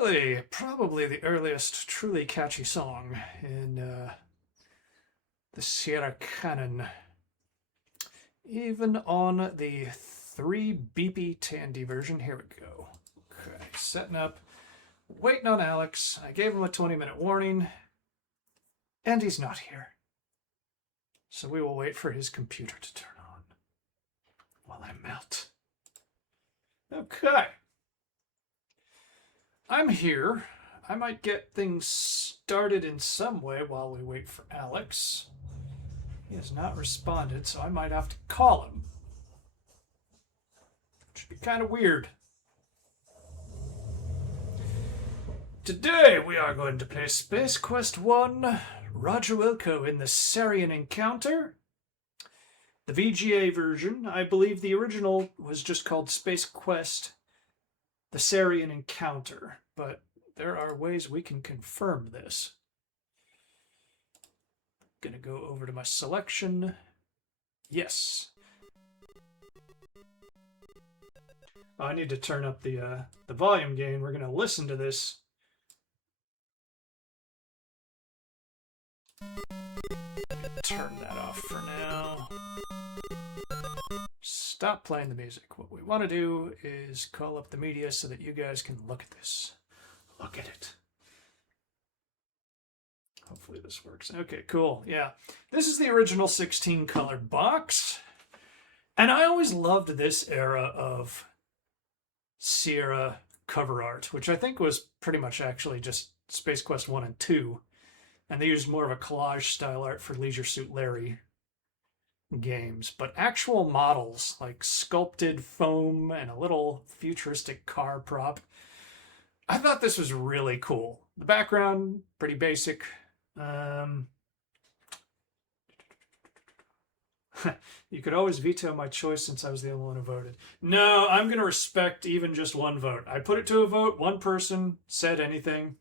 really probably the earliest truly catchy song in the Sierra canon. Even on the 3 BP Tandy version. Here we go. Okay, setting up, waiting on Alex. I gave him a 20-minute warning, and he's not here. So we will wait for his computer to turn on while I melt. Okay. I'm here. I might get things started in some way while we wait for Alex. He has not responded, so I might have to call him. Which would be kind of weird. Today we are going to play Space Quest 1, Roger Wilco in the Sarian Encounter. The VGA version, I believe the original was just called Space Quest, the Sarian Encounter, but there are ways we can confirm this. Gonna go over to my selection. Yes. Oh, I need to turn up the volume gain. We're gonna listen to this. Turn that off for now. Stop playing the music. What we want to do is call up the media so that you guys can look at this. Look at it. Hopefully this works. Okay, cool. Yeah. This is the original 16-colored box. And I always loved this era of Sierra cover art, which I think was pretty much actually just Space Quest 1 and 2. And they used more of a collage style art for Leisure Suit Larry games. But actual models, like sculpted foam and a little futuristic car prop, I thought this was really cool. The background, pretty basic. You could always veto my choice since I was the only one who voted. No, I'm going to respect even just one vote. I put it to a vote. One person said anything.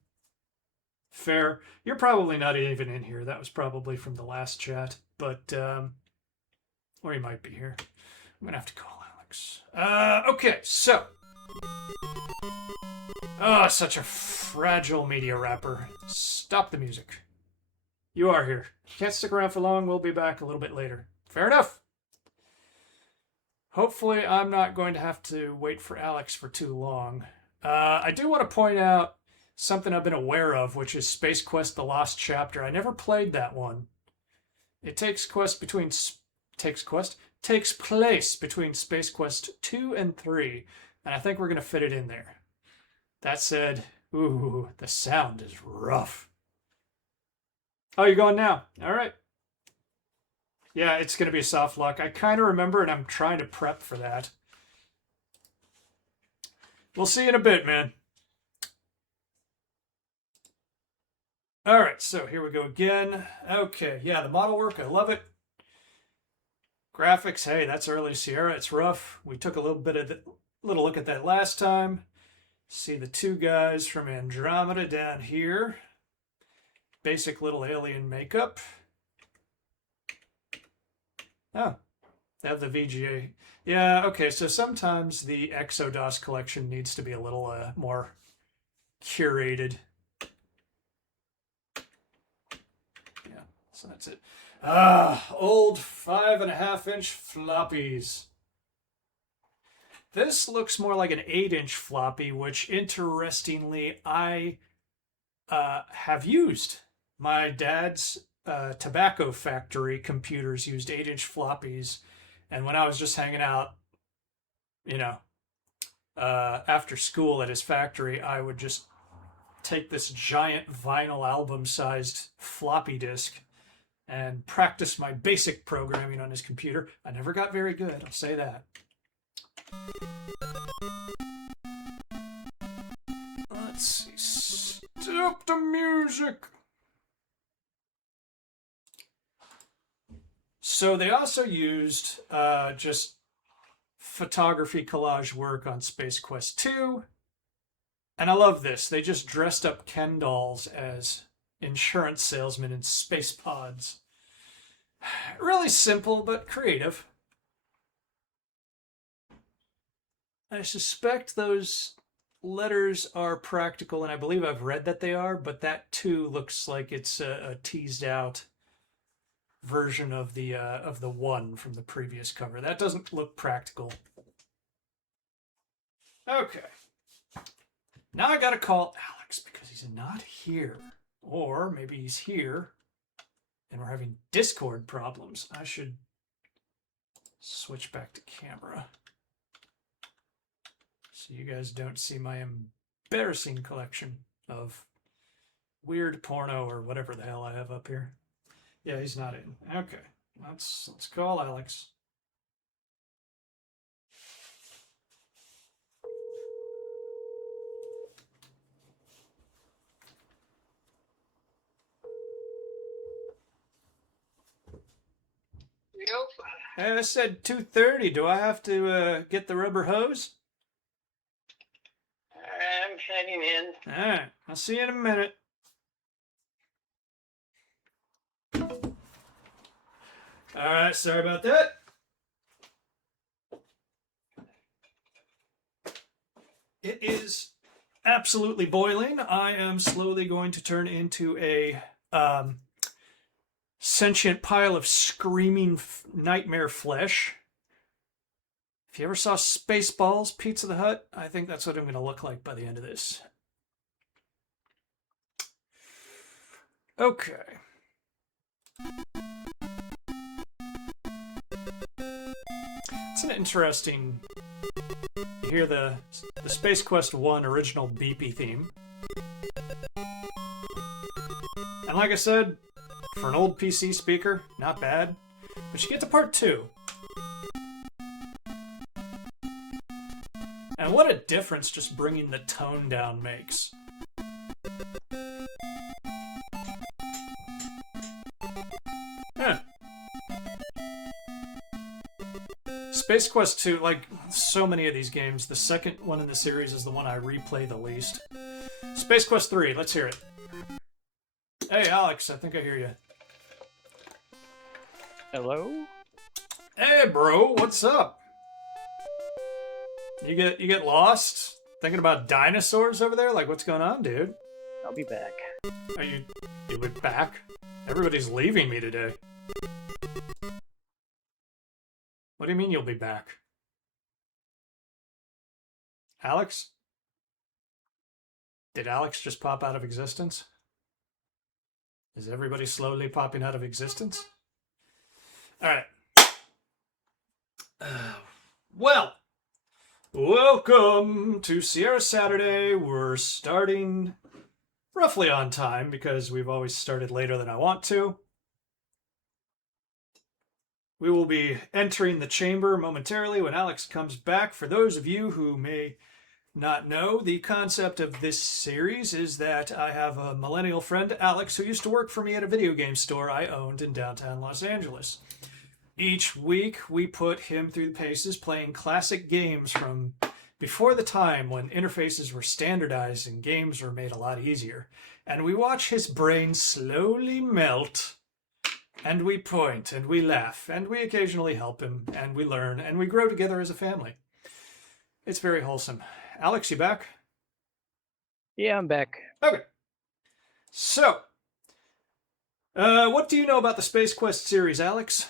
Fair. You're probably not even in here. That was probably from the last chat. But, or you might be here. I'm going to have to call Alex. Okay, so. Oh, such a fragile media wrapper. Stop the music. You are here. Can't stick around for long. We'll be back a little bit later. Fair enough. Hopefully I'm not going to have to wait for Alex for too long. I do want to point out something I've been aware of, which is Space Quest: The Lost Chapter. I never played that one. It takes place between Space Quest 2 and 3, and I think we're going to fit it in there. That said, ooh, the sound is rough. Oh, you're going now. All right. Yeah, it's going to be a soft lock. I kind of remember, and I'm trying to prep for that. We'll see you in a bit, man. All right, so here we go again. Okay, yeah, the model work, I love it. Graphics, hey, that's early Sierra. It's rough. We took a little look at that last time. See the two guys from Andromeda down here. Basic little alien makeup. Oh, they have the VGA. Yeah, okay, so sometimes the Exodus collection needs to be a little more curated. Yeah, so that's it. Old 5.5-inch floppies. This looks more like an 8-inch floppy, which interestingly I have used. My dad's tobacco factory computers used 8-inch floppies, and when I was just hanging out, after school at his factory, I would just take this giant vinyl album-sized floppy disk and practice my basic programming on his computer. I never got very good, I'll say that. Let's see. Stop the music! So they also used just photography collage work on Space Quest 2. And I love this. They just dressed up Ken dolls as insurance salesmen in space pods. Really simple, but creative. I suspect those letters are practical, and I believe I've read that they are, but that too looks like it's a teased out version of the one from the previous cover. That doesn't look practical. Okay. Now I gotta call Alex because he's not here. Or maybe he's here and we're having Discord problems. I should switch back to camera so you guys don't see my embarrassing collection of weird porno or whatever the hell I have up here. Yeah, he's not in. Okay, let's call Alex. Hey, I said 2:30. Do I have to get the rubber hose? I'm heading in. All right, I'll see you in a minute. All right, sorry about that. It is absolutely boiling. I am slowly going to turn into a sentient pile of screaming nightmare flesh. If you ever saw Spaceballs, Pizza the Hut, I think that's what I'm going to look like by the end of this. Okay. It's an interesting... You hear the Space Quest 1 original beepy theme. And like I said, for an old PC speaker, not bad. But you get to part 2. And what a difference just bringing the tone down makes. Yeah. Space Quest 2, like so many of these games, the second one in the series is the one I replay the least. Space Quest 3, let's hear it. Hey, Alex, I think I hear you. Hello? Hey, bro, what's up? You get lost? Thinking about dinosaurs over there? Like, what's going on, dude? I'll be back. Are you went back? Everybody's leaving me today. What do you mean you'll be back? Alex? Did Alex just pop out of existence? Is everybody slowly popping out of existence? All right. Well, welcome to Sierra Saturday. We're starting roughly on time because we've always started later than I want to. We will be entering the chamber momentarily when Alex comes back. For those of you who may not know, the concept of this series is that I have a millennial friend, Alex, who used to work for me at a video game store I owned in downtown Los Angeles. Each week, we put him through the paces playing classic games from before the time when interfaces were standardized and games were made a lot easier. And we watch his brain slowly melt, and we point, and we laugh, and we occasionally help him, and we learn, and we grow together as a family. It's very wholesome. Alex, you back? Yeah, I'm back. Okay. So, what do you know about the Space Quest series, Alex?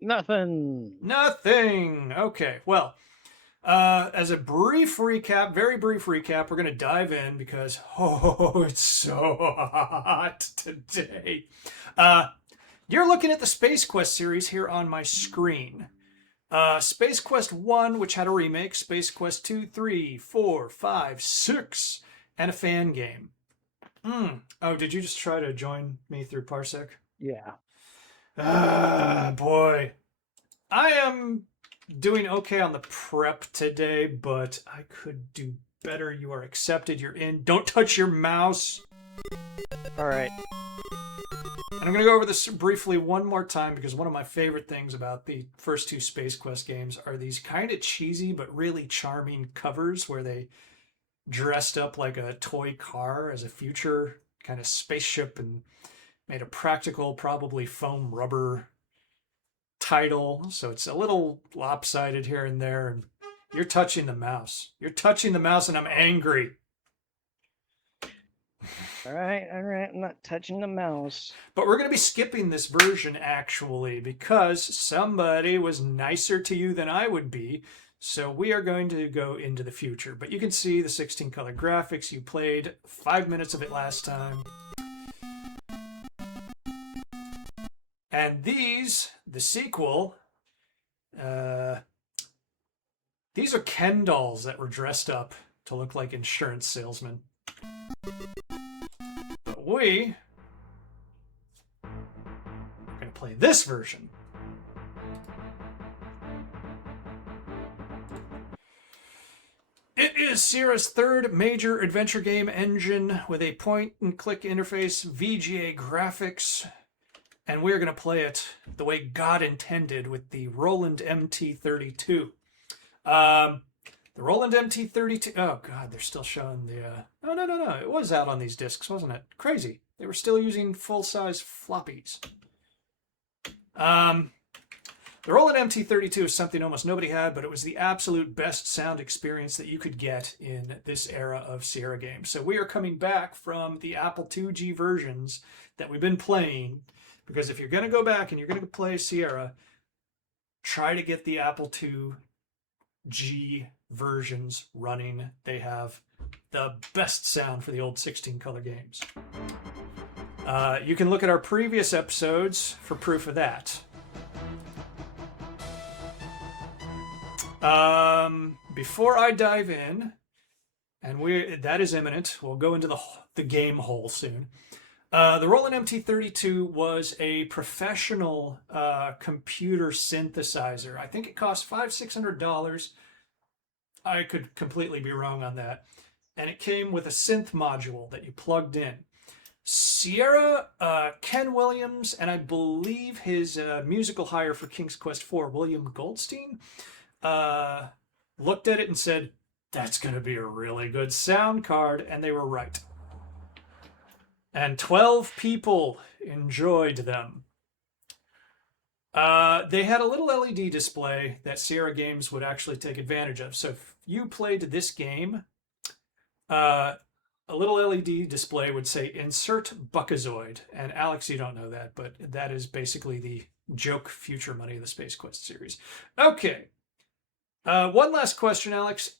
Nothing. Nothing. Okay. Well, as a brief recap, very brief recap, we're going to dive in because, oh, it's so hot today. You're looking at the Space Quest series here on my screen. Space Quest 1, which had a remake, Space Quest 2, 3, 4, 5, 6, and a fan game. Oh, did you just try to join me through Parsec? Yeah. Boy. I am doing okay on the prep today, but I could do better. You are accepted. You're in. Don't touch your mouse. All right. And I'm going to go over this briefly one more time because one of my favorite things about the first 2 Space Quest games are these kind of cheesy but really charming covers where they dressed up like a toy car as a future kind of spaceship and made a practical, probably foam rubber title. So it's a little lopsided here and there. And You're touching the mouse. You're touching the mouse, and I'm angry. All right. I'm not touching the mouse. But we're going to be skipping this version, actually, because somebody was nicer to you than I would be. So we are going to go into the future. But you can see the 16-color graphics. You played 5 minutes of it last time. And these, the sequel, these are Ken dolls that were dressed up to look like insurance salesmen. But we are going to play this version. It is Sierra's third major adventure game engine with a point-and-click interface, VGA graphics, and we're going to play it the way God intended with the Roland MT-32. The Roland MT-32... Oh, God, they're still showing the... Oh, no. It was out on these discs, wasn't it? Crazy. They were still using full-size floppies. The Roland MT-32 is something almost nobody had, but it was the absolute best sound experience that you could get in this era of Sierra games. So we are coming back from the Apple IIG versions that we've been playing, because if you're going to go back and you're going to play Sierra, try to get the Apple IIG versions running. They have the best sound for the old 16-color games. You can look at our previous episodes for proof of that. Before I dive in, and that is imminent, we'll go into the game hole soon. The Roland MT-32 was a professional computer synthesizer. I think it cost $500-600. I could completely be wrong on that. And it came with a synth module that you plugged in. Sierra, Ken Williams, and I believe his musical hire for King's Quest IV, William Goldstein, looked at it and said, that's going to be a really good sound card, and they were right. And 12 people enjoyed them. They had a little LED display that Sierra Games would actually take advantage of. So if you played this game, a little LED display would say, insert Buckazoid. And Alex, you don't know that, but that is basically the joke future money of the Space Quest series. Okay. One last question, Alex.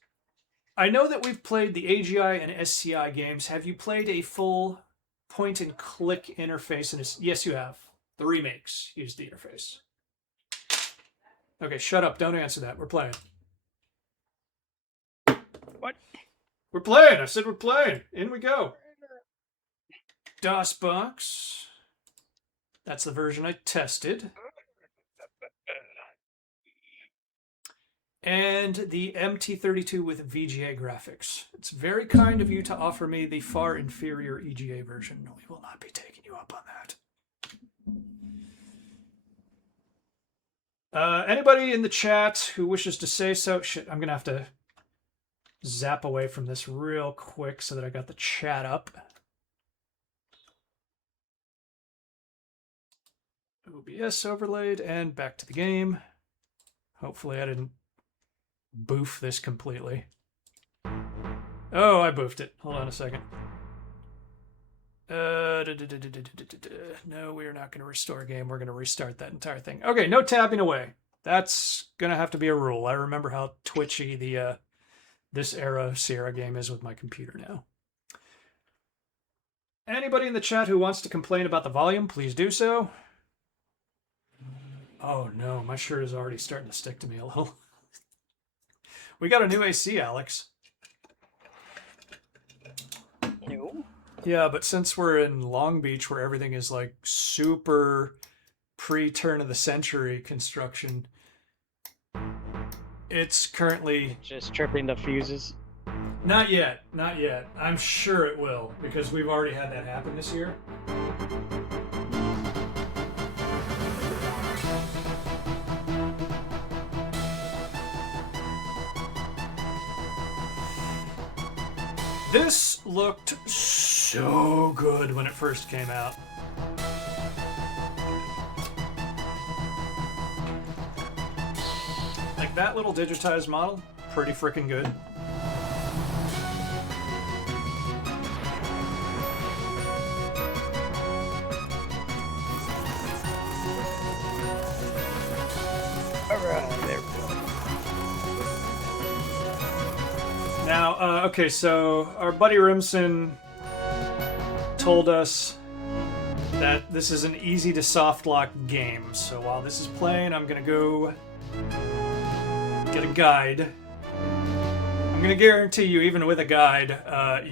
I know that we've played the AGI and SCI games. Have you played a full point-and-click interface? Yes, you have. The remakes used the interface. Okay, shut up. Don't answer that. We're playing. What? We're playing. I said we're playing. In we go. DOSBox. That's the version I tested. And the MT-32 with VGA graphics. It's very kind of you to offer me the far inferior EGA version. We will not be taking you up on that. Anybody in the chat who wishes to say so? Shit, I'm going to have to zap away from this real quick so that I got the chat up. OBS overlaid and back to the game. Hopefully I didn't boof this completely. Oh, I boofed it. Hold on a second. No, we're not going to restore a game. We're going to restart that entire thing. Okay, no tabbing away. That's going to have to be a rule. I remember how twitchy the this era Sierra game is with my computer now. Anybody in the chat who wants to complain about the volume, please do so. Oh no, my shirt is already starting to stick to me a little. We got a new AC, Alex. No. Yeah, but since we're in Long Beach where everything is like super pre-turn of the century construction, it's currently... Just tripping the fuses. Not yet, not yet. I'm sure it will, because we've already had that happen this year. This looked so good when it first came out. Like that little digitized model, pretty freaking good. Alright, there we go. Now, okay, so our buddy Rimson told us that this is an easy to soft lock game. So while this is playing, I'm gonna go get a guide. I'm gonna guarantee you, even with a guide,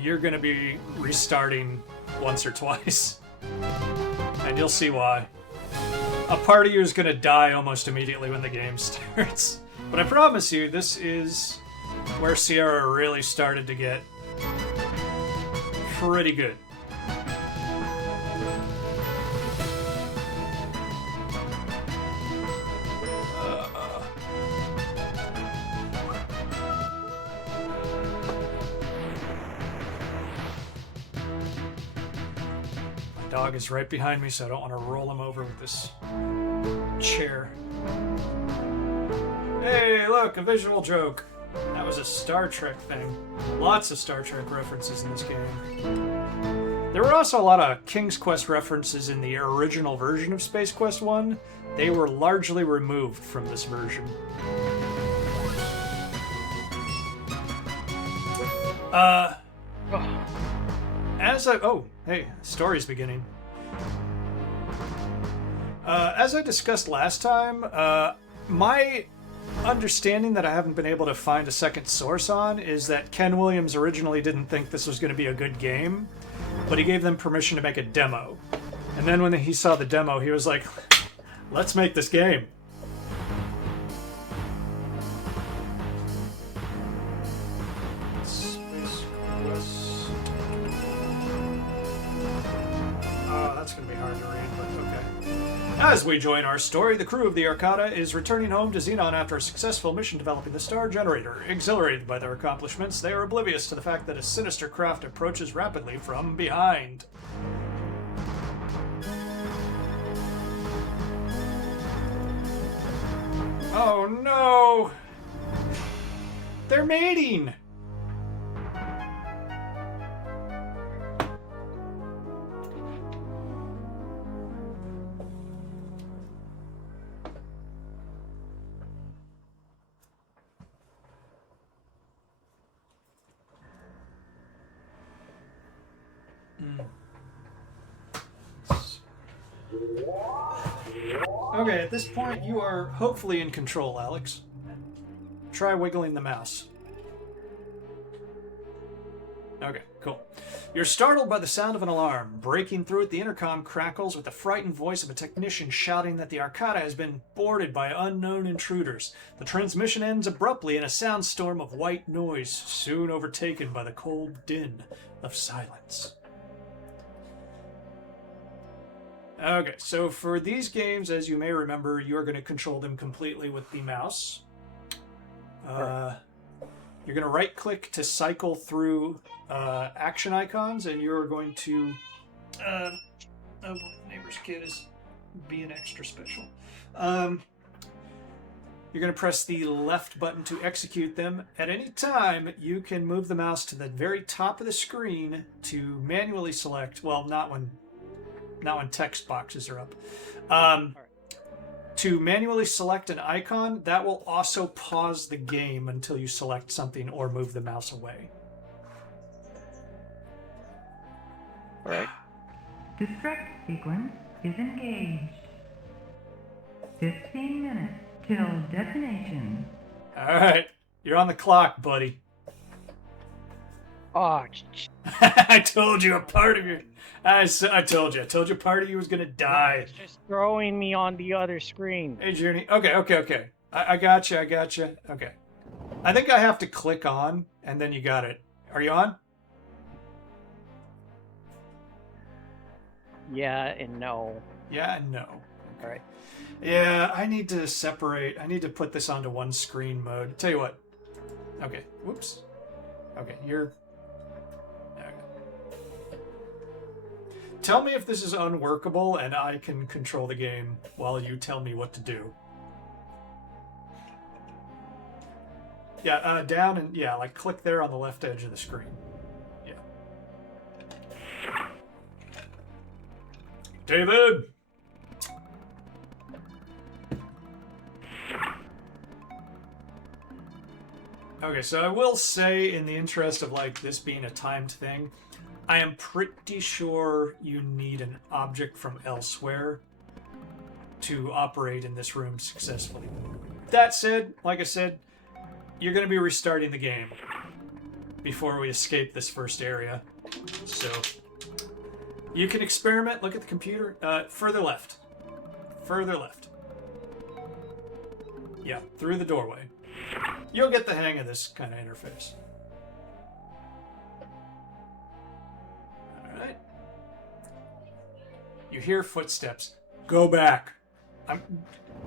you're gonna be restarting once or twice. And you'll see why. A part of you is gonna die almost immediately when the game starts. But I promise you, this is where Sierra really started to get pretty good. Dog is right behind me, so I don't want to roll him over with this chair. Hey, look, a visual joke. That was a Star Trek thing. Lots of Star Trek references in this game. There were also a lot of King's Quest references in the original version of Space Quest 1. They were largely removed from this version. Oh, hey, story's beginning. As I discussed last time, my understanding that I haven't been able to find a second source on is that Ken Williams originally didn't think this was going to be a good game, but he gave them permission to make a demo. And then when he saw the demo, he was like, let's make this game. That's going to be hard to read, but okay. As we join our story, the crew of the Arcata is returning home to Xenon after a successful mission developing the star generator. Exhilarated by their accomplishments, they are oblivious to the fact that a sinister craft approaches rapidly from behind. Oh no! They're mating! Okay, at this point, you are hopefully in control, Alex. Try wiggling the mouse. Okay, cool. You're startled by the sound of an alarm. Breaking through it, the intercom crackles with the frightened voice of a technician shouting that the Arcata has been boarded by unknown intruders. The transmission ends abruptly in a soundstorm of white noise, soon overtaken by the cold din of silence. Okay, so for these games, as you may remember, you are going to control them completely with the mouse. You're going to right-click to cycle through action icons, and you're going to... oh, neighbor's kid is being extra special. You're going to press the left button to execute them. At any time, you can move the mouse to the very top of the screen to manually select... Well, not when text boxes are up. To manually select an icon, that will also pause the game until you select something or move the mouse away. All right. Destruct sequence is engaged. 15 minutes till detonation. All right, you're on the clock, buddy. Oh, I told you a part of you. I told you part of you was gonna die. it's just throwing me on the other screen. Hey, Journey. Okay. I got you. Okay. I think I have to click on, and then you got it. Are you on? Yeah and no. Yeah and no. All right. Yeah, I need to separate. I need to put this onto one screen mode. Tell you what. Okay. Whoops. Okay, you're... Okay. Tell me if this is unworkable and I can control the game while you tell me what to do. Yeah, down and yeah, like click there on the left edge of the screen. Yeah. David. Okay, so I will say, in the interest of like this being a timed thing, I am pretty sure you need an object from elsewhere to operate in this room successfully. That said, like I said, you're going to be restarting the game before we escape this first area. So you can experiment, look at the computer. Further left. Further left. Yeah, through the doorway. You'll get the hang of this kind of interface. Alright. You hear footsteps. Go back.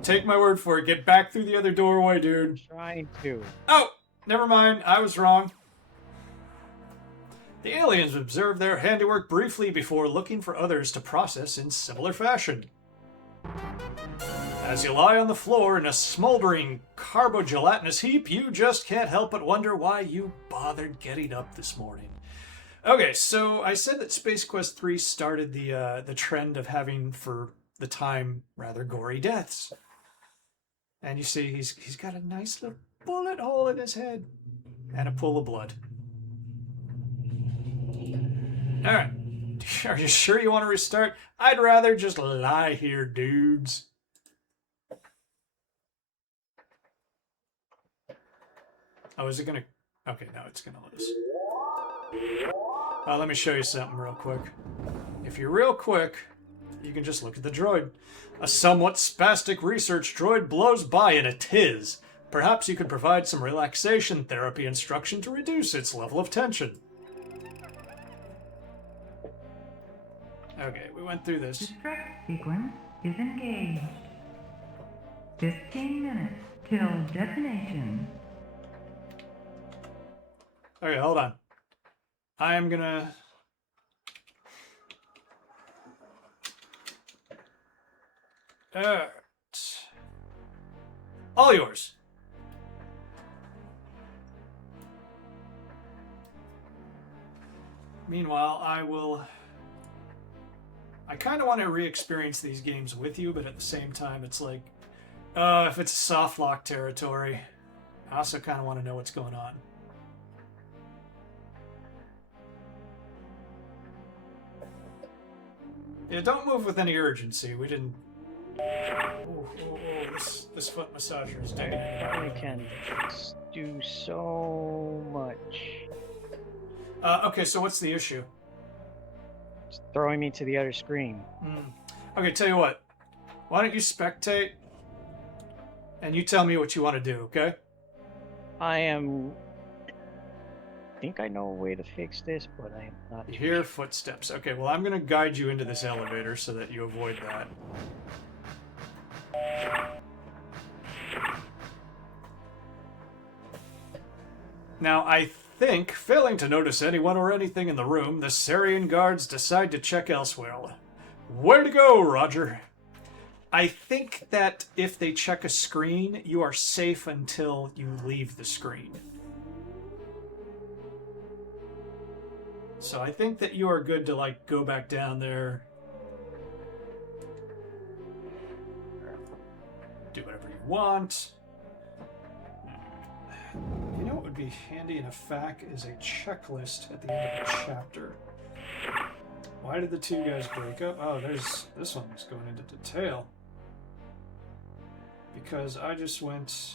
Take my word for it. Get back through the other doorway, dude. Trying to. Oh! Never mind. I was wrong. The aliens observe their handiwork briefly before looking for others to process in similar fashion. As you lie on the floor in a smoldering carbo-gelatinous heap, you just can't help but wonder why you bothered getting up this morning. Okay, so I said that Space Quest 3 started the trend of having, for the time, rather gory deaths. And you see he's got a nice little bullet hole in his head and a pool of blood. Alright, are you sure you want to restart? I'd rather just lie here, dudes. Oh, is it gonna... Okay, now it's gonna let us. Let me show you something real quick. If you're real quick, you can just look at the droid. A somewhat spastic research droid blows by in a tiz. Perhaps you could provide some relaxation therapy instruction to reduce its level of tension. Okay, we went through this. Distract sequence is engaged. 15 minutes till detonation. Okay, hold on. I am gonna... all yours. Meanwhile, I kind of want to re-experience these games with you, but at the same time, it's like, if it's soft lock territory, I also kind of want to know what's going on. Yeah, don't move with any urgency. We didn't... Oh, this foot massager is doing it. I can do so much. Okay, so what's the issue? It's throwing me to the other screen. Okay, tell you what. Why don't you spectate, and you tell me what you want to do, okay? I think I know a way to fix this, but I am not. You hear footsteps. Okay, well, I'm going to guide you into this elevator so that you avoid that. Now, I think, failing to notice anyone or anything in the room, the Sarian guards decide to check elsewhere. Where to go, Roger? I think that if they check a screen, you are safe until you leave the screen. So I think that you are good to, like, go back down there. Do whatever you want. You know what would be handy in a FAQ is a checklist at the end of the chapter. Why did the two guys break up? Oh, there's... this one's going into detail. Because I just went...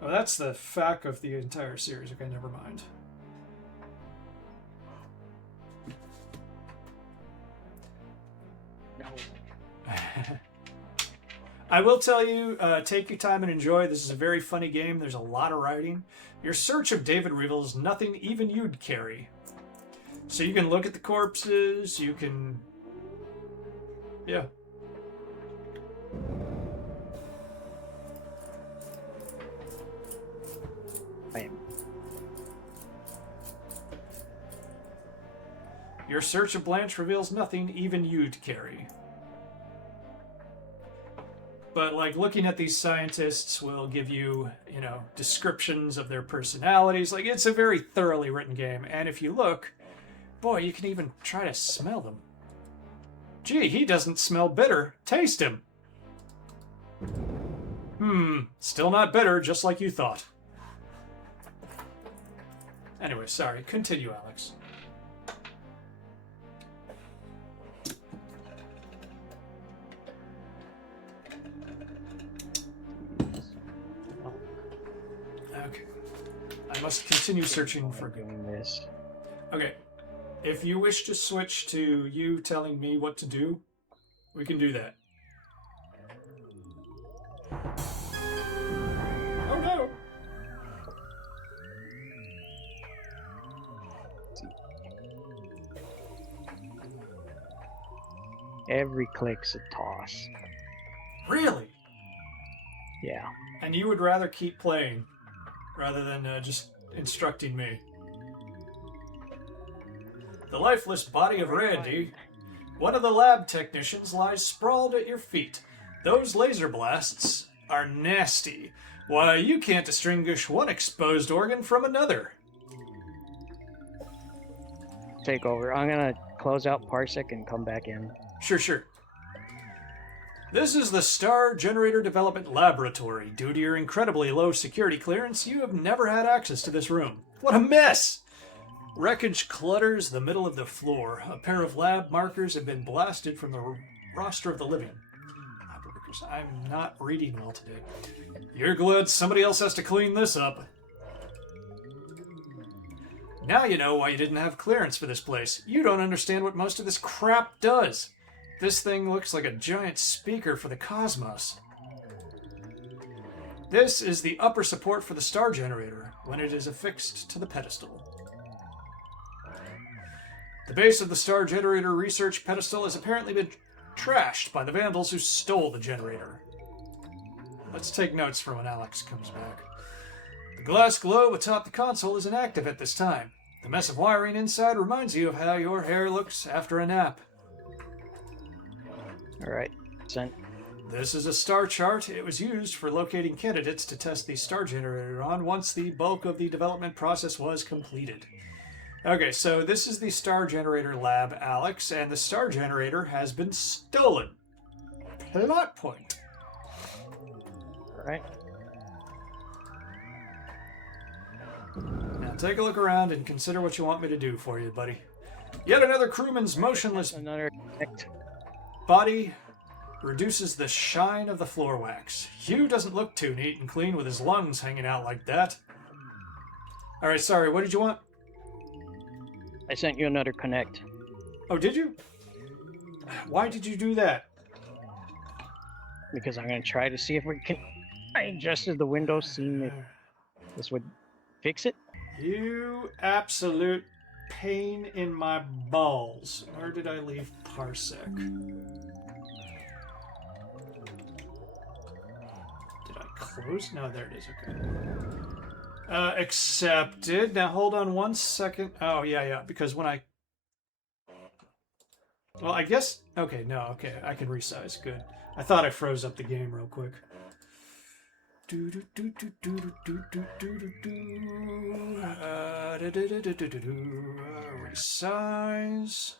Oh, that's the FAQ of the entire series. Okay, never mind. I will tell you, take your time and enjoy. This is a very funny game. There's a lot of writing. Your search of David reveals nothing even you'd carry. So you can look at the corpses, you can... Yeah. Your search of Blanche reveals nothing even you'd carry. but like looking at these scientists will give you, you know, descriptions of their personalities. Like it's a very thoroughly written game, and if you look, boy, you can even try to smell them. Gee, he doesn't smell bitter. Taste him. Still not bitter, just like you thought. Anyway, sorry. Continue, Alex. Okay. I must continue searching for doing this. Okay. If you wish to switch to you telling me what to do, we can do that. Oh no! Every click's a toss. Really? Yeah. And you would rather keep playing rather than just instructing me. The lifeless body of Randy, one of the lab technicians, lies sprawled at your feet. Those laser blasts are nasty. Why, you can't distinguish one exposed organ from another. Take over. I'm gonna close out Parsec and come back in. Sure. This is the Star Generator Development Laboratory. Due to your incredibly low security clearance, you have never had access to this room. What a mess! Wreckage clutters the middle of the floor. A pair of lab markers have been blasted from the roster of the living. Lab workers, I'm not reading well today. You're glad somebody else has to clean this up. Now you know why you didn't have clearance for this place. You don't understand what most of this crap does. This thing looks like a giant speaker for the cosmos. This is the upper support for the star generator when it is affixed to the pedestal. The base of the star generator research pedestal has apparently been trashed by the vandals who stole the generator. Let's take notes for when Alex comes back. The glass globe atop the console is inactive at this time. The mess of wiring inside reminds you of how your hair looks after a nap. Alright, sent. This is a star chart. It was used for locating candidates to test the star generator on once the bulk of the development process was completed. Okay, so this is the star generator lab, Alex, and the star generator has been stolen. Plot point. Alright. Now take a look around and consider what you want me to do for you, buddy. Yet another crewman's motionless Another connect. body reduces the shine of the floor wax. Hugh doesn't look too neat and clean with his lungs hanging out like that. Alright, sorry, what did you want? I sent you another connect. Oh, did you? Why did you do that? Because I'm gonna try to see if we can. I adjusted the windows, seeing if this would fix it. You absolute pain in my balls. Where did I leave Parsec? Did I close? No, there it is. Okay. Accepted. Now hold on one second. Oh, yeah, because when I... Well, I guess... Okay, no, okay. I can resize. Good. I thought I froze up the game real quick. Resize.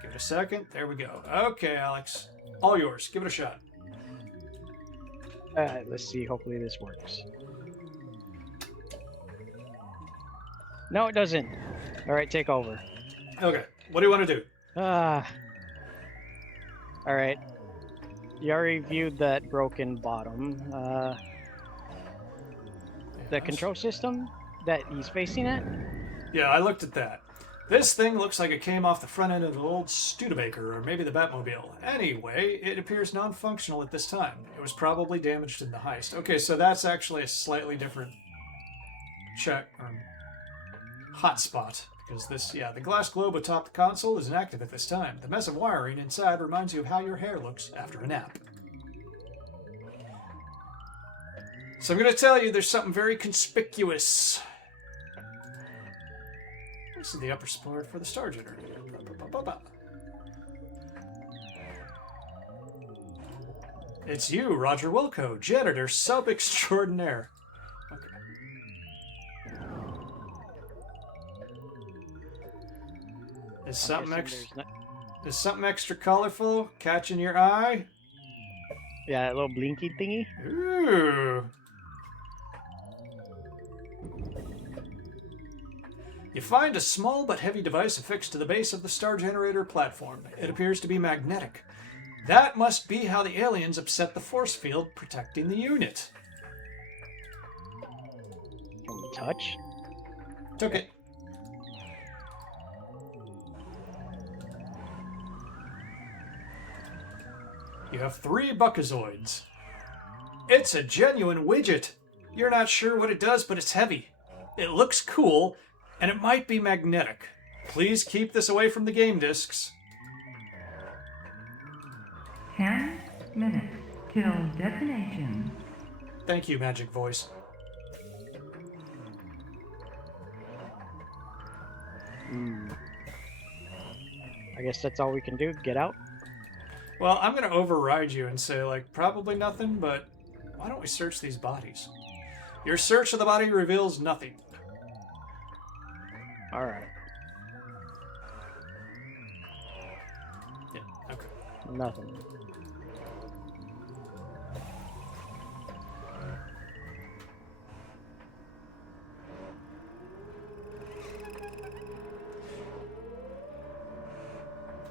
Give it a second. There we go. Okay, Alex. All yours. Give it a shot. Let's see. Hopefully this works. No, it doesn't. All right, take over. Okay. What do you want to do? All right. You already viewed that broken bottom. The control system that he's facing at? Yeah, I looked at that. This thing looks like it came off the front end of an old Studebaker, or maybe the Batmobile. Anyway, it appears non-functional at this time. It was probably damaged in the heist. Okay, so that's actually a slightly different check, hotspot. Because this, the glass globe atop the console is inactive at this time. The mess of wiring inside reminds you of how your hair looks after a nap. So I'm going to tell you there's something very conspicuous. This is the upper support for the star generator. It's you, Roger Wilco, janitor sub extraordinaire. Okay. Is something Is something extra colorful catching your eye? Yeah, a little blinky thingy. Ooh. You find a small but heavy device affixed to the base of the star generator platform. It appears to be magnetic. That must be how the aliens upset the force field protecting the unit. Can we touch? Took it. You have 3 Buckazoids. It's a genuine widget. You're not sure what it does, but it's heavy. It looks cool, and it might be magnetic. Please keep this away from the game discs. 10 minutes till detonation. Thank you, Magic Voice. I guess that's all we can do. Get out. Well, I'm going to override you and say, like, probably nothing, but why don't we search these bodies? Your search of the body reveals nothing. All right. Yeah, okay. Nothing.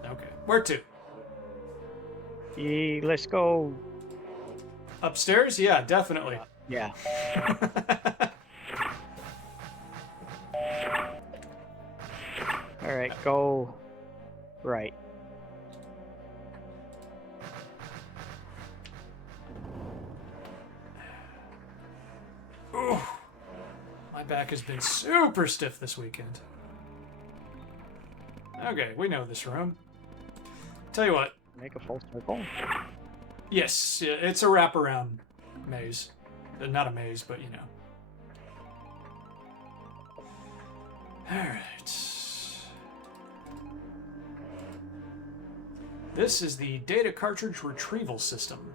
Okay. Where to? Let's go. Upstairs? Yeah, definitely. Yeah. All right, go right. Ooh, my back has been super stiff this weekend. Okay, we know this room. Tell you what. Make a full circle. Yes, it's a wraparound maze. Not a maze, but you know. Alright. This is the data cartridge retrieval system.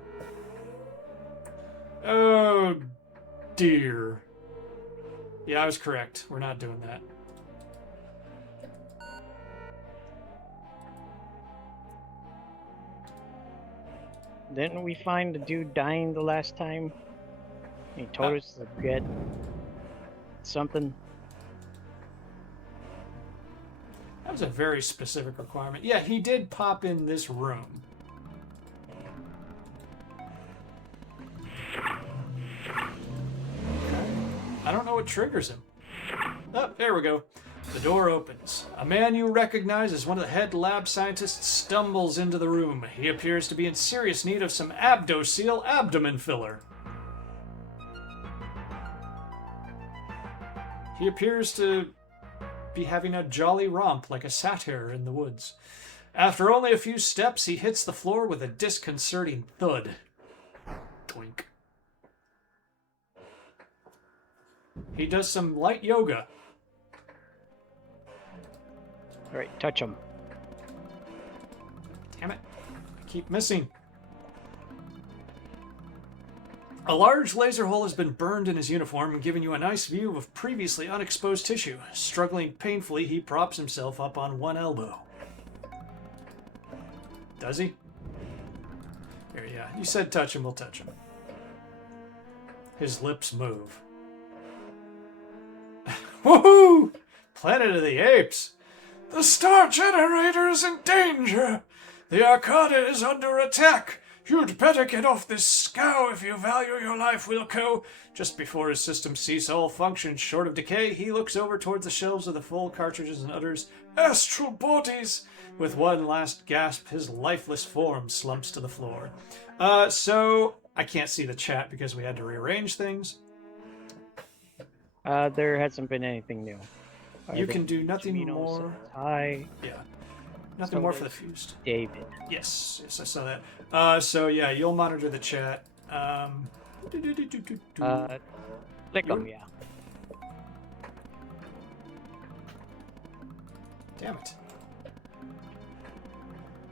Oh dear. Yeah, I was correct. We're not doing that. Didn't we find the dude dying the last time? He told us to get something. That was a very specific requirement. Yeah, he did pop in this room. I don't know what triggers him. Oh, there we go. The door opens. A man you recognize as one of the head lab scientists stumbles into the room. He appears to be in serious need of some Abdo-Seal abdomen filler. He appears to be having a jolly romp like a satyr in the woods. After only a few steps, he hits the floor with a disconcerting thud. Twink. He does some light yoga. All right, touch him. Damn it. I keep missing. A large laser hole has been burned in his uniform, giving you a nice view of previously unexposed tissue. Struggling painfully, he props himself up on one elbow. Does he? Here, yeah. You said touch him, we'll touch him. His lips move. Woohoo! Planet of the Apes! The star generator is in danger! The Arcada is under attack! You'd better get off this scow if you value your life, Wilco. Just before his systems cease all functions short of decay, he looks over towards the shelves of the full cartridges and utters, "Astral bodies!" With one last gasp, his lifeless form slumps to the floor. So, I can't see the chat because we had to rearrange things. There hasn't been anything new. You can do nothing more. Hi. Yeah. Nothing more for the fused. David. Yes, I saw that. So yeah, you'll monitor the chat. Click them, yeah. Damn it.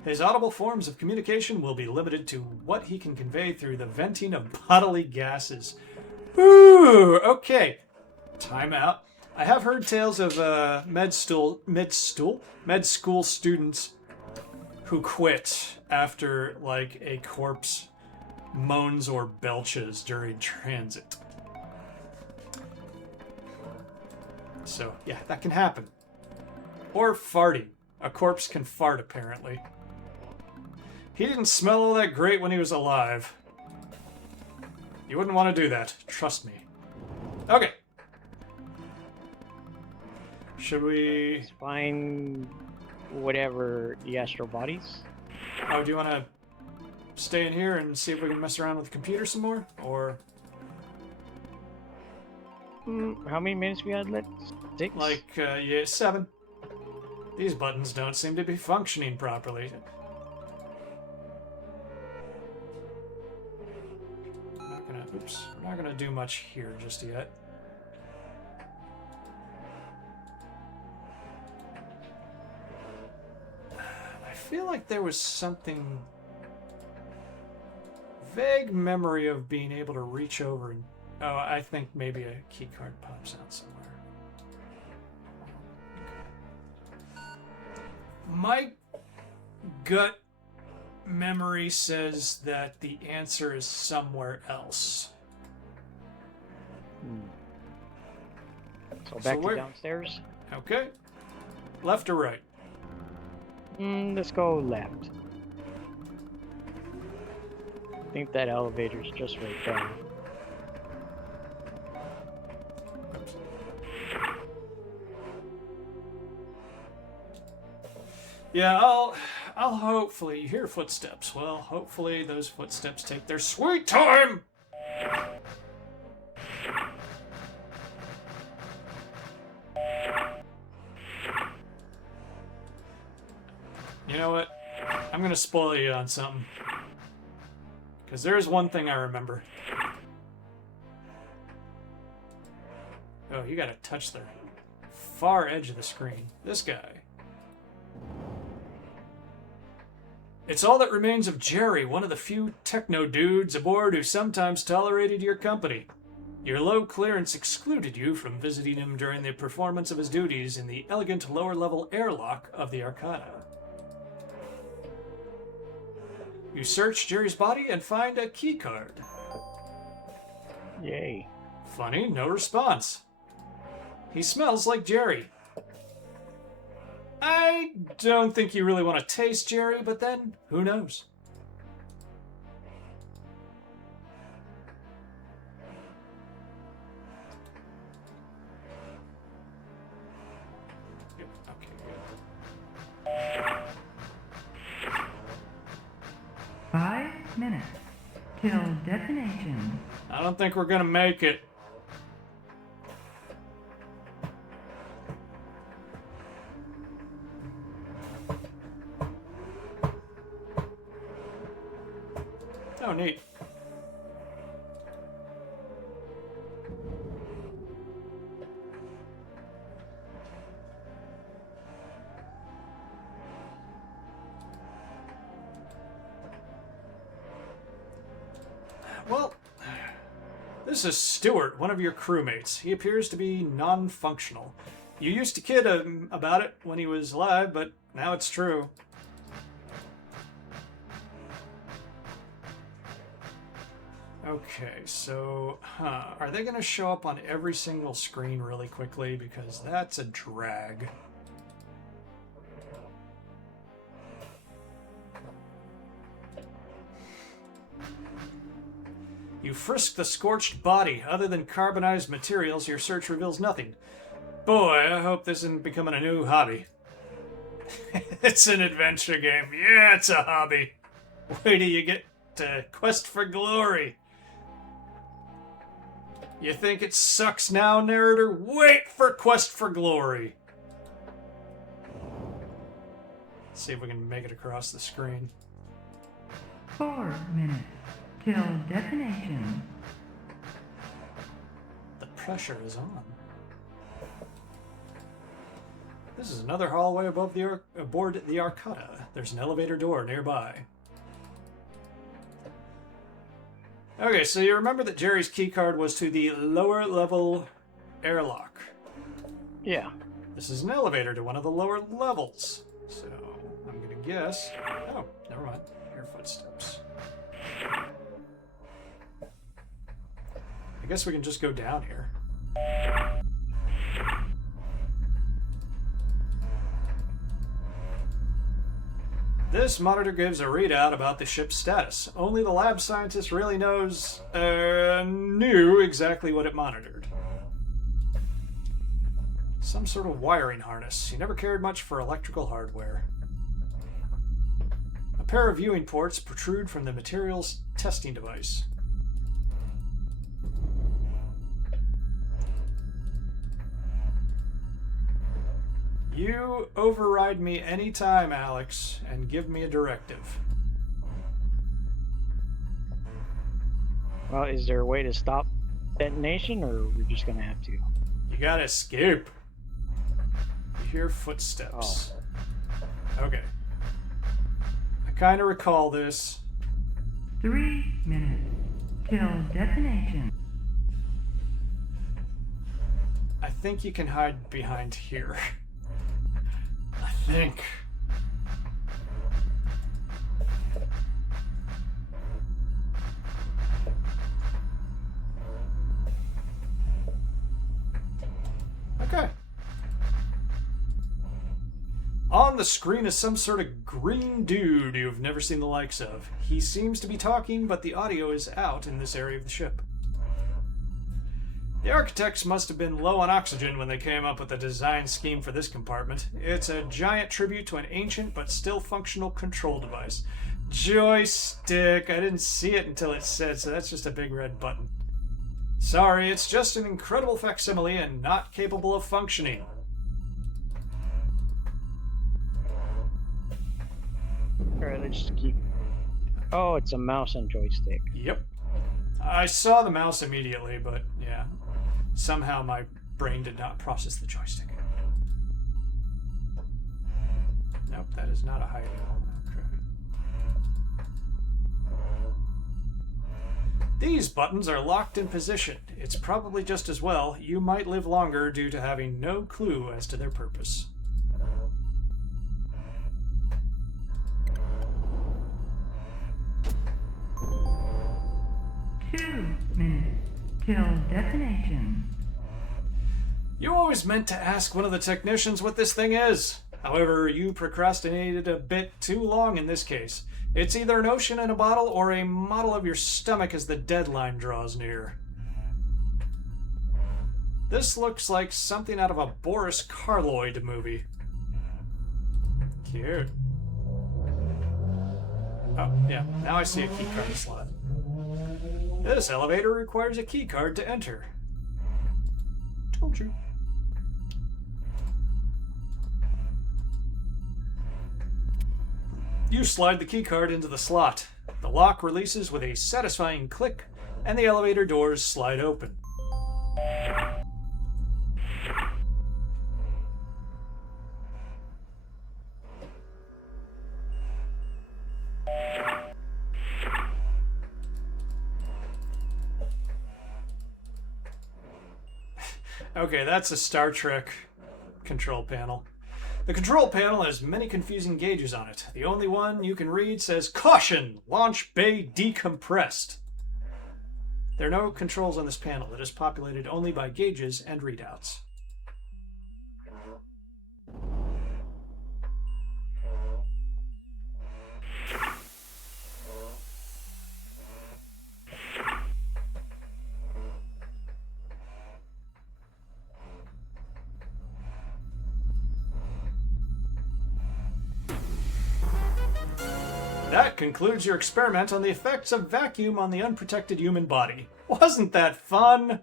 His audible forms of communication will be limited to what he can convey through the venting of bodily gases. Ooh, okay. Time out. I have heard tales of med school students who quit after, like, a corpse moans or belches during transit. So, yeah, that can happen. Or farting. A corpse can fart, apparently. He didn't smell all that great when he was alive. You wouldn't want to do that. Trust me. Okay. Should we... Let's find whatever the astral bodies. Oh, do you want to stay in here and see if we can mess around with the computer some more? Or... How many minutes we had left? 6? like, yeah, 7. These buttons don't seem to be functioning properly. We're not gonna do much here just yet. I feel like there was something... vague memory of being able to reach over and... oh, I think maybe a keycard pops out somewhere. My gut memory says that the answer is somewhere else. So back to downstairs? Okay. Left or right? Let's go left. I think that elevator's just right there. Yeah, I'll hopefully... you hear footsteps. Well, hopefully those footsteps take their sweet time! You know what? I'm gonna spoil you on something. Because there's one thing I remember. Oh, you gotta touch the far edge of the screen. This guy. It's all that remains of Jerry, one of the few techno dudes aboard who sometimes tolerated your company. Your low clearance excluded you from visiting him during the performance of his duties in the elegant lower-level airlock of the Arcana. You search Jerry's body and find a keycard. Yay. Funny, no response. He smells like Jerry. I don't think you really want to taste Jerry, but then, who knows? Yep, okay, good. 5 minutes till detonation. I don't think we're gonna make it. Oh, neat. Well, this is Stuart, one of your crewmates. He appears to be non-functional. You used to kid him about it when he was alive, but now it's true. Okay, so, are they going to show up on every single screen really quickly? Because that's a drag. You frisk the scorched body. Other than carbonized materials, your search reveals nothing. Boy, I hope this isn't becoming a new hobby. It's an adventure game. Yeah, it's a hobby. Wait till you get to Quest for Glory. You think it sucks now, narrator? Wait for Quest for Glory. Let's see if we can make it across the screen. 4 minutes till detonation. The pressure is on. This is another hallway aboard the Arcata. There's an elevator door nearby. Okay, so you remember that Jerry's keycard was to the lower level airlock. Yeah. This is an elevator to one of the lower levels. So I'm gonna guess. Oh, never mind. Hear footsteps. I guess we can just go down here. This monitor gives a readout about the ship's status. Only the lab scientist really knew exactly what it monitored. Some sort of wiring harness. He never cared much for electrical hardware. A pair of viewing ports protrude from the materials testing device. You override me anytime, Alex, and give me a directive. Well, is there a way to stop detonation, or we're just gonna have to? You gotta escape. You hear footsteps. Oh. Okay. I kind of recall this. 3 minutes till detonation. I think you can hide behind here. I think. Okay. On the screen is some sort of green dude you've never seen the likes of. He seems to be talking, but the audio is out in this area of the ship. The architects must have been low on oxygen when they came up with the design scheme for this compartment. It's a giant tribute to an ancient but still functional control device. Joystick! I didn't see it until it said, so that's just a big red button. Sorry, it's just an incredible facsimile and not capable of functioning. Alright, let's just keep... Oh, it's a mouse and joystick. Yep. I saw the mouse immediately, but yeah. Somehow my brain did not process the joystick. Nope, that is not a hideout. Okay. These buttons are locked in position. It's probably just as well. You might live longer due to having no clue as to their purpose. Two minutes till detonation. You always meant to ask one of the technicians what this thing is. However, you procrastinated a bit too long in this case. It's either an ocean in a bottle or a model of your stomach as the deadline draws near. This looks like something out of a Boris Karloff movie. Cute. Oh, yeah, now I see a keycard slot. This elevator requires a keycard to enter. Told you. You slide the keycard into the slot. The lock releases with a satisfying click, and the elevator doors slide open. Okay, that's a Star Trek control panel. The control panel has many confusing gauges on it. The only one you can read says, "Caution! Launch bay decompressed." There are no controls on this panel. It is populated only by gauges and readouts. That concludes your experiment on the effects of vacuum on the unprotected human body. Wasn't that fun?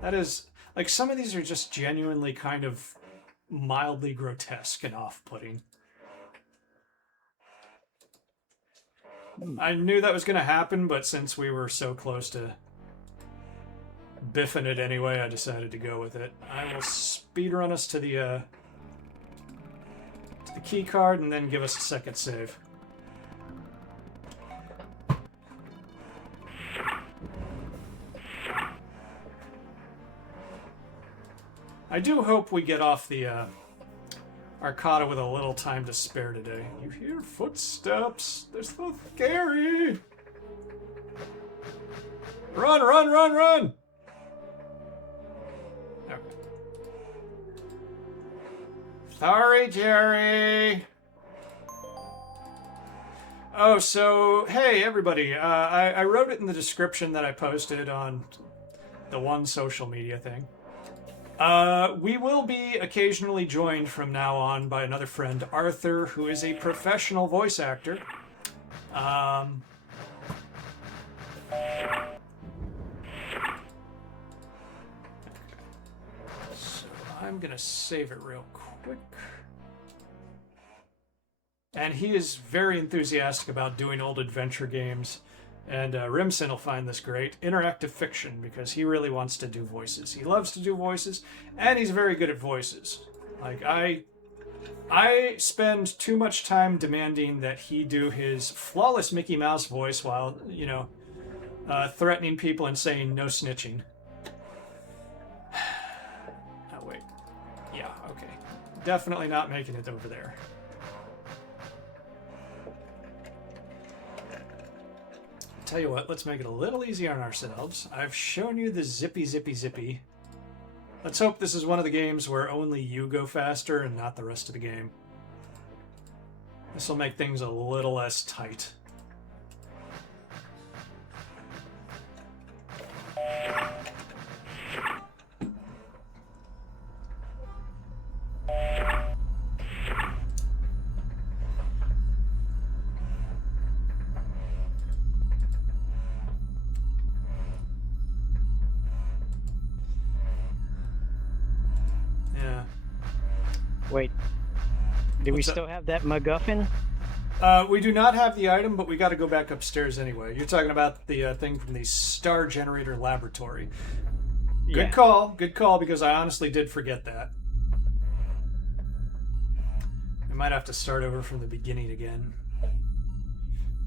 That is, like, some of these are just genuinely kind of mildly grotesque and off-putting. I knew that was going to happen, but since we were so close to biffing it anyway, I decided to go with it. I will speedrun us to the the key card and then give us a second save. I do hope we get off the Arcata with a little time to spare today. You hear footsteps. They're so scary. Run, run, run, run! Okay. Sorry, Jerry. Oh, so, hey, everybody. I wrote it in the description that I posted on the one social media thing. We will be occasionally joined from now on by another friend, Arthur, who is a professional voice actor. So I'm going to save it real quick. And he is very enthusiastic about doing old adventure games. And Rimson will find this great. Interactive fiction, because he really wants to do voices. He loves to do voices, and he's very good at voices. Like, I spend too much time demanding that he do his flawless Mickey Mouse voice while, you know, threatening people and saying no snitching. Oh, wait. Yeah, okay. Definitely not making it over there. Tell you what, let's make it a little easier on ourselves. I've shown you the zippy. Let's hope this is one of the games where only you go faster and not the rest of the game. This will make things a little less tight. Wait, do we What's still have that MacGuffin? We do not have the item, but we got to go back upstairs anyway. You're talking about the thing from the Star Generator Laboratory. Good call, because I honestly did forget that. We might have to start over from the beginning again.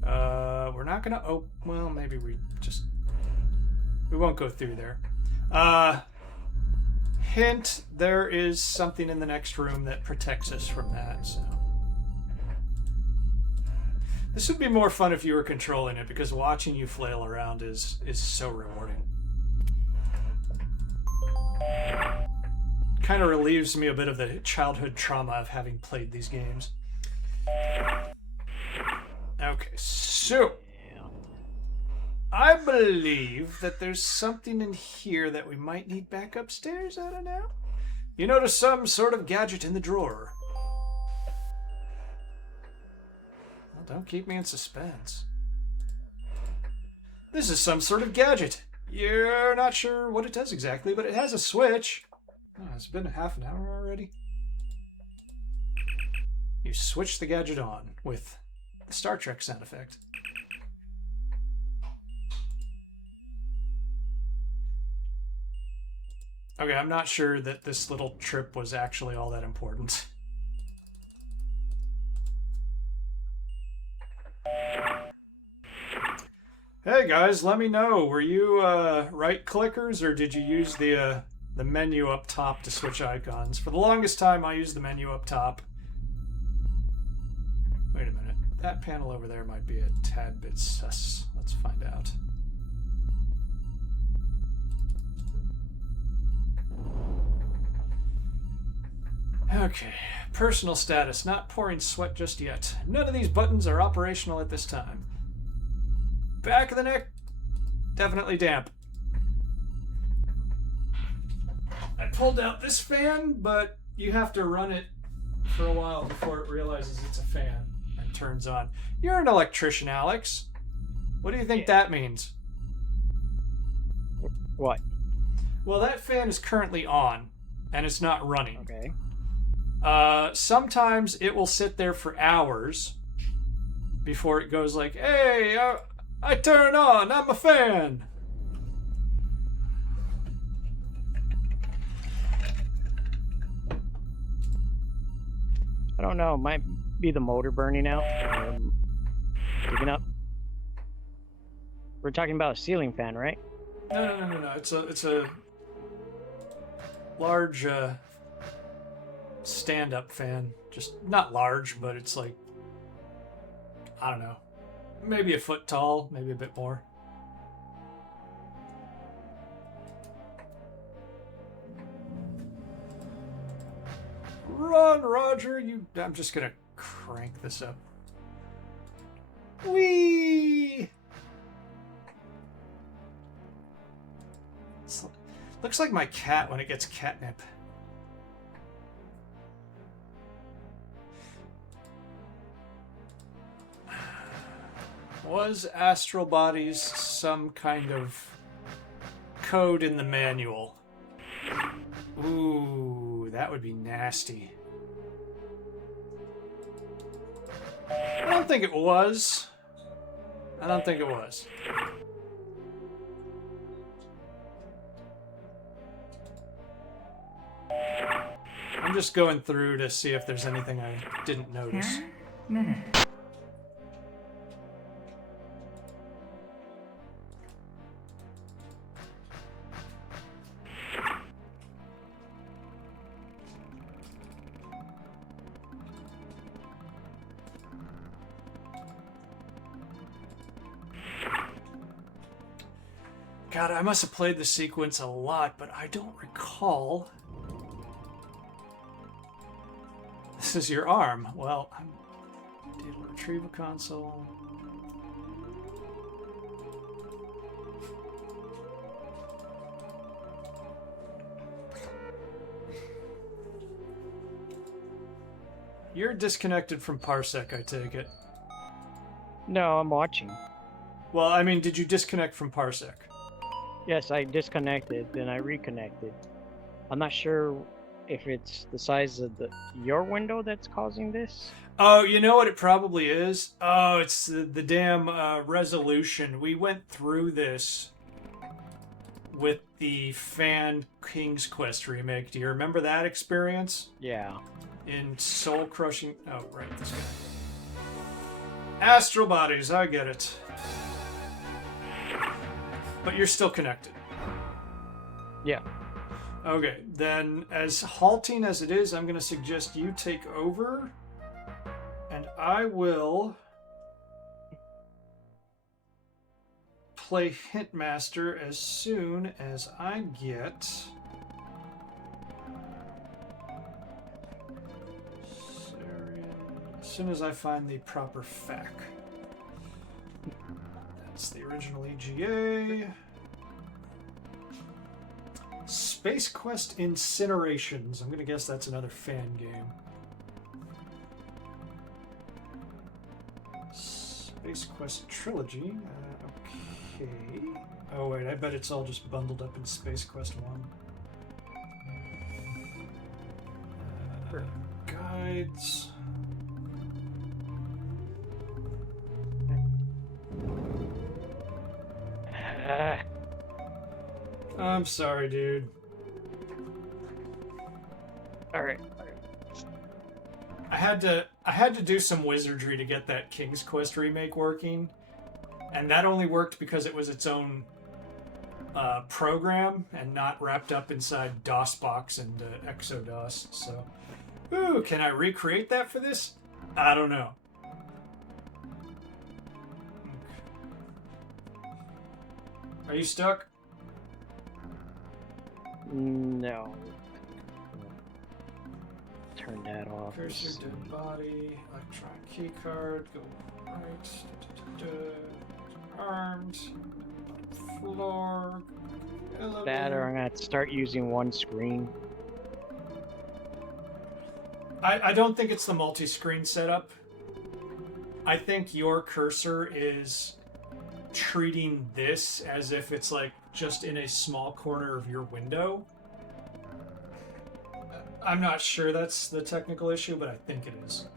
We're not going to well, maybe we won't go through there. Hint, there is something in the next room that protects us from that, so. This would be more fun if you were controlling it, because watching you flail around is so rewarding. Kind of relieves me a bit of the childhood trauma of having played these games. Okay, so I believe that there's something in here that we might need back upstairs. I don't know. You notice some sort of gadget in the drawer. Well, don't keep me in suspense. This is some sort of gadget. You're not sure what it does exactly, but it has a switch. Oh, it's been half an hour already. You switch the gadget on with the Star Trek sound effect. Okay, I'm not sure that this little trip was actually all that important. Hey guys, let me know. Were you right clickers, or did you use the menu up top to switch icons? For the longest time, I used the menu up top. Wait a minute. That panel over there might be a tad bit sus. Let's find out. Okay, personal status, not pouring sweat just yet. None of these buttons are operational at this time. Back of the neck, definitely damp. I pulled out this fan, but you have to run it for a while before it realizes it's a fan and turns on. You're an electrician, Alex. What do you think that means? What? Well, that fan is currently on, and it's not running. Okay. Sometimes it will sit there for hours before it goes like, hey, I turn on, I'm a fan. I don't know. It might be the motor burning out. Picking up. We're talking about a ceiling fan, right? No. It's a large stand-up fan. Just not large, but it's like, I don't know, maybe a foot tall, maybe a bit more. Run, Roger! I'm just gonna crank this up. Whee! Looks like my cat when it gets catnip. Was astral bodies some kind of code in the manual? Ooh, that would be nasty. I don't think it was. I don't think it was. I'm just going through to see if there's anything I didn't notice. 10 minutes. God, I must have played the sequence a lot, but I don't recall. This is your arm. Well, I'm able to retrieve a console. You're disconnected from Parsec, I take it. No, I'm watching. Well, I mean, did you disconnect from Parsec? Yes, I disconnected, then I reconnected. I'm not sure if it's the size of your window that's causing this. Oh, you know what it probably is? Oh, it's the damn resolution. We went through this with the Fan King's Quest remake. Do you remember that experience? Yeah. In Soul Crushing... Oh, right, this guy. Astral bodies, I get it. But you're still connected. Yeah. Okay, then as halting as it is, I'm going to suggest you take over. And I will play Hintmaster as soon as I get... As soon as I find the proper FAQ. That's the original EGA. Space Quest Incinerations. I'm going to guess that's another fan game. Space Quest Trilogy. Okay. Oh, wait, I bet it's all just bundled up in Space Quest 1. Guides. I'm sorry, dude. All right. I had to do some wizardry to get that King's Quest remake working, and that only worked because it was its own program and not wrapped up inside DOSBox and Exodus. So, ooh, can I recreate that for this? I don't know. Are you stuck? No. Turn that off. Cursor, dead body, electronic key card, go right, armed, floor, elevator. That, or I'm gonna have to start using one screen. I don't think it's the multi-screen setup. I think your cursor is treating this as if it's like just in a small corner of your window. I'm not sure that's the technical issue, but I think it is.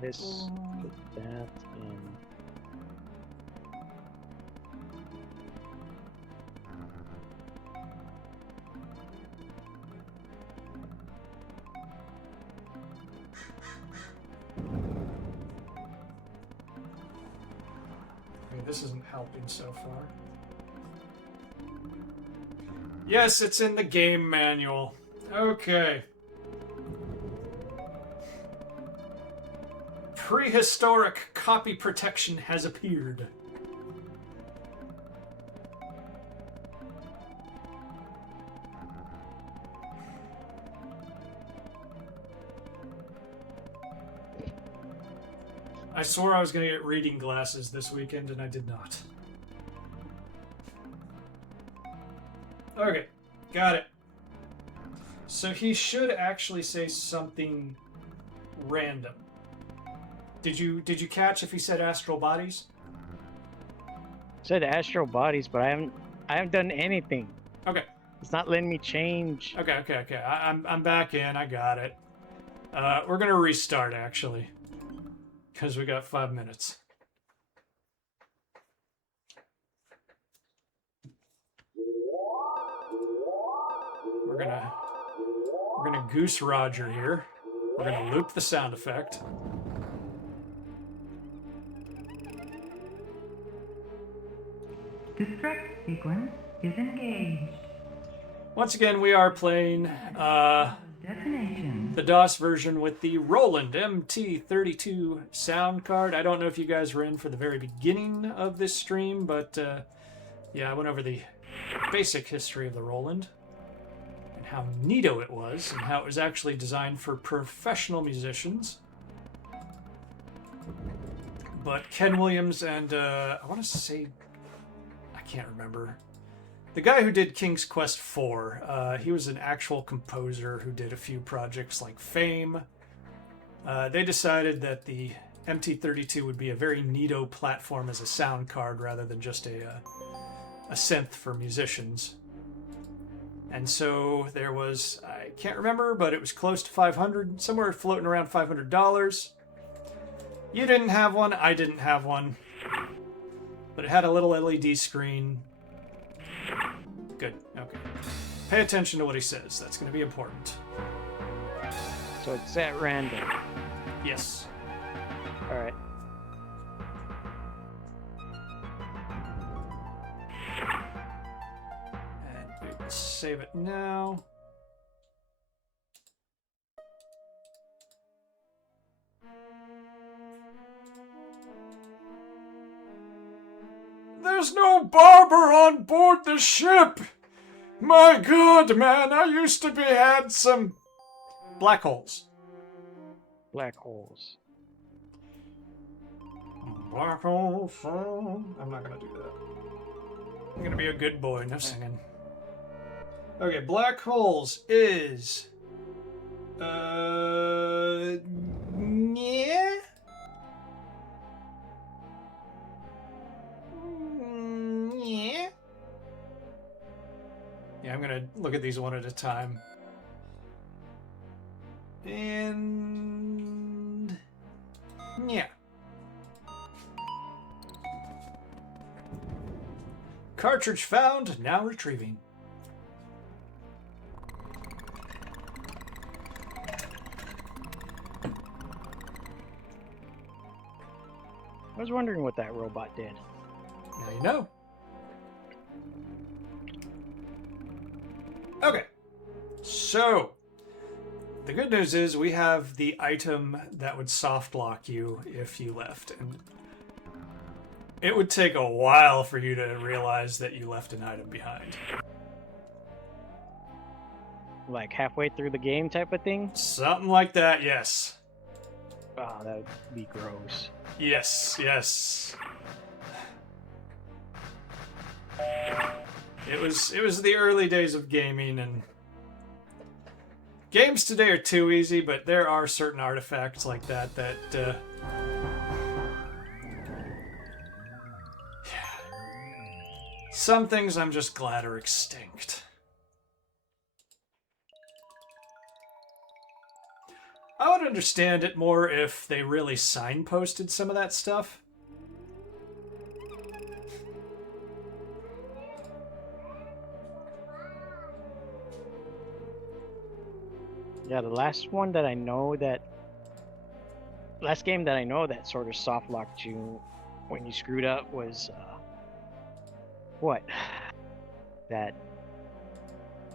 This, put that in. this isn't helping so far. Yes, it's in the game manual. Okay. Prehistoric copy protection has appeared. I swore I was going to get reading glasses this weekend, and I did not. Okay, got it. So he should actually say something random. Did you catch if he said astral bodies? Said astral bodies, but I haven't done anything. Okay. It's not letting me change. Okay. I'm back in. I got it. We're gonna restart actually, because we got 5 minutes. We're gonna goose Roger here. We're gonna loop the sound effect. Destruct sequence is engaged. Once again, we are playing Detonation. the DOS version with the Roland MT-32 sound card. I don't know if you guys were in for the very beginning of this stream, but yeah, I went over the basic history of the Roland and how neato it was and how it was actually designed for professional musicians. But Ken Williams and I want to say, I can't remember. The guy who did King's Quest IV, he was an actual composer who did a few projects like Fame. They decided that the MT-32 would be a very neato platform as a sound card rather than just a synth for musicians. And so there was, I can't remember, but it was close to $500, somewhere floating around $500. You didn't have one, I didn't have one. But it had a little LED screen. Good, okay. Pay attention to what he says. That's going to be important. So it's at random. Yes. Alright. And we will save it now. There's no barber on board the ship! My God, man, I used to be handsome. Black holes. Black holes. Black holes. I'm not gonna do that. I'm gonna be a good boy, no singing. Okay, black holes is... yeah? Yeah. Yeah, I'm gonna look at these one at a time. And... yeah. Cartridge found, now retrieving. I was wondering what that robot did. Now you know. Okay. So, the good news is we have the item that would soft lock you if you left. And it would take a while for you to realize that you left an item behind. Like halfway through the game type of thing? Something like that, yes. Oh, that would be gross. Yes, yes. It was the early days of gaming, and games today are too easy, but there are certain artifacts like that some things I'm just glad are extinct. I would understand it more if they really signposted some of that stuff. Yeah, the last game that I know that sort of soft locked you when you screwed up was what? That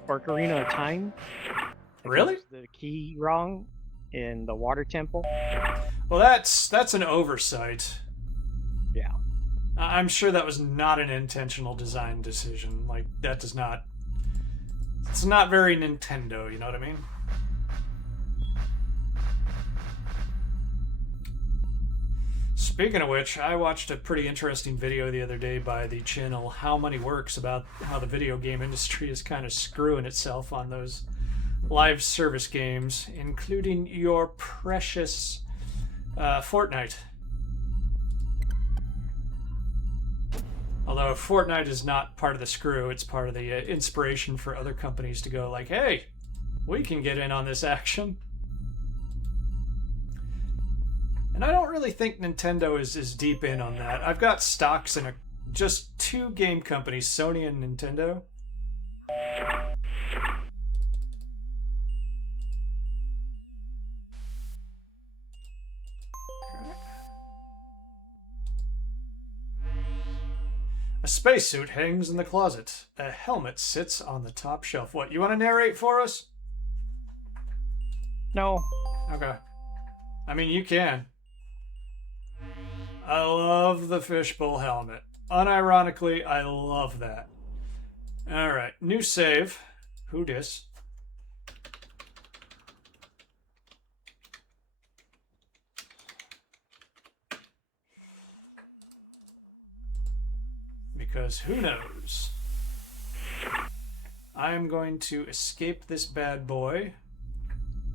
Ocarina of Time? Like, Really? it was the key wrong in the water temple. Well, that's an oversight. Yeah. I'm sure that was not an intentional design decision. Like, that does not... It's not very Nintendo, you know what I mean? Speaking of which, I watched a pretty interesting video the other day by the channel How Money Works about how the video game industry is kind of screwing itself on those live service games, including your precious Fortnite. Although Fortnite is not part of the screw, it's part of the inspiration for other companies to go like, hey, we can get in on this action. And I don't really think Nintendo is deep in on that. I've got stocks in just two game companies, Sony and Nintendo. A spacesuit hangs in the closet. A helmet sits on the top shelf. What, you want to narrate for us? No. Okay. I mean, you can. I love the fishbowl helmet. Unironically, I love that. Alright, new save. Who dis? Because who knows? I am going to escape this bad boy.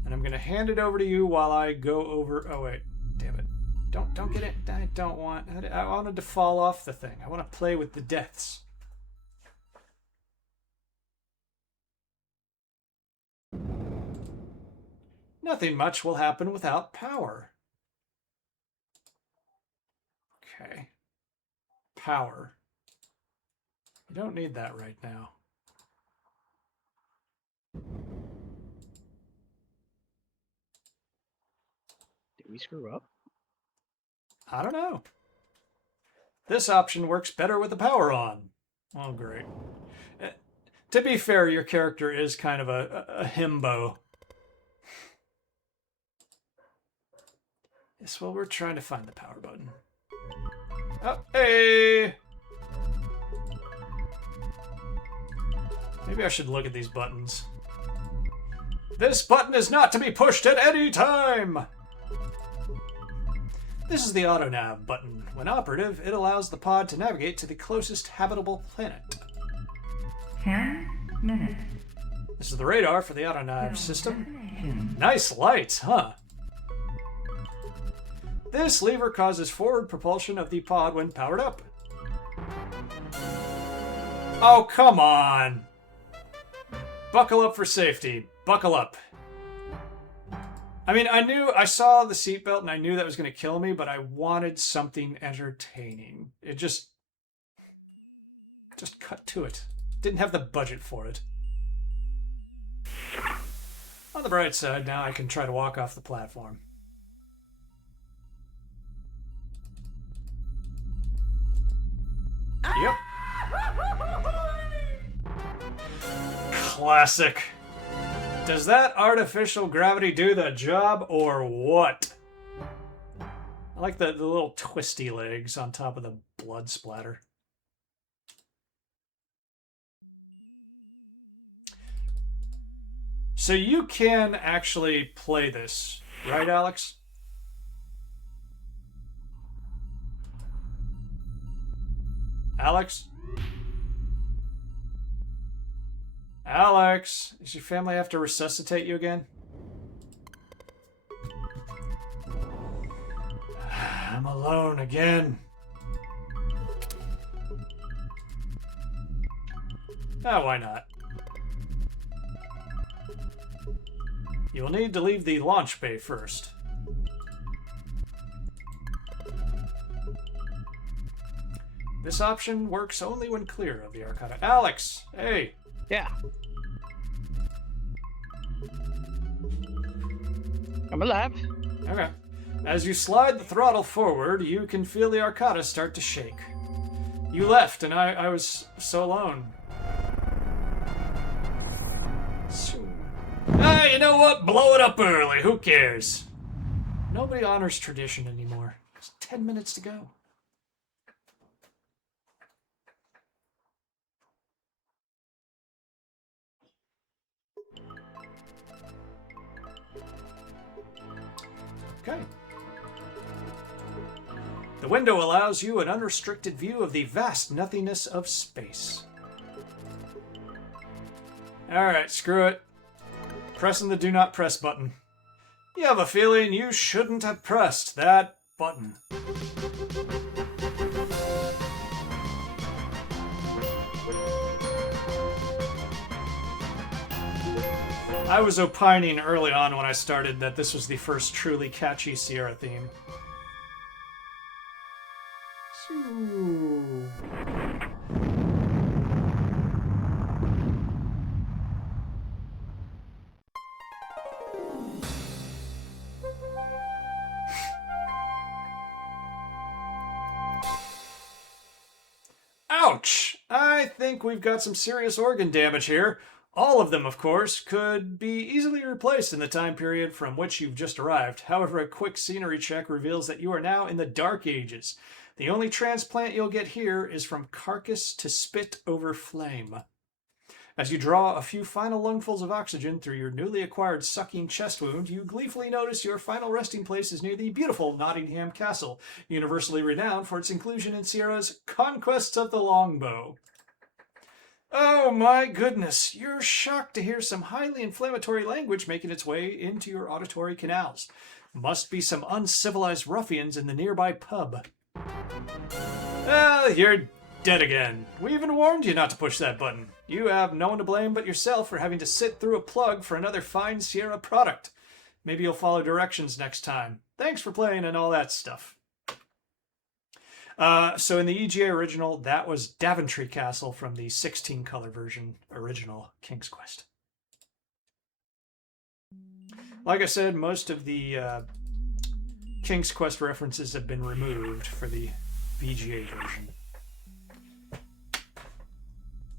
And I'm going to hand it over to you while I go over... Oh, wait. Damn it. Don't get it. I don't want... I wanted to fall off the thing. I want to play with the deaths. Nothing much will happen without power. Okay. Power. You don't need that right now. Did we screw up? I don't know. This option works better with the power on. Oh, great. To be fair, your character is kind of a himbo. Yes, well, we're trying to find the power button. Oh, hey! Maybe I should look at these buttons. This button is not to be pushed at any time! This is the auto nav button. When operative, it allows the pod to navigate to the closest habitable planet. 10 minutes. This is the radar for the auto nav system. Destination. Nice lights, huh? This lever causes forward propulsion of the pod when powered up. Oh, come on! Buckle up for safety. Buckle up. I mean, I saw the seatbelt and I knew that was going to kill me, but I wanted something entertaining. It just cut to it. Didn't have the budget for it. On the bright side, now I can try to walk off the platform. Yep. Classic. Does that artificial gravity do the job or what? I like the little twisty legs on top of the blood splatter. So you can actually play this, right, Alex? Alex? Alex, does your family have to resuscitate you again? I'm alone again. Oh, why not? You will need to leave the launch bay first. This option works only when clear of the Arcata. Alex, hey. Yeah. I'm alive. Okay. As you slide the throttle forward, you can feel the Arcata start to shake. You left, and I was so alone. Ah, you know what? Blow it up early. Who cares? Nobody honors tradition anymore. There's 10 minutes to go. Okay. The window allows you an unrestricted view of the vast nothingness of space. Alright, screw it. Pressing the do not press button. You have a feeling you shouldn't have pressed that button. I was opining early on when I started that this was the first truly catchy Sierra theme. Ouch! I think we've got some serious organ damage here. All of them, of course, could be easily replaced in the time period from which you've just arrived. However, a quick scenery check reveals that you are now in the Dark Ages. The only transplant you'll get here is from carcass to spit over flame. As you draw a few final lungfuls of oxygen through your newly acquired sucking chest wound, you gleefully notice your final resting place is near the beautiful Nottingham Castle, universally renowned for its inclusion in Sierra's Conquests of the Longbow. Oh my goodness, you're shocked to hear some highly inflammatory language making its way into your auditory canals. Must be some uncivilized ruffians in the nearby pub. Well, you're dead again. We even warned you not to push that button. You have no one to blame but yourself for having to sit through a plug for another fine Sierra product. Maybe you'll follow directions next time. Thanks for playing and all that stuff. So in the EGA original, that was Daventry Castle from the 16-color version original King's Quest. Like I said, most of the King's Quest references have been removed for the VGA version.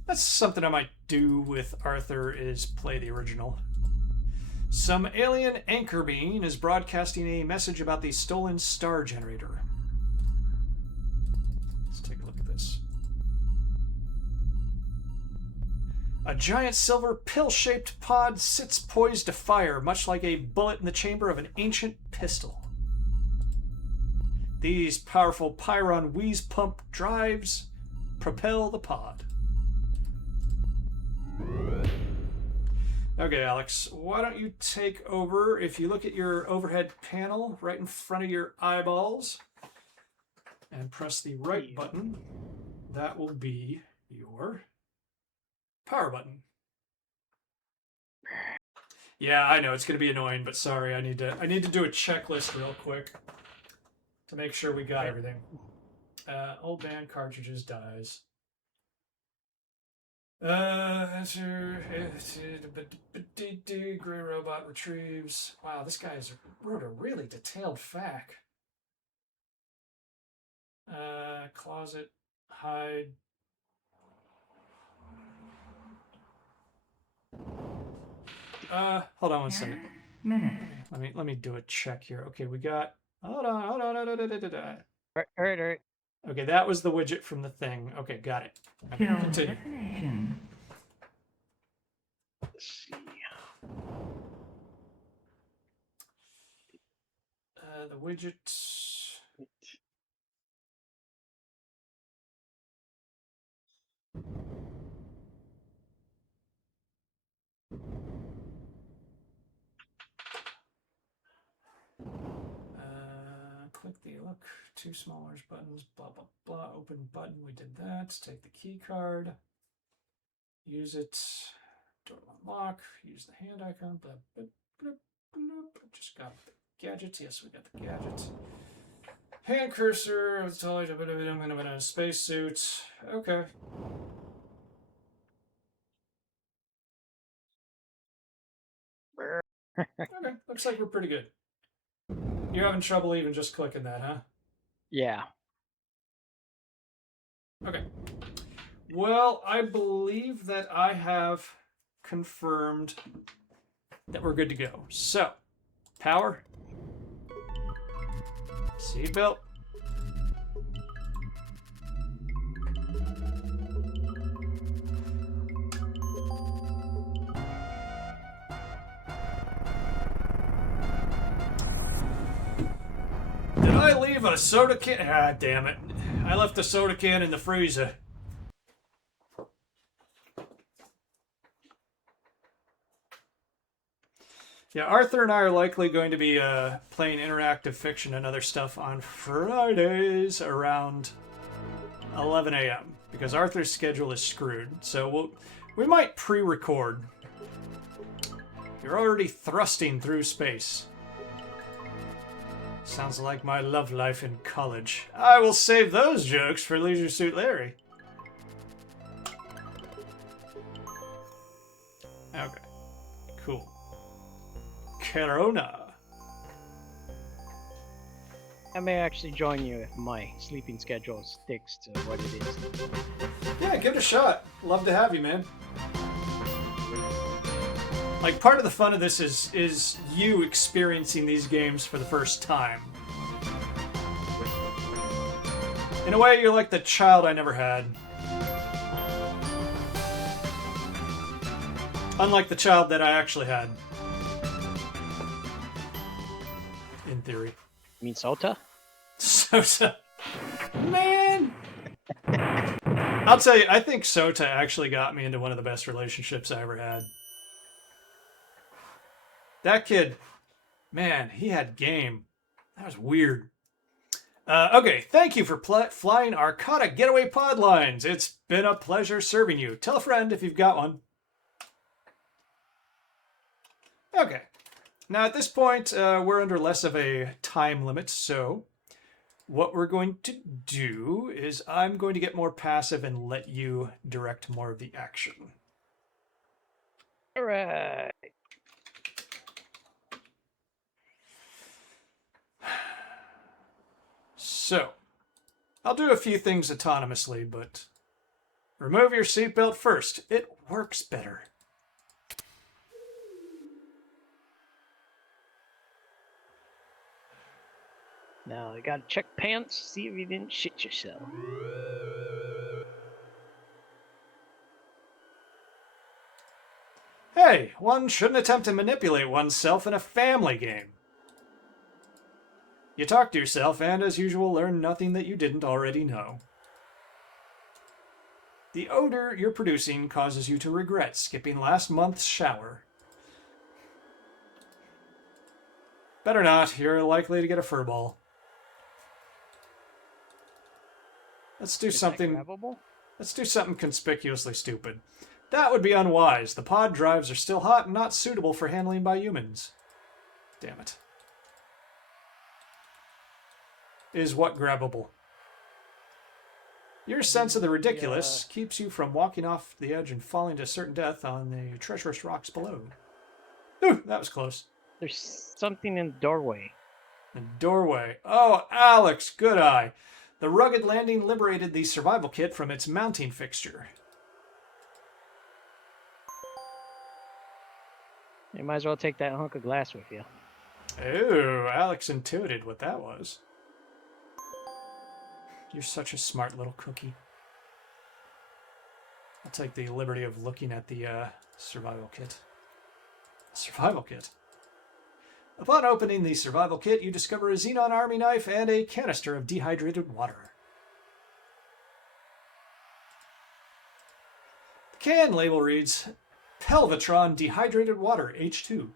That's something I might do with Arthur, is play the original. Some alien anchor being is broadcasting a message about the stolen star generator. Let's take a look at this. A giant silver pill-shaped pod sits poised to fire, much like a bullet in the chamber of an ancient pistol. These powerful Pyron wheeze pump drives propel the pod. Okay, Alex, why don't you take over? If you look at your overhead panel right in front of your eyeballs and press the right button, that will be your power button. Yeah, I know it's going to be annoying, but sorry, I need to do a checklist real quick to make sure we got everything. Old man cartridges dies. Gray robot retrieves. Wow, this guy's wrote a really detailed FAQ. Closet, hide. Hold on one second. Let me do a check here. Okay, we got. Hold on. All right. Okay, that was the widget from the thing. Okay, got it. Okay, continue. Let's see. The widget. Click the look, two small large buttons, blah, blah, blah, open button, we did that, take the key card, use it, door unlock, use the hand icon, blah, blah, blah, blah, just got the gadgets, yes, we got the gadgets. Hand cursor, I'm going to a spacesuit, okay. Okay, looks like we're pretty good. You're having trouble even just clicking that, huh? Yeah. Okay. Well, I believe that I have confirmed that we're good to go. So, power. Seatbelt. Did I leave a soda can? Ah, damn it. I left the soda can in the freezer. Yeah, Arthur and I are likely going to be playing interactive fiction and other stuff on Fridays around 11 a.m. because Arthur's schedule is screwed. So we might pre-record. You're already thrusting through space. Sounds like my love life in college. I will save those jokes for Leisure Suit Larry. Okay, cool. Corona. I may actually join you if my sleeping schedule sticks to what it is. Yeah, give it a shot. Love to have you, man. Like, part of the fun of this is you experiencing these games for the first time. In a way, you're like the child I never had. Unlike the child that I actually had. In theory. You mean Sota? Sota. Man! I'll tell you, I think Sota actually got me into one of the best relationships I ever had. That kid, man, he had game. That was weird. Okay, thank you for flying Arcata Getaway Pod Lines. It's been a pleasure serving you. Tell a friend if you've got one. Okay. Now, at this point, we're under less of a time limit, so what we're going to do is I'm going to get more passive and let you direct more of the action. All right. So, I'll do a few things autonomously, but remove your seatbelt first. It works better. Now you gotta check pants, see if you didn't shit yourself. Hey, one shouldn't attempt to manipulate oneself in a family game. You talk to yourself and, as usual, learn nothing that you didn't already know. The odor you're producing causes you to regret skipping last month's shower. Better not, you're likely to get a fur ball. Let's do something conspicuously stupid. That would be unwise. The pod drives are still hot and not suitable for handling by humans. Damn it. Is what grabbable? Your sense of the ridiculous keeps you from walking off the edge and falling to certain death on the treacherous rocks below. Ooh, that was close. There's something in the doorway. The doorway. Oh, Alex, good eye. The rugged landing liberated the survival kit from its mounting fixture. You might as well take that hunk of glass with you. Ooh, Alex intuited what that was. You're such a smart little cookie. I'll take the liberty of looking at the survival kit. Survival kit. Upon opening the survival kit, you discover a Xenon army knife and a canister of dehydrated water. The can label reads, Pelvatron Dehydrated Water, H2.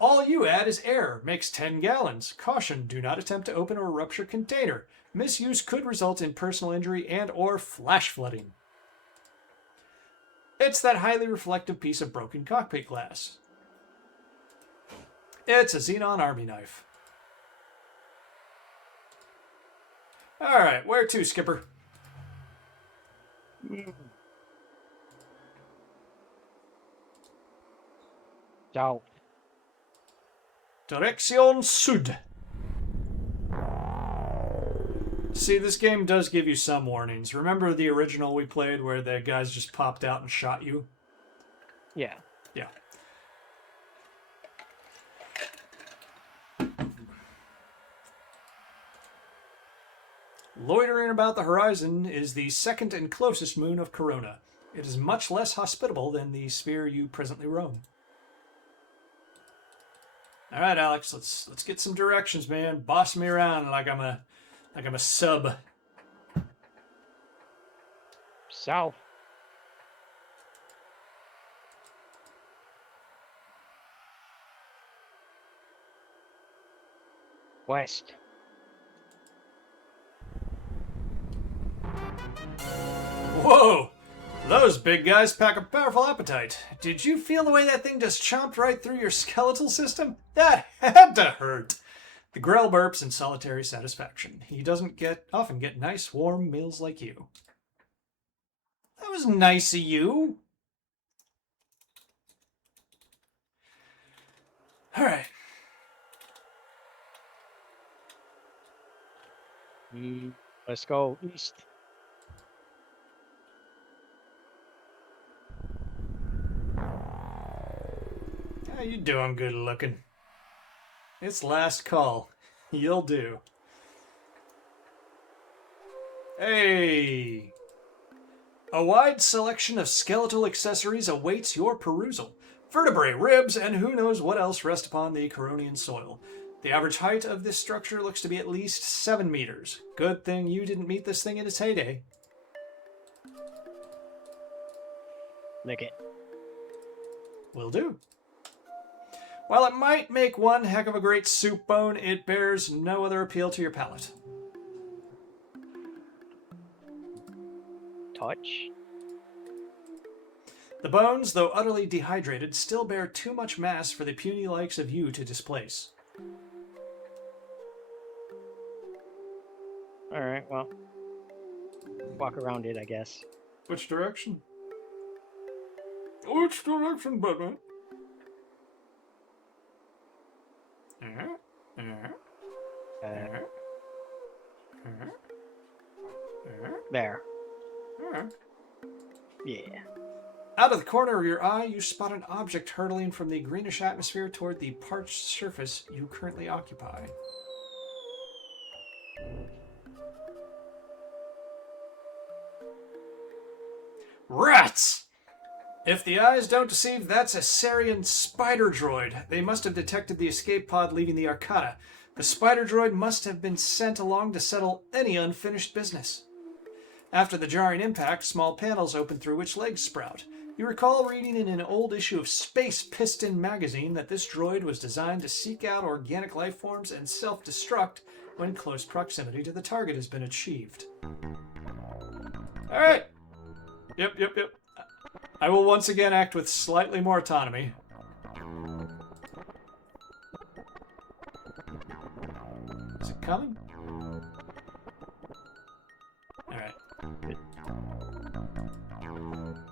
All you add is air, makes 10 gallons. Caution, do not attempt to open or rupture container. Misuse could result in personal injury and or flash flooding. It's that highly reflective piece of broken cockpit glass. It's a Xenon army knife. Alright, where to, Skipper? Ciao. Direction Sud. See, this game does give you some warnings. Remember the original we played where the guys just popped out and shot you? Yeah. Yeah. Loitering about the horizon is the second and closest moon of Corona. It is much less hospitable than the sphere you presently roam. All right, Alex, let's get some directions, man. Boss me around like I'm a sub. South. West. Whoa! Those big guys pack a powerful appetite. Did you feel the way that thing just chomped right through your skeletal system? That had to hurt. The Grell burps in solitary satisfaction. He doesn't often get nice, warm meals like you. That was nice of you. All right. Let's go east. How you doing, good looking? It's last call. You'll do. Hey! A wide selection of skeletal accessories awaits your perusal. Vertebrae, ribs, and who knows what else rest upon the Coronian soil. The average height of this structure looks to be at least 7 meters. Good thing you didn't meet this thing in its heyday. Lick it. Will do. While it might make one heck of a great soup bone, it bears no other appeal to your palate. Touch. The bones, though utterly dehydrated, still bear too much mass for the puny likes of you to displace. Alright, well. Walk around it, I guess. Which direction? Which direction, Batman? There. Yeah. Out of the corner of your eye, you spot an object hurtling from the greenish atmosphere toward the parched surface you currently occupy. Rats! If the eyes don't deceive, that's a Sarian spider droid. They must have detected the escape pod leaving the Arcana. The spider droid must have been sent along to settle any unfinished business. After the jarring impact, small panels open through which legs sprout. You recall reading in an old issue of Space Piston magazine that this droid was designed to seek out organic life forms and self-destruct when close proximity to the target has been achieved. Alright. Yep. I will once again act with slightly more autonomy. Is it coming? Alright.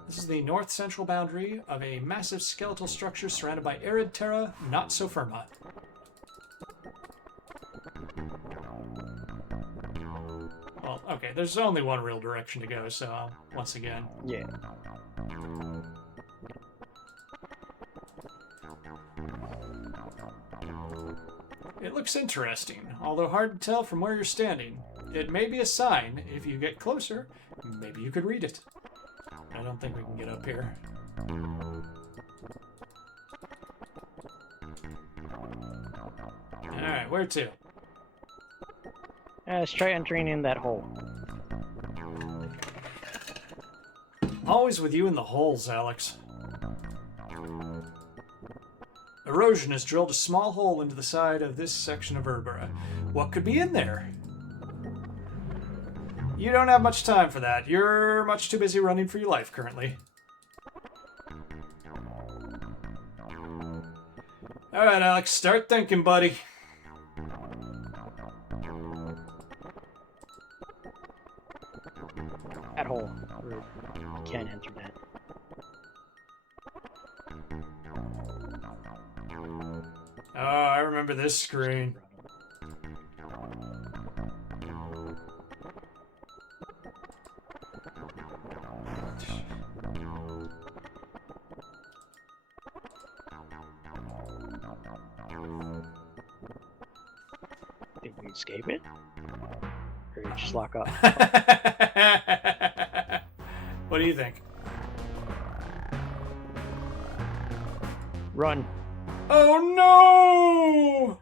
This is the north-central boundary of a massive skeletal structure surrounded by arid terra not so firma. Well, okay, there's only one real direction to go, so once again. Yeah. It looks interesting, although hard to tell from where you're standing. It may be a sign. If you get closer, maybe you could read it. I don't think we can get up here. Alright, where to? Let's try entering in that hole. Always with you in the holes, Alex. Erosion has drilled a small hole into the side of this section of Urbara. What could be in there? You don't have much time for that. You're much too busy running for your life currently. Alright, Alex, start thinking, buddy. That hole. You can't enter that. Oh, I remember this screen. Did we escape it? Or did we just lock up? What do you think? Run. Oh no!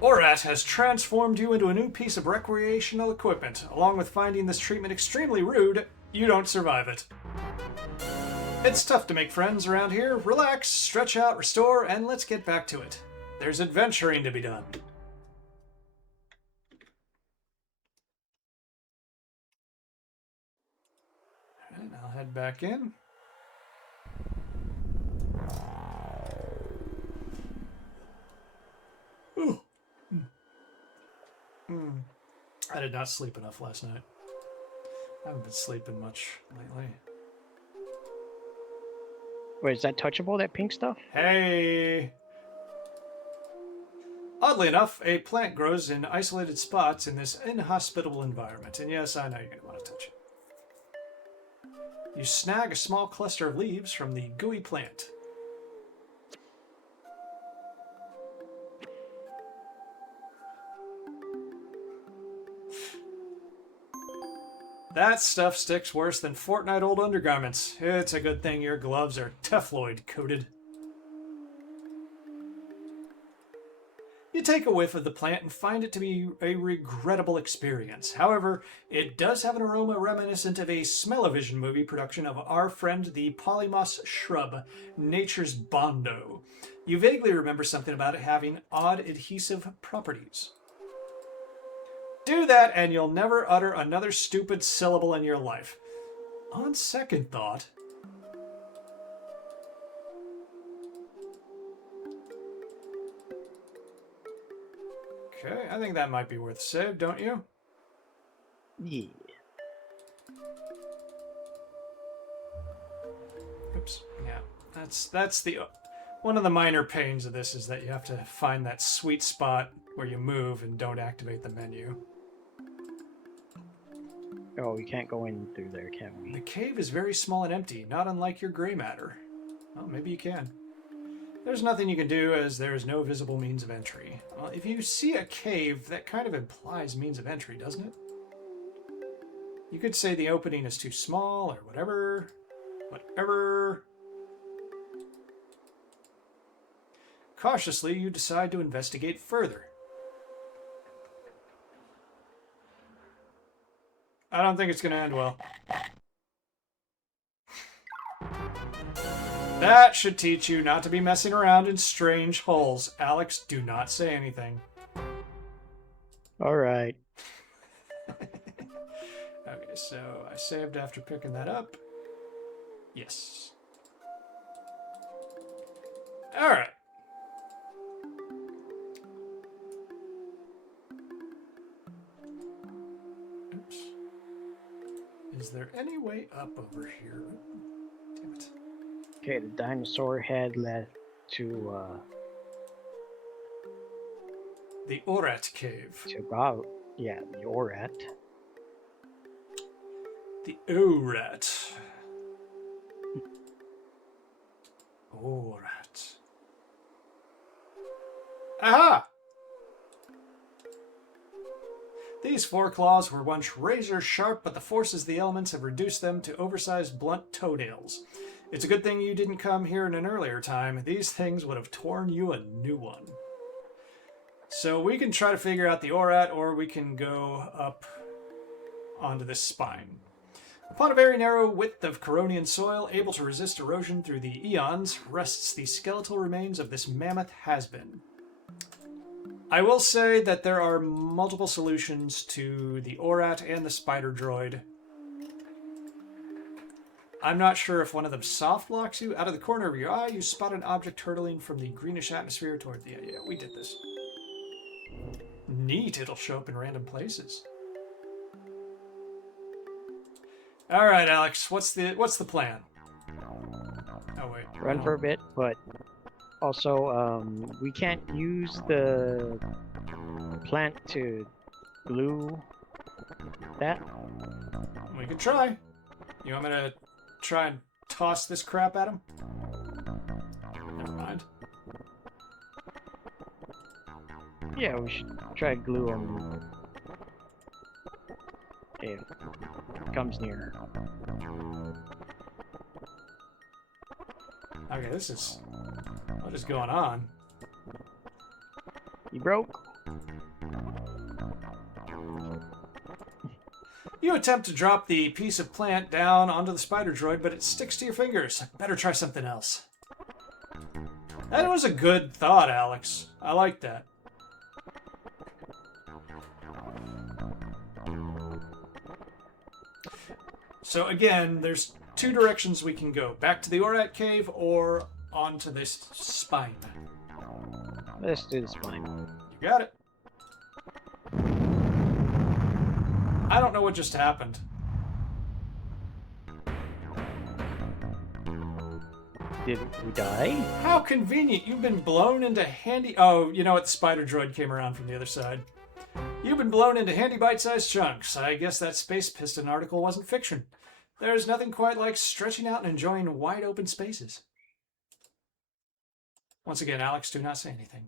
Orat has transformed you into a new piece of recreational equipment. Along with finding this treatment extremely rude, you don't survive it. It's tough to make friends around here. Relax, stretch out, restore, and let's get back to it. There's adventuring to be done. Alright, I'll head back in. Ooh. I did not sleep enough last night. I haven't been sleeping much lately. Wait, is that touchable, that pink stuff? Hey! Oddly enough, a plant grows in isolated spots in this inhospitable environment. And yes, I know you're going to want to touch it. You snag a small cluster of leaves from the gooey plant. That stuff sticks worse than fortnight-old undergarments. It's a good thing your gloves are Tefloid coated. You take a whiff of the plant and find it to be a regrettable experience. However, it does have an aroma reminiscent of a smell-o-vision movie production of our friend the polymoss shrub, Nature's Bondo. You vaguely remember something about it having odd adhesive properties. Do that and you'll never utter another stupid syllable in your life. On second thought... Okay, I think that might be worth a save, don't you? Yeah. Oops. Yeah, that's the... One of the minor pains of this is that you have to find that sweet spot where you move and don't activate the menu. Oh, we can't go in through there, can we? The cave is very small and empty, not unlike your gray matter. Well, maybe you can. There's nothing you can do as there is no visible means of entry. Well, if you see a cave, that kind of implies means of entry, doesn't it? You could say the opening is too small or whatever. Whatever. Cautiously, you decide to investigate further. I don't think it's going to end well. That should teach you not to be messing around in strange holes. Alex, do not say anything. Alright. Okay, so I saved after picking that up. Yes. Alright. Oops. Is there any way up over here? Damn it. Okay, the dinosaur head led to The Orat Cave. about, yeah, the Orat. The Orat. Orat. Aha! These foreclaws were once razor sharp, but the forces of the elements have reduced them to oversized blunt toenails. It's a good thing you didn't come here in an earlier time. These things would have torn you a new one. So we can try to figure out the Orat, or we can go up onto this spine. Upon a very narrow width of Coronian soil, able to resist erosion through the eons, rests the skeletal remains of this mammoth has-been. I will say that there are multiple solutions to the Orat and the spider droid. I'm not sure if one of them soft locks you. Out of the corner of your eye, you spot an object hurtling from the greenish atmosphere toward the... Yeah, we did this. Neat, it'll show up in random places. All right, Alex, what's the plan? Oh, wait. Run for a bit, but Also, we can't use the plant to glue that. We could try. You want me to try and toss this crap at him? Never mind. Yeah, we should try to glue him if it comes near. Okay, what is going on? You broke? You attempt to drop the piece of plant down onto the spider droid, but it sticks to your fingers. Better try something else. That was a good thought, Alex. I like that. So again, there's two directions we can go. Back to the Orat Cave or onto this spine. Let's do the spine. You got it. I don't know what just happened. Did we die? How convenient. You've been blown into handy... Oh, you know what? The spider droid came around from the other side. You've been blown into handy bite-sized chunks. I guess that Space Piston article wasn't fiction. There's nothing quite like stretching out and enjoying wide open spaces. Once again, Alex, do not say anything.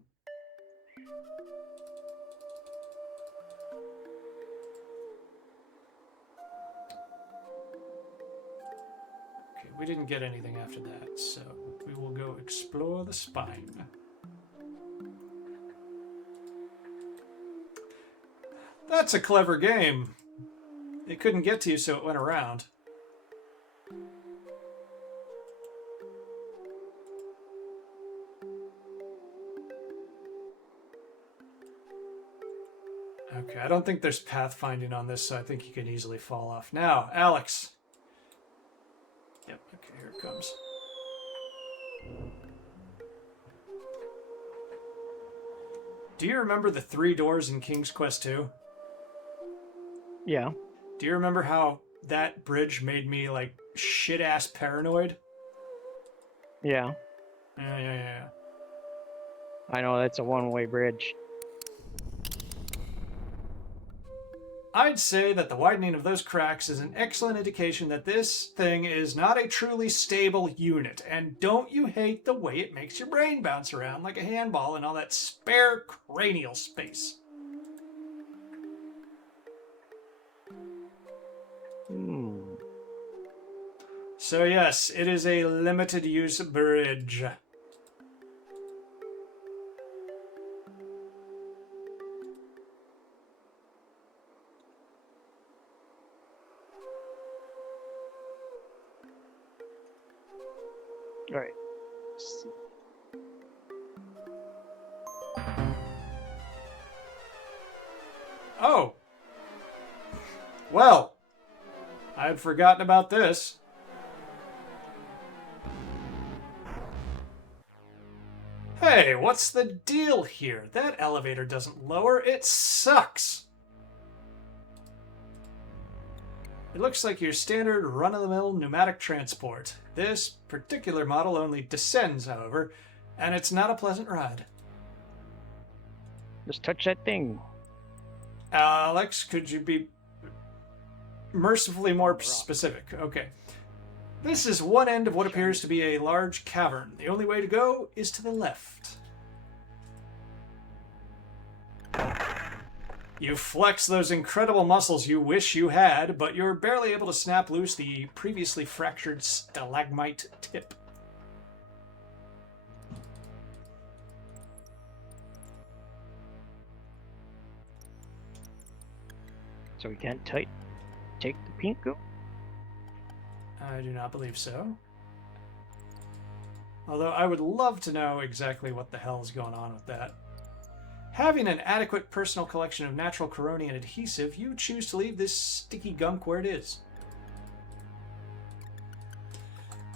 Okay, we didn't get anything after that, so we will go explore the spine. That's a clever game. It couldn't get to you, so it went around. Okay, I don't think there's pathfinding on this, so I think you can easily fall off. Now, Alex. Yep, okay, here it comes. Do you remember the 3 doors in King's Quest 2? Yeah. Do you remember how that bridge made me, like, shit-ass paranoid? Yeah. Yeah. I know that's a one-way bridge. I'd say that the widening of those cracks is an excellent indication that this thing is not a truly stable unit. And don't you hate the way it makes your brain bounce around like a handball in all that spare cranial space? So yes, it is a limited use bridge. All right. Let's see. Oh. Well, I had forgotten about this. Hey, what's the deal here? That elevator doesn't lower, it sucks. It looks like your standard run-of-the-mill pneumatic transport. This particular model only descends, however, and it's not a pleasant ride. Just touch that thing. Alex, could you be mercifully more specific? Okay. This is one end of what appears to be a large cavern. The only way to go is to the left. You flex those incredible muscles you wish you had, but you're barely able to snap loose the previously fractured stalagmite tip. So we can't take the pink goo? I do not believe so. Although I would love to know exactly what the hell is going on with that. Having an adequate personal collection of natural coronian adhesive, you choose to leave this sticky gunk where it is.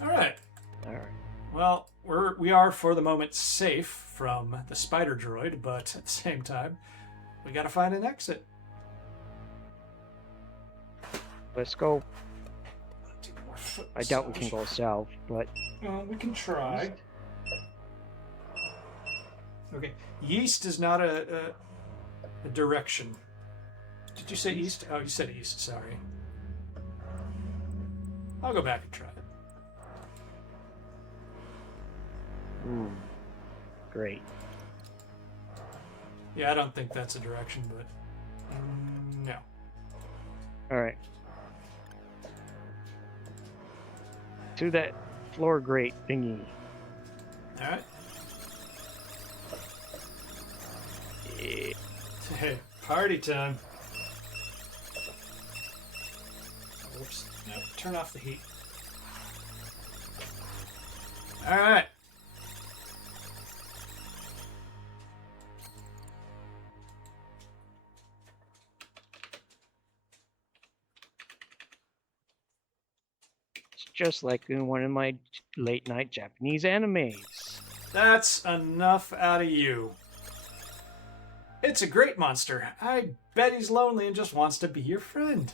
Alright. Alright. Well, we are for the moment safe from the spider droid, but at the same time, we gotta find an exit. Let's go. I doubt we can go south, but We can try. Okay. Yeast is not a direction. Did you say east? Oh, you said east. Sorry. I'll go back and try it. Great. Yeah, I don't think that's a direction, but no. All right. To that floor grate thingy. All right. Yeah. Hey, party time. Oops. No, turn off the heat. All right. It's just like in one of my late night Japanese animes. That's enough out of you. It's a great monster. I bet he's lonely and just wants to be your friend.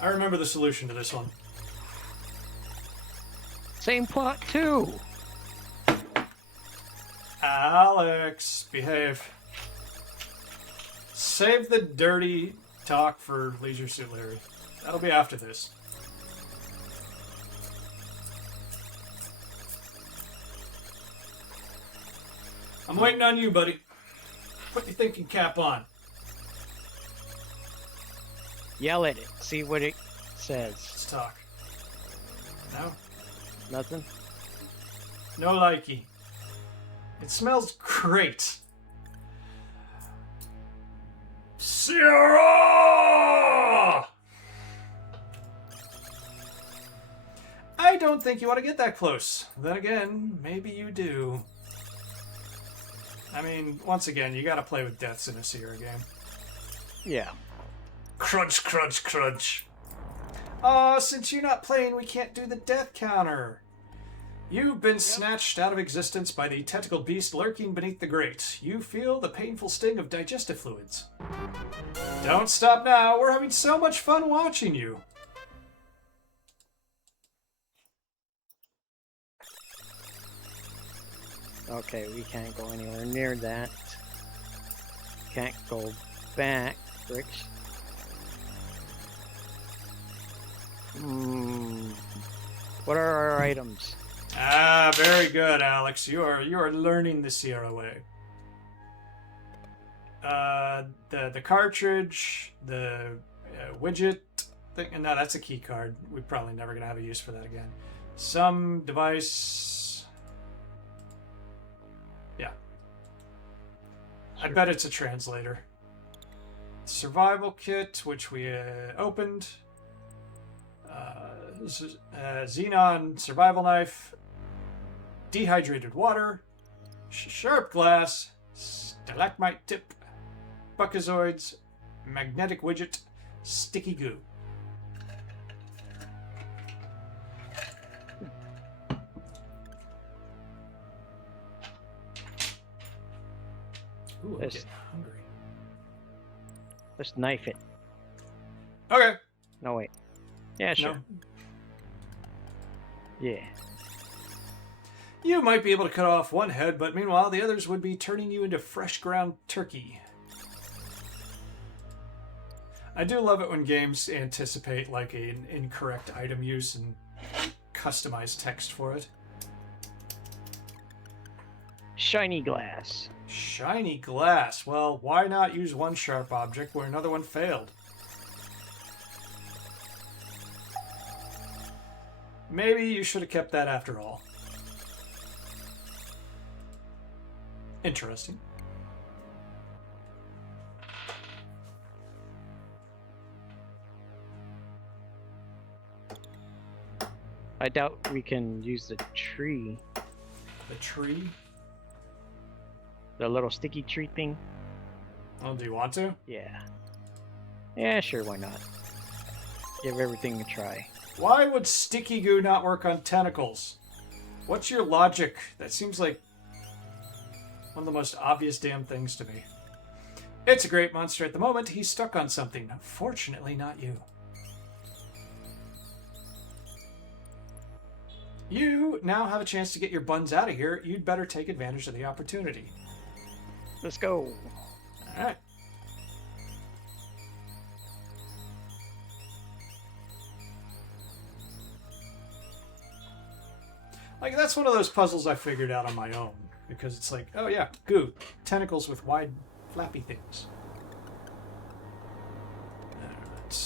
I remember the solution to this one. Same plot too. Alex, behave. Save the dirty talk for Leisure Suit Larry. That'll be after this. I'm waiting on you, buddy. Put your thinking cap on. Yell at it. See what it says. Let's talk. No? Nothing? No likey. It smells great. Sierra! I don't think you want to get that close. Then again, maybe you do. I mean, once again, you gotta play with deaths in a Sierra game. Yeah. Crunch, crunch, crunch. Since you're not playing, we can't do the death counter. You've been snatched out of existence by the tentacle beast lurking beneath the grate. You feel the painful sting of digestive fluids. Don't stop now. We're having so much fun watching you. Okay, we can't go anywhere near that. Can't go back, bricks. What are our items? Ah, very good, Alex. You are learning the Sierra way. The cartridge, the widget thing. No, that's a key card. We're probably never gonna have a use for that again. Some device. Yeah. I bet it's a translator. Survival kit, which we opened. This is Xenon survival knife. Dehydrated water, sharp glass, stalagmite tip, buckazoids, magnetic widget, sticky goo. Ooh, I'm getting hungry. Let's knife it. Okay. No, wait. Yeah, sure. No. Yeah. You might be able to cut off one head, but meanwhile the others would be turning you into fresh ground turkey. I do love it when games anticipate like an incorrect item use and customize text for it. Shiny glass. Shiny glass. Well, why not use one sharp object where another one failed? Maybe you should have kept that after all. Interesting. I doubt we can use the tree. The tree? The little sticky tree thing. Oh, do you want to? Yeah. Yeah, sure, why not? Give everything a try. Why would sticky goo not work on tentacles? What's your logic? That seems like one of the most obvious damn things to me. It's a great monster at the moment. He's stuck on something. Fortunately, not you. You now have a chance to get your buns out of here. You'd better take advantage of the opportunity. Let's go. All right. Like, that's one of those puzzles I figured out on my own. Because it's like, oh yeah, goo. Tentacles with wide, flappy things. Alright.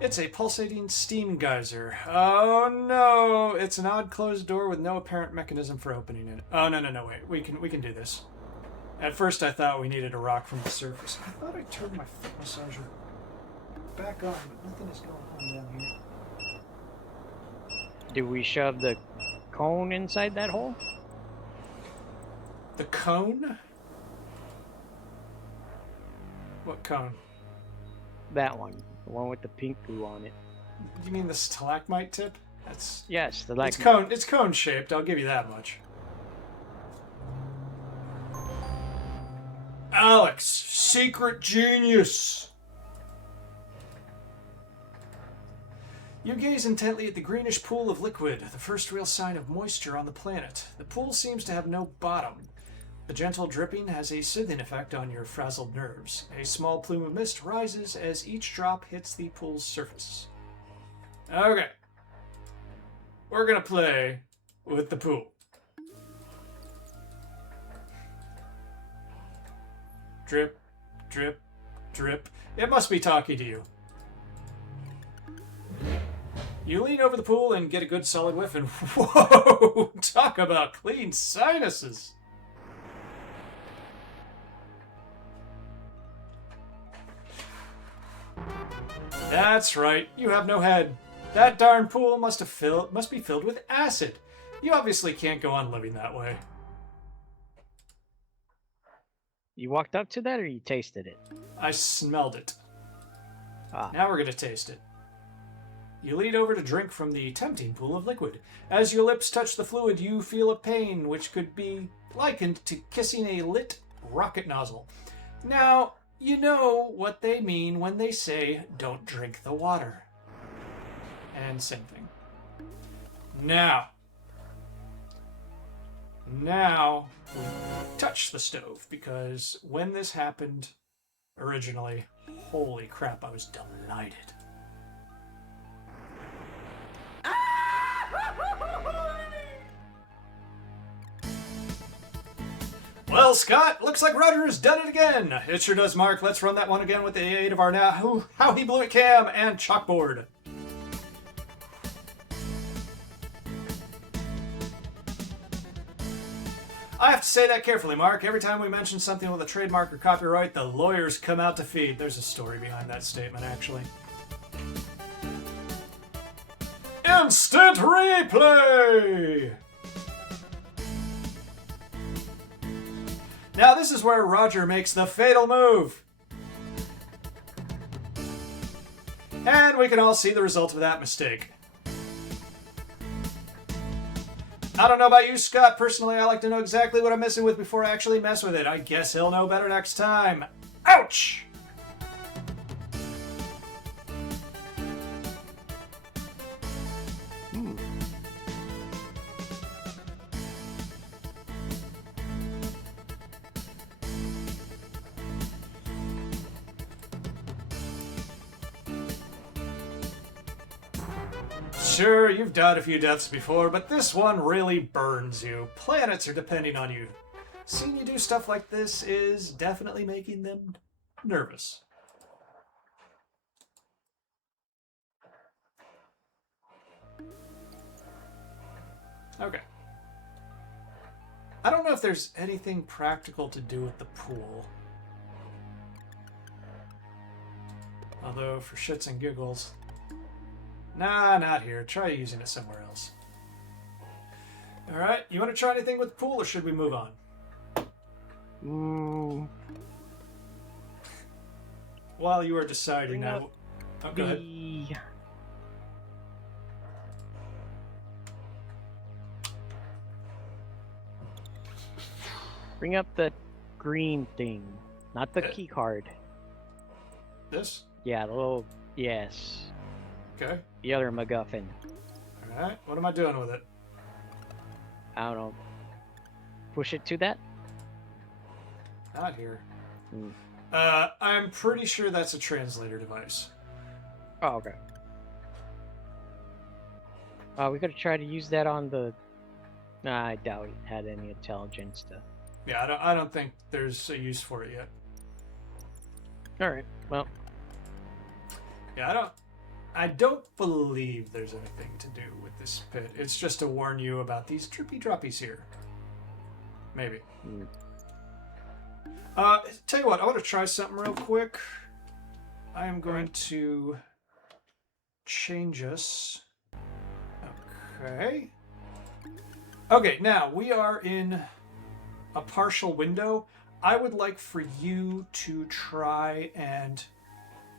It's a pulsating steam geyser. Oh no! It's an odd closed door with no apparent mechanism for opening it. Oh no, wait. We can do this. At first I thought we needed a rock from the surface. I thought I turned my foot massager back on, but nothing is going on down here. Did we shove the cone inside that hole? The cone? What cone? That one. The one with the pink goo on it. You mean the stalagmite tip? That's Yes, the it's cone shaped, I'll give you that much. Alex, secret genius. You gaze intently at the greenish pool of liquid, the first real sign of moisture on the planet. The pool seems to have no bottom. The gentle dripping has a soothing effect on your frazzled nerves. A small plume of mist rises as each drop hits the pool's surface. Okay. We're gonna play with the pool. Drip, drip, drip. It must be talking to you. You lean over the pool and get a good solid whiff, and whoa! Talk about clean sinuses! That's right, you have no head. That darn pool must be filled with acid. You obviously can't go on living that way. You walked up to that or you tasted it? I smelled it. Ah. Now we're gonna taste it. You lean over to drink from the tempting pool of liquid. As your lips touch the fluid, you feel a pain which could be likened to kissing a lit rocket nozzle. Now, you know what they mean when they say, don't drink the water. And same thing. Now we touch the stove, because when this happened originally, holy crap, I was delighted. Well, Scott, looks like Roger has done it again. It sure does, Mark. Let's run that one again with the aid of our now How He Blew It cam and chalkboard. I have to say that carefully, Mark. Every time we mention something with a trademark or copyright, the lawyers come out to feed. There's a story behind that statement, actually. Instant replay! Now this is where Roger makes the fatal move. And we can all see the result of that mistake. I don't know about you, Scott. Personally, I like to know exactly what I'm messing with before I actually mess with it. I guess he'll know better next time. Ouch! Sure, you've died a few deaths before, but this one really burns you. Planets are depending on you. Seeing you do stuff like this is definitely making them nervous. Okay. I don't know if there's anything practical to do with the pool. Although, for shits and giggles... Nah, not here. Try using it somewhere else. Alright, you want to try anything with the pool, or should we move on? While you are deciding now... Oh, go ahead. Bring up the green thing, not the key card. This? Yeah, the little... Yes. Okay. The other MacGuffin. All right. What am I doing with it? I don't know. Push it to that? Not here. Hmm. I'm pretty sure that's a translator device. Oh, okay. We could try to use that on the... Nah, I doubt it had any intelligence to... Yeah, I don't think there's a use for it yet. Alright, well... Yeah, I don't believe there's anything to do with this pit. It's just to warn you about these trippy droppies here. Maybe. Hmm. Tell you what, I want to try something real quick. I am going to change us. Okay. Okay, now we are in a partial window. I would like for you to try and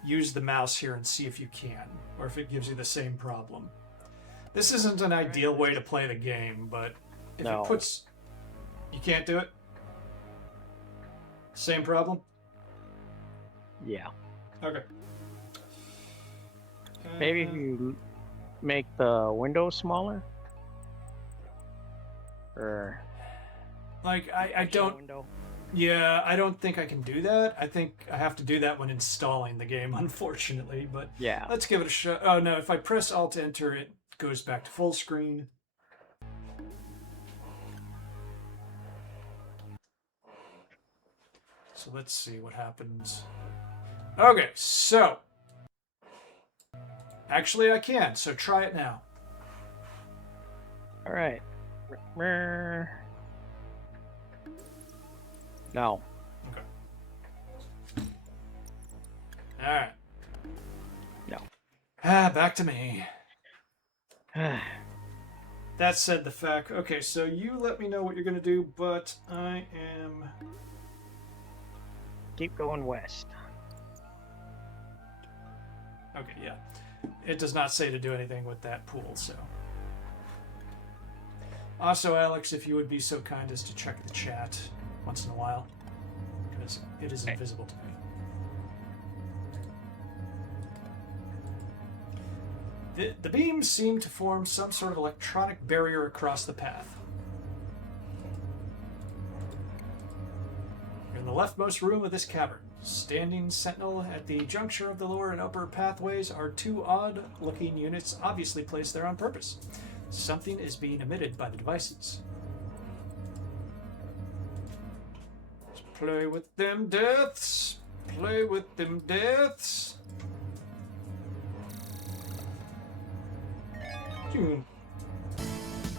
use the mouse here and see if you can, or if it gives you the same problem. This isn't an ideal way to play the game, but if No. it puts... You can't do it? Same problem? Yeah. Okay. Maybe if you make the window smaller? Or... Like, I don't... Window? Yeah, I don't think I can do that. I think I have to do that when installing the game, unfortunately, but Yeah. let's give it a shot. Oh, no, if I press Alt-Enter, it goes back to full screen. So let's see what happens. Okay, so... Actually, I can, so try it now. Alright. No. Okay. Alright. No. Back to me. That said, the fact... Okay, so you let me know what you're going to do, but I am... Keep going west. Okay, yeah. It does not say to do anything with that pool, so... Also, Alex, if you would be so kind as to check the chat once in a while, because it is invisible to me. The beams seem to form some sort of electronic barrier across the path. You're in the leftmost room of this cavern. Standing sentinel at the juncture of the lower and upper pathways are two odd-looking units obviously placed there on purpose. Something is being emitted by the devices. Let's play with them deaths. Play with them deaths.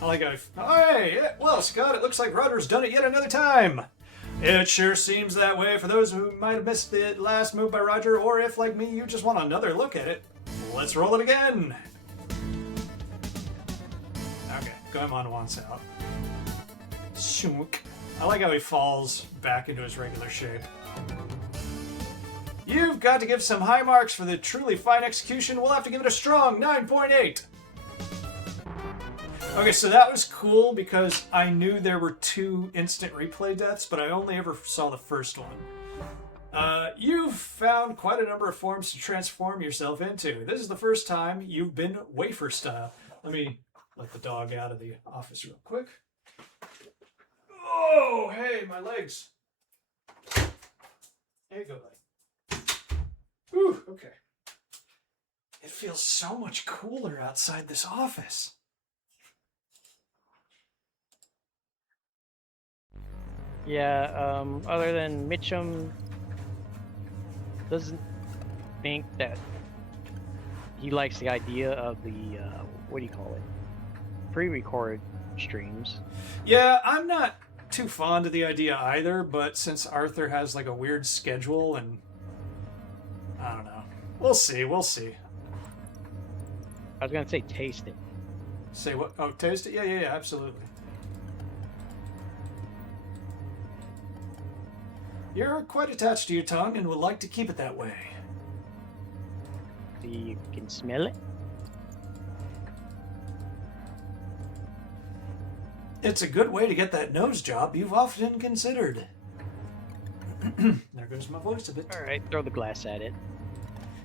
I like how... Hey! Well, Scott, it looks like Rudder's done it yet another time. It sure seems that way for those who might have missed the last move by Roger, or if, like me, you just want another look at it. Let's roll it again. Okay, Goemon wants out. Shunk. I like how he falls back into his regular shape. You've got to give some high marks for the truly fine execution. We'll have to give it a strong 9.8. Okay, so that was cool because I knew there were 2 instant replay deaths, but I only ever saw the first one. You've found quite a number of forms to transform yourself into. This is the first time you've been wafer style. Let me let the dog out of the office real quick. Oh, hey, my legs. There you go, buddy. Whew, okay. It feels so much cooler outside this office. Yeah, other than Mitchum doesn't think that he likes the idea of the, what do you call it? Pre-recorded streams. Yeah, I'm not too fond of the idea either, but since Arthur has like a weird schedule and I don't know. We'll see, we'll see. I was gonna say taste it. Say what? Oh, taste it? Yeah, absolutely. You're quite attached to your tongue and would like to keep it that way. So you can smell it? It's a good way to get that nose job you've often considered. There goes my voice a bit. Alright, throw the glass at it.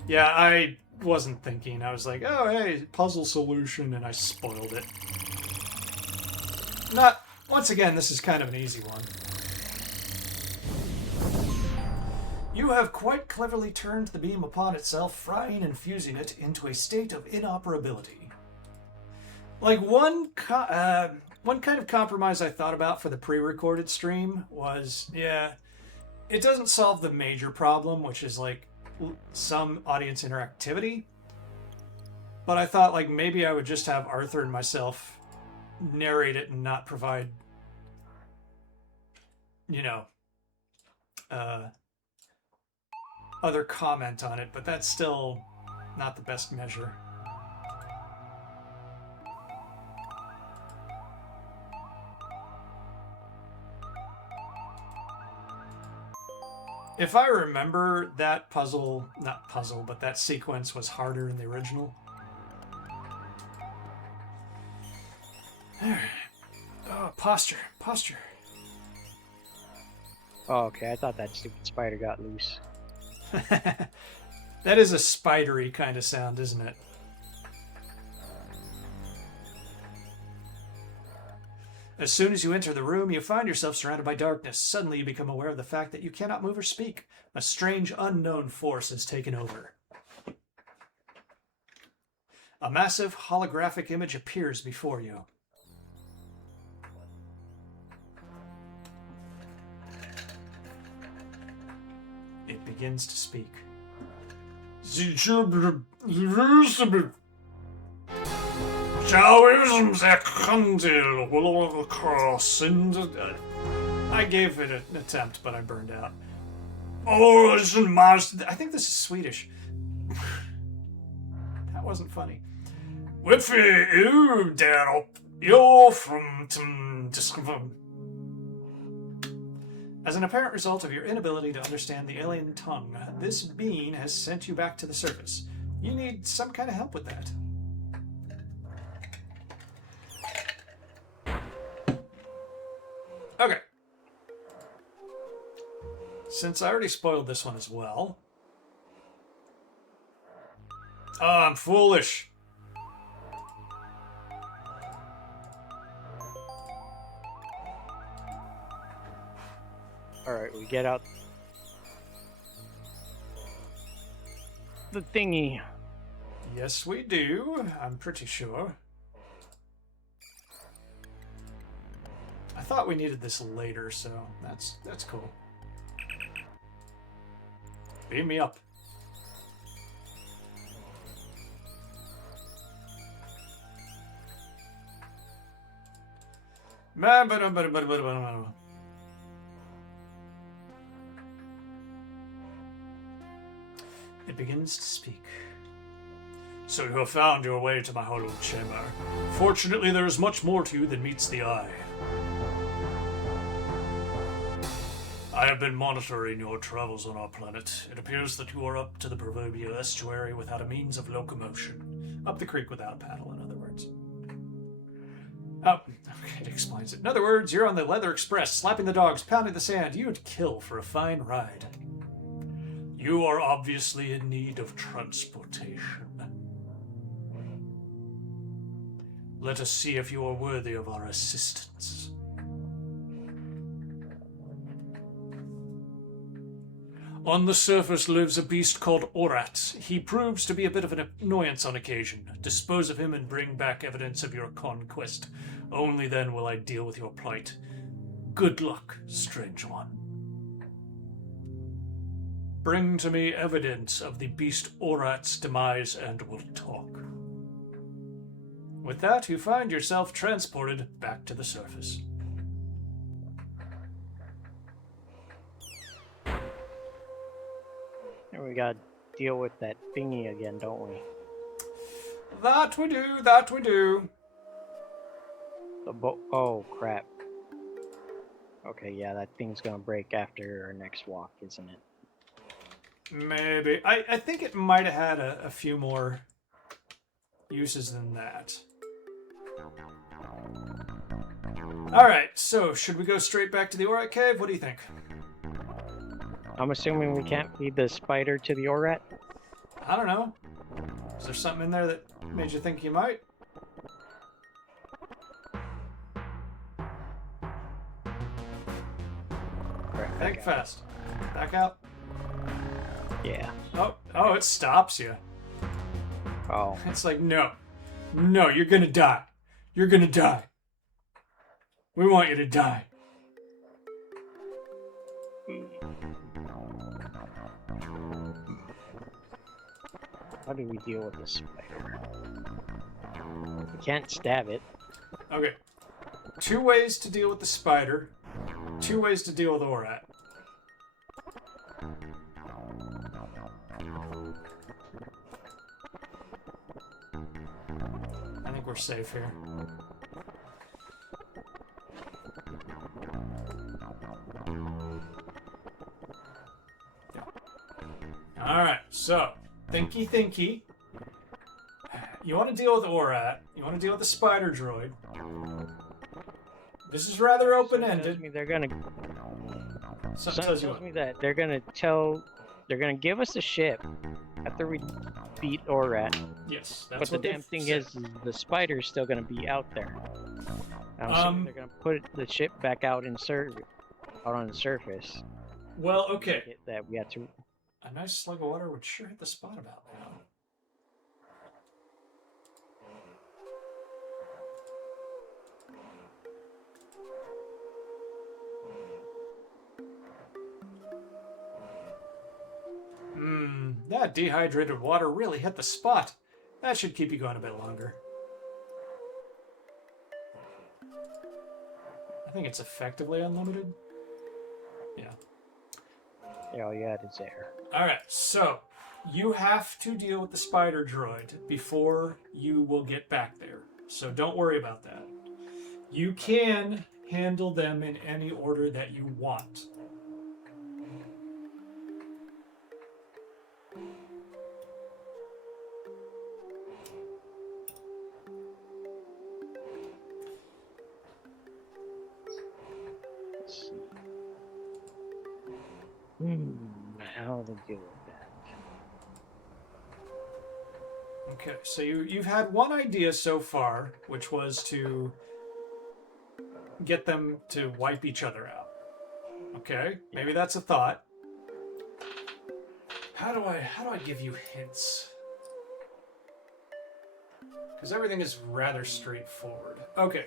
Yeah, I wasn't thinking. I was like, oh, hey, puzzle solution, and I spoiled it. Once again, this is kind of an easy one. You have quite cleverly turned the beam upon itself, frying and fusing it into a state of inoperability. Like, one kind of compromise I thought about for the pre-recorded stream was, yeah, it doesn't solve the major problem, which is, like, some audience interactivity. But I thought, like, maybe I would just have Arthur and myself narrate it and not provide, you know, other comment on it, but that's still not the best measure. If I remember, that that sequence was harder in the original. Oh, posture. Oh, okay. I thought that stupid spider got loose. That is a spidery kind of sound, isn't it? As soon as you enter the room, you find yourself surrounded by darkness. Suddenly you become aware of the fact that you cannot move or speak. A strange, unknown force has taken over. A massive holographic image appears before you. It begins to speak. I gave it an attempt, but I burned out. I think this is Swedish. That wasn't funny. As an apparent result of your inability to understand the alien tongue, this being has sent you back to the surface. You need some kind of help with that. Okay. Since I already spoiled this one as well. Oh, I'm foolish. Alright, we get out the thingy. Yes, we do. I'm pretty sure. I thought we needed this later, so that's cool. Beam me up. It begins to speak. So you have found your way to my hollow chamber. Fortunately, there is much more to you than meets the eye. I have been monitoring your travels on our planet. It appears that you are up to the proverbial estuary without a means of locomotion. Up the creek without a paddle, in other words. Oh, okay, it explains it. In other words, you're on the Leather Express, slapping the dogs, pounding the sand. You would kill for a fine ride. You are obviously in need of transportation. Let us see if you are worthy of our assistance. On the surface lives a beast called Orat. He proves to be a bit of an annoyance on occasion. Dispose of him and bring back evidence of your conquest. Only then will I deal with your plight. Good luck, strange one. Bring to me evidence of the beast Orat's demise and we'll talk. With that, you find yourself transported back to the surface. And we gotta deal with that thingy again, don't we? That we do, that we do. Oh, crap. Okay, yeah, that thing's gonna break after our next walk, isn't it? Maybe. I think it might have had a few more uses than that. Alright, so should we go straight back to the Orat Cave? What do you think? I'm assuming we can't feed the spider to the Orat? I don't know. Is there something in there that made you think you might? Right, Think fast. Back out. Yeah. Oh, it stops you. Oh. It's like, no. No, you're gonna die. You're gonna die. We want you to die. How do we deal with this spider? We can't stab it. Okay. 2 ways to deal with the spider. 2 ways to deal with Orat. I think we're safe here. Alright, so, thinky. You want to deal with Orat. You want to deal with the spider droid. This is rather open-ended. They're gonna. Something Something tells you tells what. me that they're gonna give us a ship after we beat Orat. Yes, that's But the what they've damn thing said. is the spider's still gonna be out there. I'm assuming they're gonna put the ship back out on the surface. Well, okay. That we had to. A nice slug of water would sure hit the spot about now. That dehydrated water really hit the spot. That should keep you going a bit longer. I think it's effectively unlimited. Yeah. Oh yeah, it's there. Alright, so you have to deal with the spider droid before you will get back there. So don't worry about that. You can handle them in any order that you want. Let's see. How to deal with that? Okay, so you've had one idea so far, which was to get them to wipe each other out. Okay, maybe that's a thought. How do I give you hints? Because everything is rather straightforward. Okay.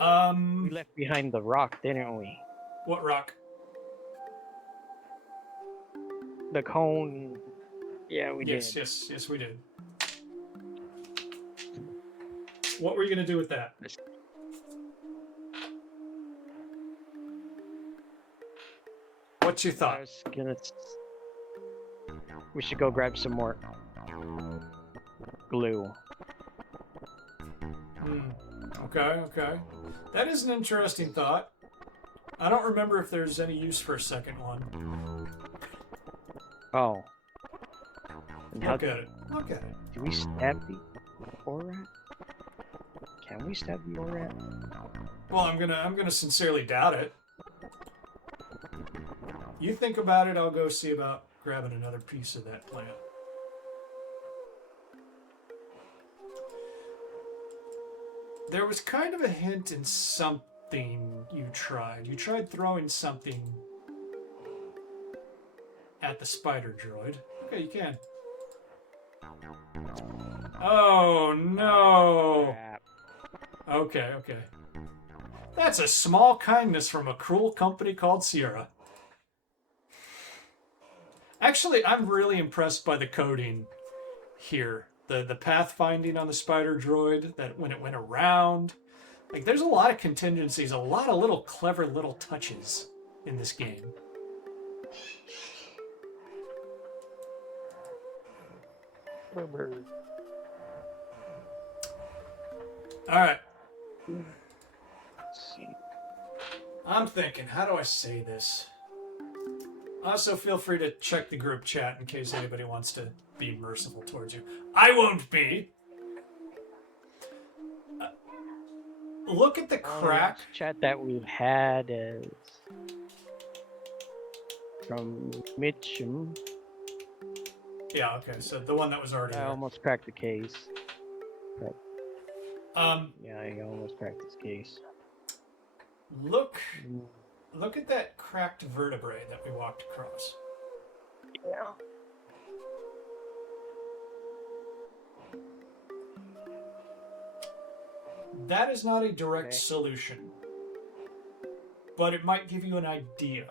We left behind the rock, didn't we? What rock? The cone. Yeah, we did. Yes, we did. What were you gonna do with that? What's your I thought? was gonna. We should go grab some more glue. Okay. That is an interesting thought. I don't remember if there's any use for a second one. Oh. And how Look at it. do we stab the Orat? Can we stab the Orat? Well, I'm gonna sincerely doubt it. You think about it, I'll go see about grabbing another piece of that plant. There was kind of a hint in something you tried. You tried throwing something at the spider droid. Okay, you can. Oh, no. Crap. Okay. That's a small kindness from a cruel company called Sierra. Actually, I'm really impressed by the coding here. The pathfinding on the spider droid, that when it went around. Like, there's a lot of contingencies, a lot of little clever little touches in this game. Alright. Let's see. I'm thinking, how do I say this? Also, feel free to check the group chat in case anybody wants to be merciful towards you. I won't be! Look at the crack. Chat that we've had is from Mitchum. Yeah, okay, so the one that was already I there. almost cracked the case. But, Um, yeah, I almost cracked this case. look Mm, at that cracked vertebrae that we walked across. Yeah. That is not a direct Okay. solution, but it might give you an idea.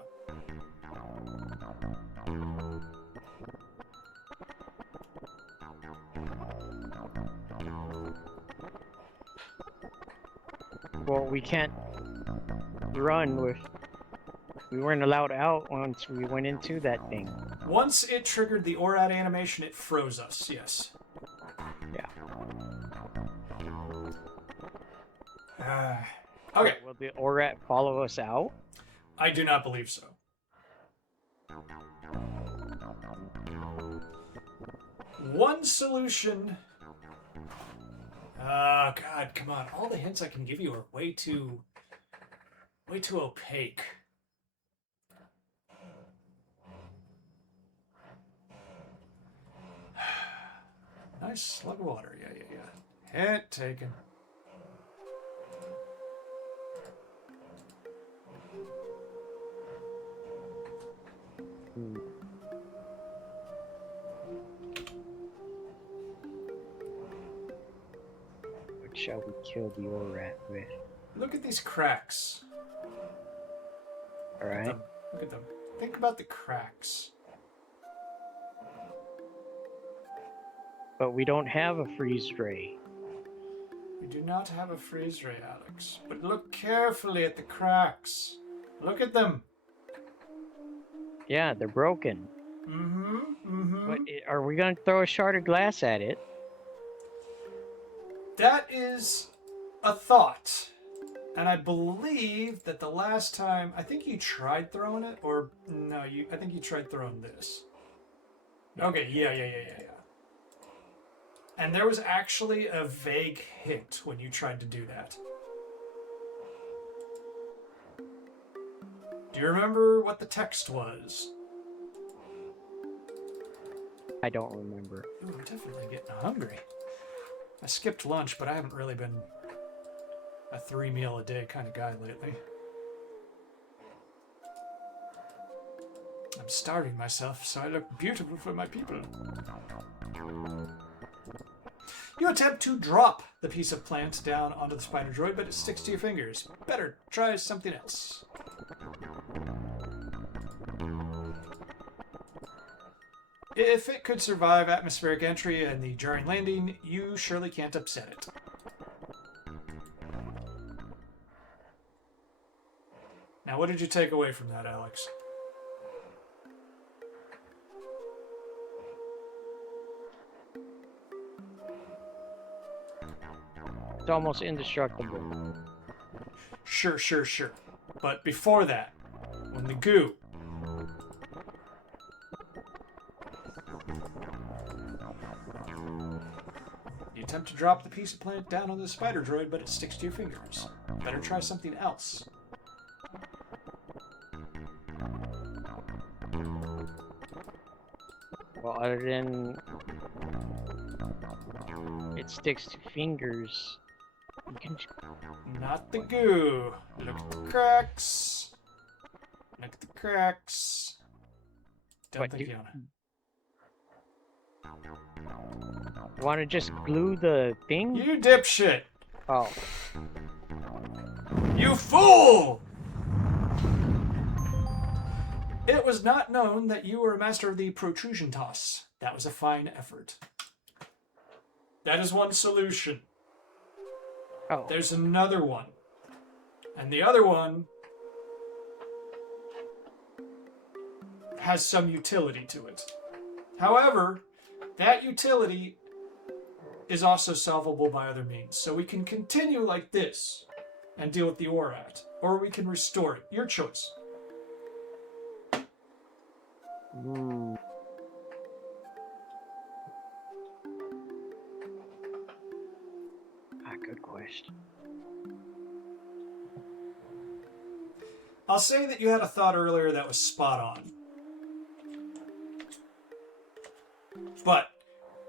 Well, we can't run with. We weren't allowed out once we went into that thing. Once it triggered the ORAD animation, it froze us, yes. Yeah. Okay, Will the ORAT follow us out? I do not believe so. One solution... Oh, God, come on. All the hints I can give you are way too opaque. Nice slug of water. Yeah. Hint taken. Hmm. What shall we kill the ORAT with? Look at these cracks. Alright. Look at them. Think about the cracks. But we don't have a freeze ray. We do not have a freeze ray, Alex. But look carefully at the cracks. Look at them. Yeah, they're broken. But are we gonna throw a shard of glass at it? That is a thought. And I believe that the last time, I think you tried throwing it, or no, I think you tried throwing this. Okay, yeah. And there was actually a vague hint when you tried to do that. Do you remember what the text was? I don't remember. Ooh, I'm definitely getting hungry. I skipped lunch, but I haven't really been a 3-meal-a-day kind of guy lately. I'm starving myself, so I look beautiful for my people. You attempt to drop the piece of plant down onto the spider droid, but it sticks to your fingers. Better try something else. If it could survive atmospheric entry and the jarring landing, you surely can't upset it. Now, what did you take away from that, Alex? It's almost indestructible. Sure. But before that, when the goo... You attempt to drop the piece of plant down on the spider droid, but it sticks to your fingers. Better try something else. Well, other than it sticks to fingers, you can. Not the goo. Look at the cracks. Look at the cracks. Don't What, think you- you wanna. Want to just glue the thing? You dipshit! Oh, You fool! It was not known that you were a master of the protrusion toss. That was a fine effort. That is one solution. oh. There's another one. And the other one has some utility to it. However, that utility is also solvable by other means. So we can continue like this and deal with the ORAT, or we can restore it. Your choice. Ooh. Good question. I'll say that you had a thought earlier that was spot on.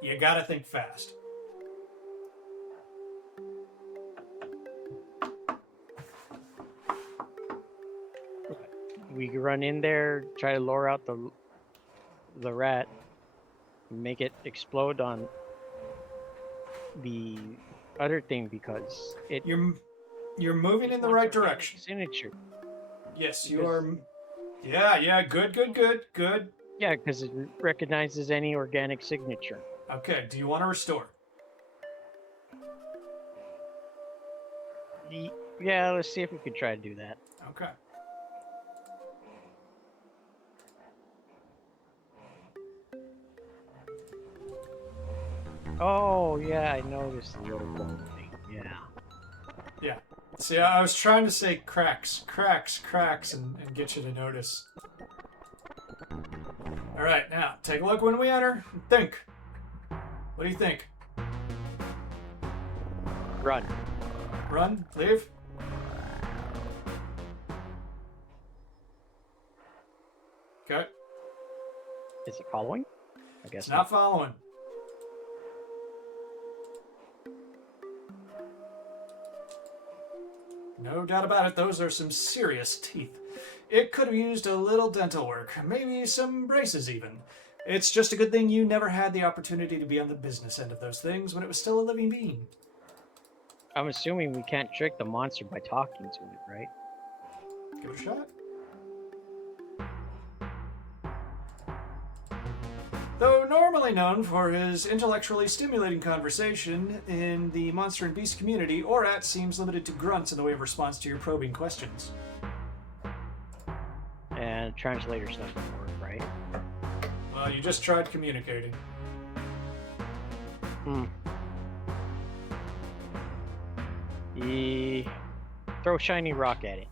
You gotta think fast. We run in there, try to lure out the rat, make it explode on the other thing because it. You're moving in the right direction. Signature. Yes, you are. Yeah. Good. Yeah, because it recognizes any organic signature. Okay. Do you want to restore? Yeah, let's see if we can try to do that. Okay. Oh, yeah, I noticed the little bone thing. Yeah. Yeah. See, I was trying to say cracks, and get you to notice. All right, now take a look when we enter. Think. What do you think? Run. Run. Leave. Okay. Is it following? I guess It's not following. No doubt about it, those are some serious teeth. It could have used a little dental work, maybe some braces even. It's just a good thing you never had the opportunity to be on the business end of those things when it was still a living being. I'm assuming we can't trick the monster by talking to it, right? Give it a shot. Though normally known for his intellectually stimulating conversation in the monster and beast community, Orat seems limited to grunts in the way of response to your probing questions. And translators doesn't work, right? Well, you just tried communicating. Throw shiny rock at it.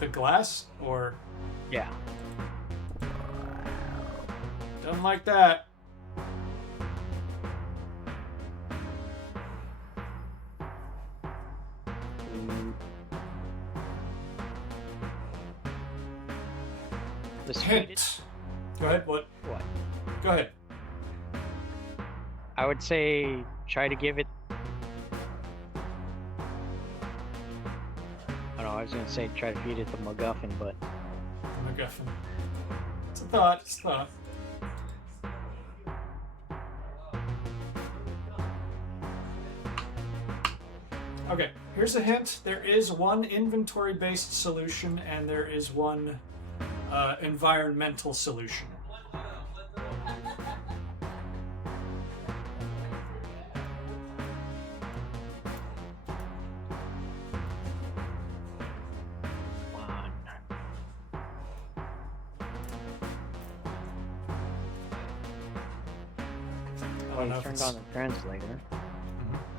The glass? Or... Yeah. Doesn't like that. The speed Hint. Go ahead. What? Go ahead. I would say try to give it. I don't know. I was gonna say try to feed it the MacGuffin, but MacGuffin. It's a thought. It's a thought. Okay, here's a hint. There is one inventory-based solution, and there is one environmental solution. I turned on the translator.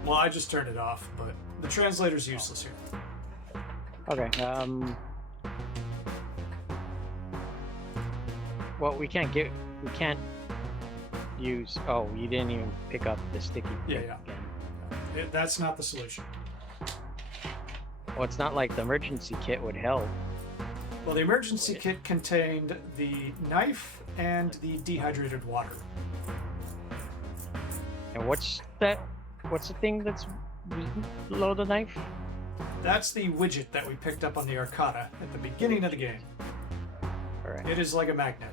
Well, I just turned it off, but the translator's useless here. Okay, well, we can't use... Oh, you didn't even pick up the sticky Yeah. again. That's not the solution. Well, it's not like the emergency kit would help. Well, the emergency kit contained the knife and the dehydrated water. And what's that? What's the thing that's below the knife? That's the widget that we picked up on the Arcata at the beginning of the game. Alright. It is like a magnet.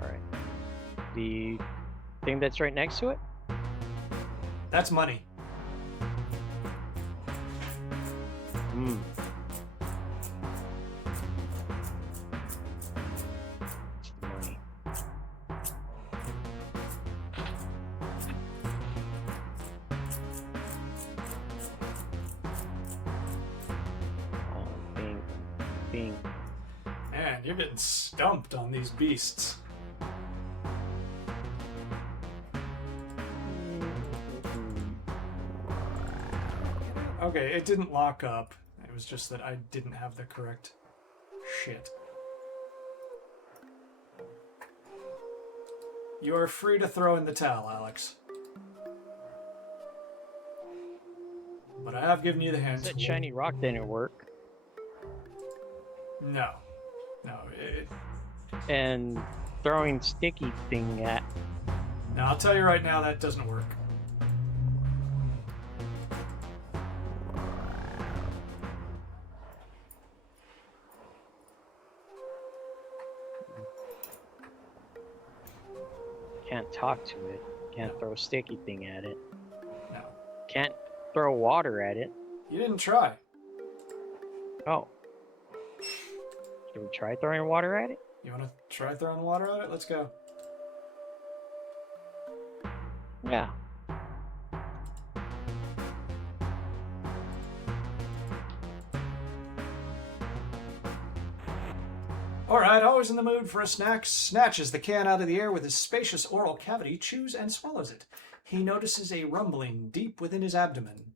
Alright. The thing that's right next to it? That's money. Hmm. Money. Oh, bing. Man, you're getting stumped on these beasts. Okay, it didn't lock up. It was just that I didn't have the correct shit. You are free to throw in the towel, Alex. But I have given you the hint. That shiny rock didn't work. No. And throwing sticky thing at... No, Now, I'll tell you right now, that doesn't work. Can't talk to it. Can't throw a sticky thing at it. No. Can't throw water at it. You didn't try. Oh. Should we try throwing water at it? You want to try throwing water at it? Let's go. Yeah. Alright, always in the mood for a snack, snatches the can out of the air with his spacious oral cavity, chews and swallows it. He notices a rumbling deep within his abdomen.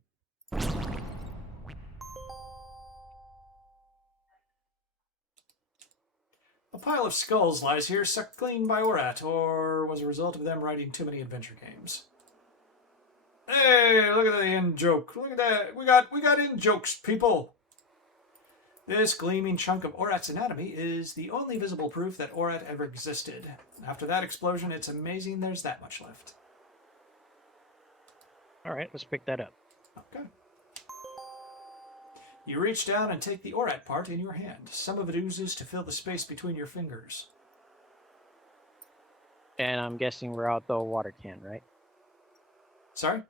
A pile of skulls lies here, sucked clean by Orat, or was a result of them writing too many adventure games. Hey, look at the in-joke. Look at that. We got in-jokes, people. This gleaming chunk of Orat's anatomy is the only visible proof that Orat ever existed. After that explosion, it's amazing there's that much left. Alright, let's pick that up. Okay. You reach down and take the Orat part in your hand. Some of it oozes to fill the space between your fingers. And I'm guessing we're out the water can, right? Sorry?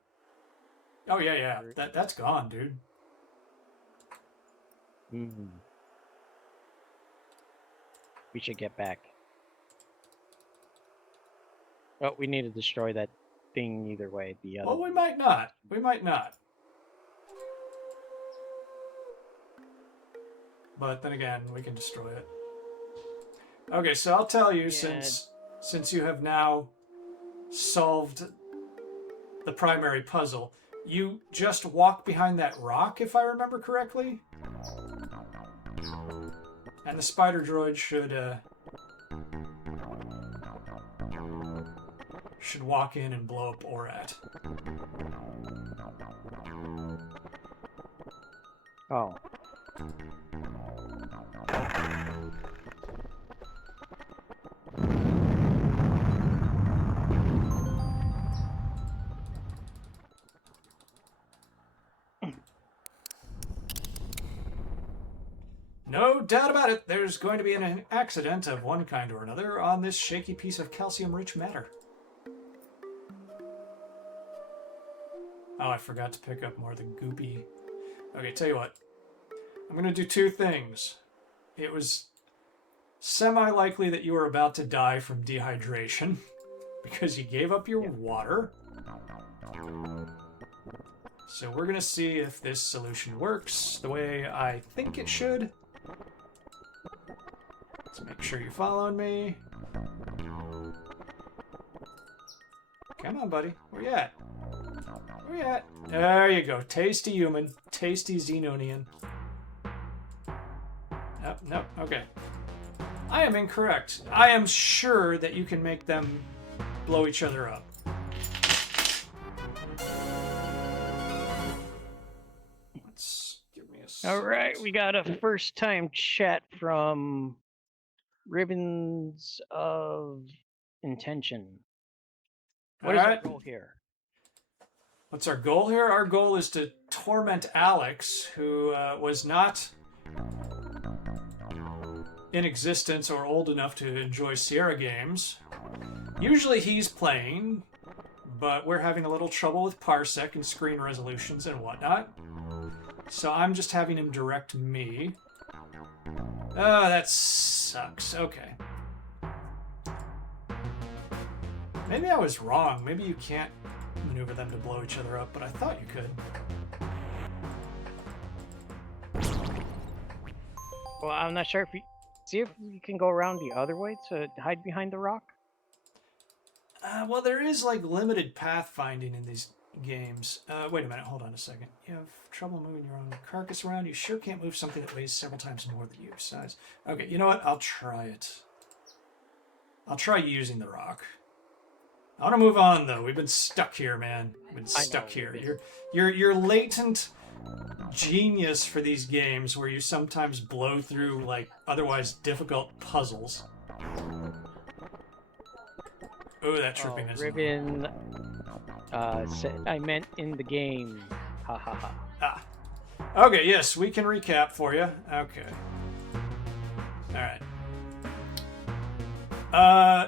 Oh, yeah. That's gone, dude. We should get back. Oh, we need to destroy that thing either way. The other. Well, we might not. We might not. But then again, we can destroy it. Okay, so I'll tell you, since you have now solved the primary puzzle, you just walk behind that rock, if I remember correctly. And the spider droid should walk in and blow up Orat. Oh. No doubt about it, there's going to be an accident of one kind or another on this shaky piece of calcium-rich matter. Oh, I forgot to pick up more of the goopy. Okay, tell you what. I'm going to do two things. It was semi-likely that you were about to die from dehydration because you gave up your water. So we're going to see if this solution works the way I think it should. Let's make sure you're following me. Come on, buddy. Where you at? Where you at? There you go. Tasty human. Tasty Xenonian. Nope. Okay. I am incorrect. I am sure that you can make them blow each other up. Let's give me a second. All right, we got a first-time chat from Ribbons of Intention. What is our goal here? What's our goal here? Our goal is to torment Alex, who was not in existence or old enough to enjoy Sierra games. Usually he's playing, but we're having a little trouble with parsec and screen resolutions and whatnot. So I'm just having him direct me. Oh, that sucks. Okay. Maybe I was wrong. Maybe you can't maneuver them to blow each other up, but I thought you could. Well, I'm not sure if we... See if we can go around the other way to hide behind the rock? Well, there is, like, limited pathfinding in these games. Wait a minute. Hold on a second. You have trouble moving your own carcass around? You sure can't move something that weighs several times more than you. Size. Okay, you know what? I'll try it. I'll try using the rock. I want to move on, though. We've been stuck here, man. We've been stuck here. Your latent genius for these games where you sometimes blow through, like, otherwise difficult puzzles. Oh, that trippiness. Ribbon. I meant in the game. Ha ha ha. Ah. Okay, yes, we can recap for you. Okay. Alright.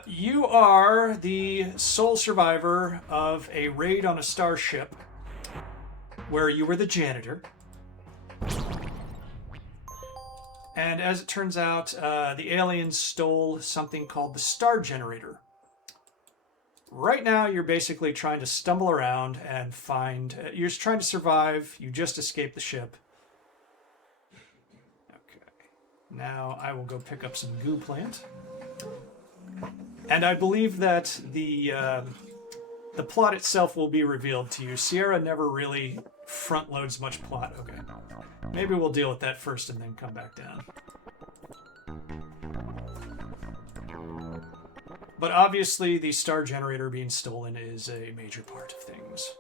You are the sole survivor of a raid on a starship where you were the janitor. And as it turns out, the aliens stole something called the star generator. Right now, you're basically trying to stumble around and find... you're just trying to survive. You just escaped the ship. Okay. Now I will go pick up some goo plant. And I believe that the plot itself will be revealed to you. Sierra never really front loads much plot. Okay. Maybe we'll deal with that first and then come back down. But obviously, the star generator being stolen is a major part of things.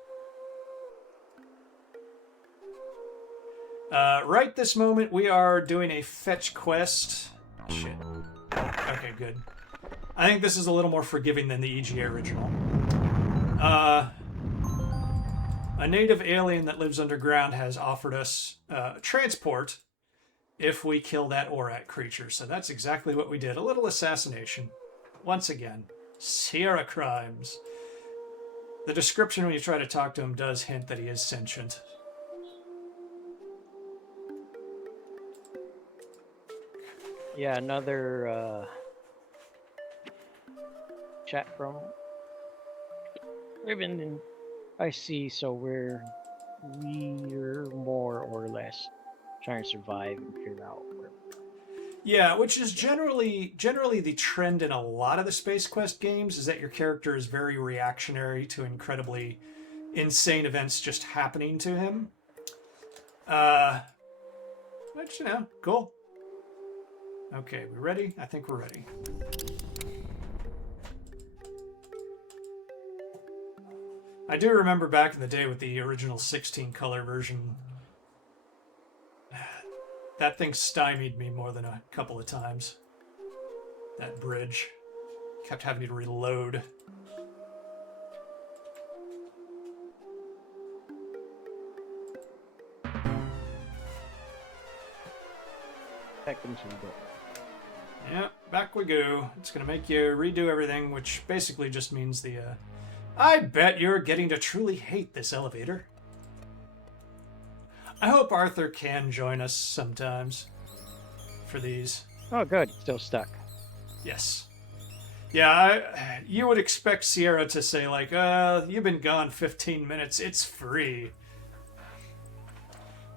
Right this moment, we are doing a fetch quest. Shit. Okay, good. I think this is a little more forgiving than the EGA original. A native alien that lives underground has offered us transport if we kill that Aurat creature. So that's exactly what we did. A little assassination. Once again, Sierra crimes. The description when you try to talk to him does hint that he is sentient. Yeah, another chat from Ribbon, and I see. So we're more or less trying to survive and figure out where. Yeah, which is generally the trend in a lot of the Space Quest games, is that your character is very reactionary to incredibly insane events just happening to him. Which, you know, cool. Okay, we ready? I think we're ready. I do remember back in the day with the original 16-color version, that thing stymied me more than a couple of times. That bridge. Kept having to reload. Yeah, back we go. It's gonna make you redo everything, which basically just means the, I bet you're getting to truly hate this elevator. I hope Arthur can join us sometimes for these. Oh, good. Still stuck. Yes. Yeah, you would expect Sierra to say, like, you've been gone 15 minutes. It's free.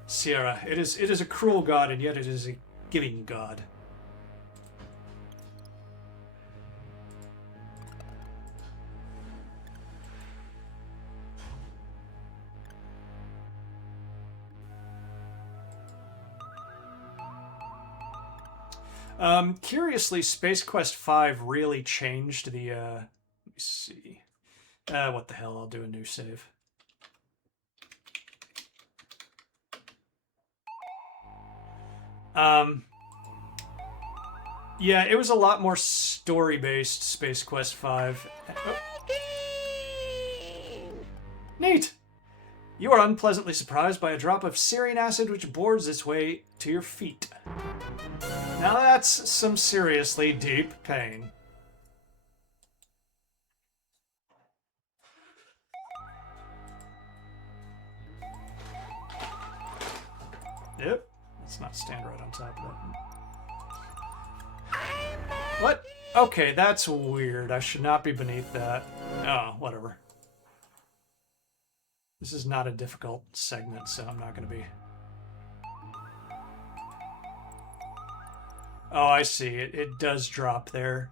Sierra, it is a cruel god, and yet it is a giving god. Curiously, Space Quest V really changed the, let me see. What the hell, I'll do a new save. Yeah, it was a lot more story-based, Space Quest V. Oh. Neat! You are unpleasantly surprised by a drop of sarin acid which bores its way to your feet. Now that's some seriously deep pain. Yep. Let's not stand right on top of that. What? Okay, that's weird. I should not be beneath that. Oh, whatever. This is not a difficult segment, so I'm not going to be... Oh, I see. It does drop there.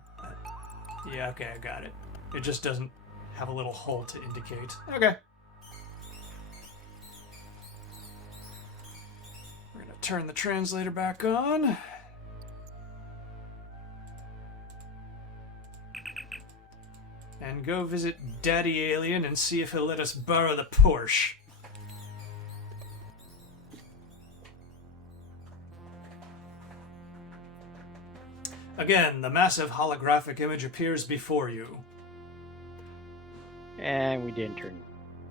Yeah, okay, I got it. It just doesn't have a little hole to indicate. Okay. We're going to turn the translator back on. And go visit Daddy Alien and see if he'll let us borrow the Porsche. Again, the massive holographic image appears before you. And we didn't turn.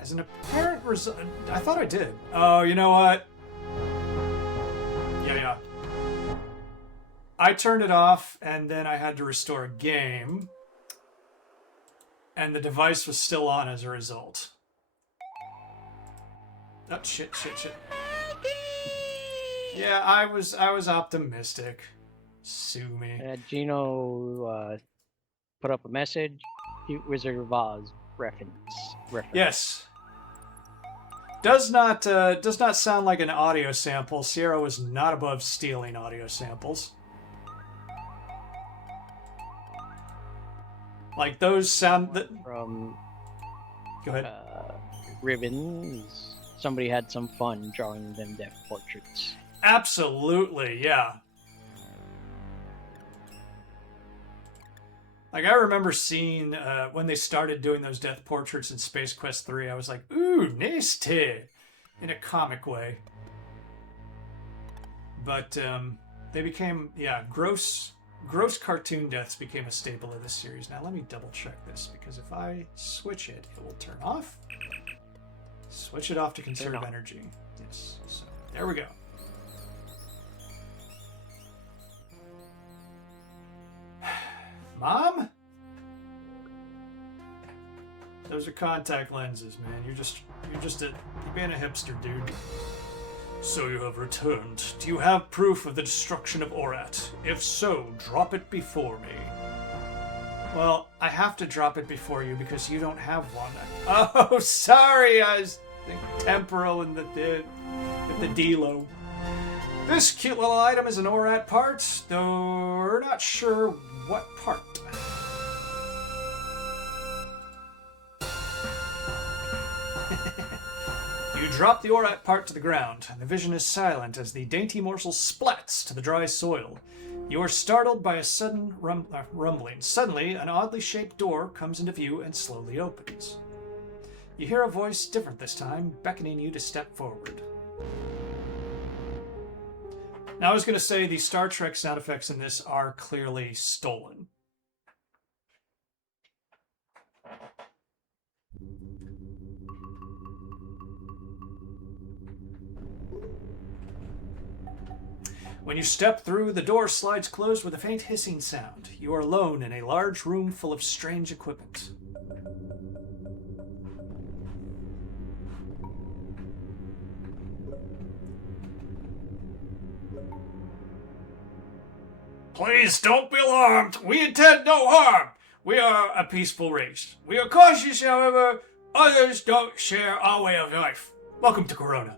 As an apparent result... I thought I did. Oh, you know what? Yeah. I turned it off, and then I had to restore a game. And the device was still on as a result. Oh, shit. Yeah, I was optimistic. Sue me. Gino put up a message. Wizard of Oz reference. Yes. Does not sound like an audio sample. Sierra was not above stealing audio samples. Like those sound that From Go ahead. Ribbons. Somebody had some fun drawing them death portraits. Absolutely, yeah. Like, I remember seeing when they started doing those death portraits in Space Quest 3, I was like, ooh, nasty, in a comic way. But they became, yeah, gross cartoon deaths became a staple of this series. Now, let me double check this, because if I switch it, it will turn off. Switch it off to conserve energy. Yes, so there we go. Mom? Those are contact lenses, man. You're being a hipster, dude. So you have returned. Do you have proof of the destruction of Orat? If so, drop it before me. Well, I have to drop it before you because you don't have one. Oh, sorry, I was temporal in with the D-Lo. This cute little item is an Orat part, though we're not sure what part. You drop the Orat part to the ground, and the vision is silent as the dainty morsel splats to the dry soil. You are startled by a sudden rumbling. Suddenly, an oddly shaped door comes into view and slowly opens. You hear a voice different this time, beckoning you to step forward. Now, I was going to say the Star Trek sound effects in this are clearly stolen. When you step through, the door slides closed with a faint hissing sound. You are alone in a large room full of strange equipment. Please don't be alarmed. We intend no harm. We are a peaceful race. We are cautious, however. Others don't share our way of life. Welcome to Corona.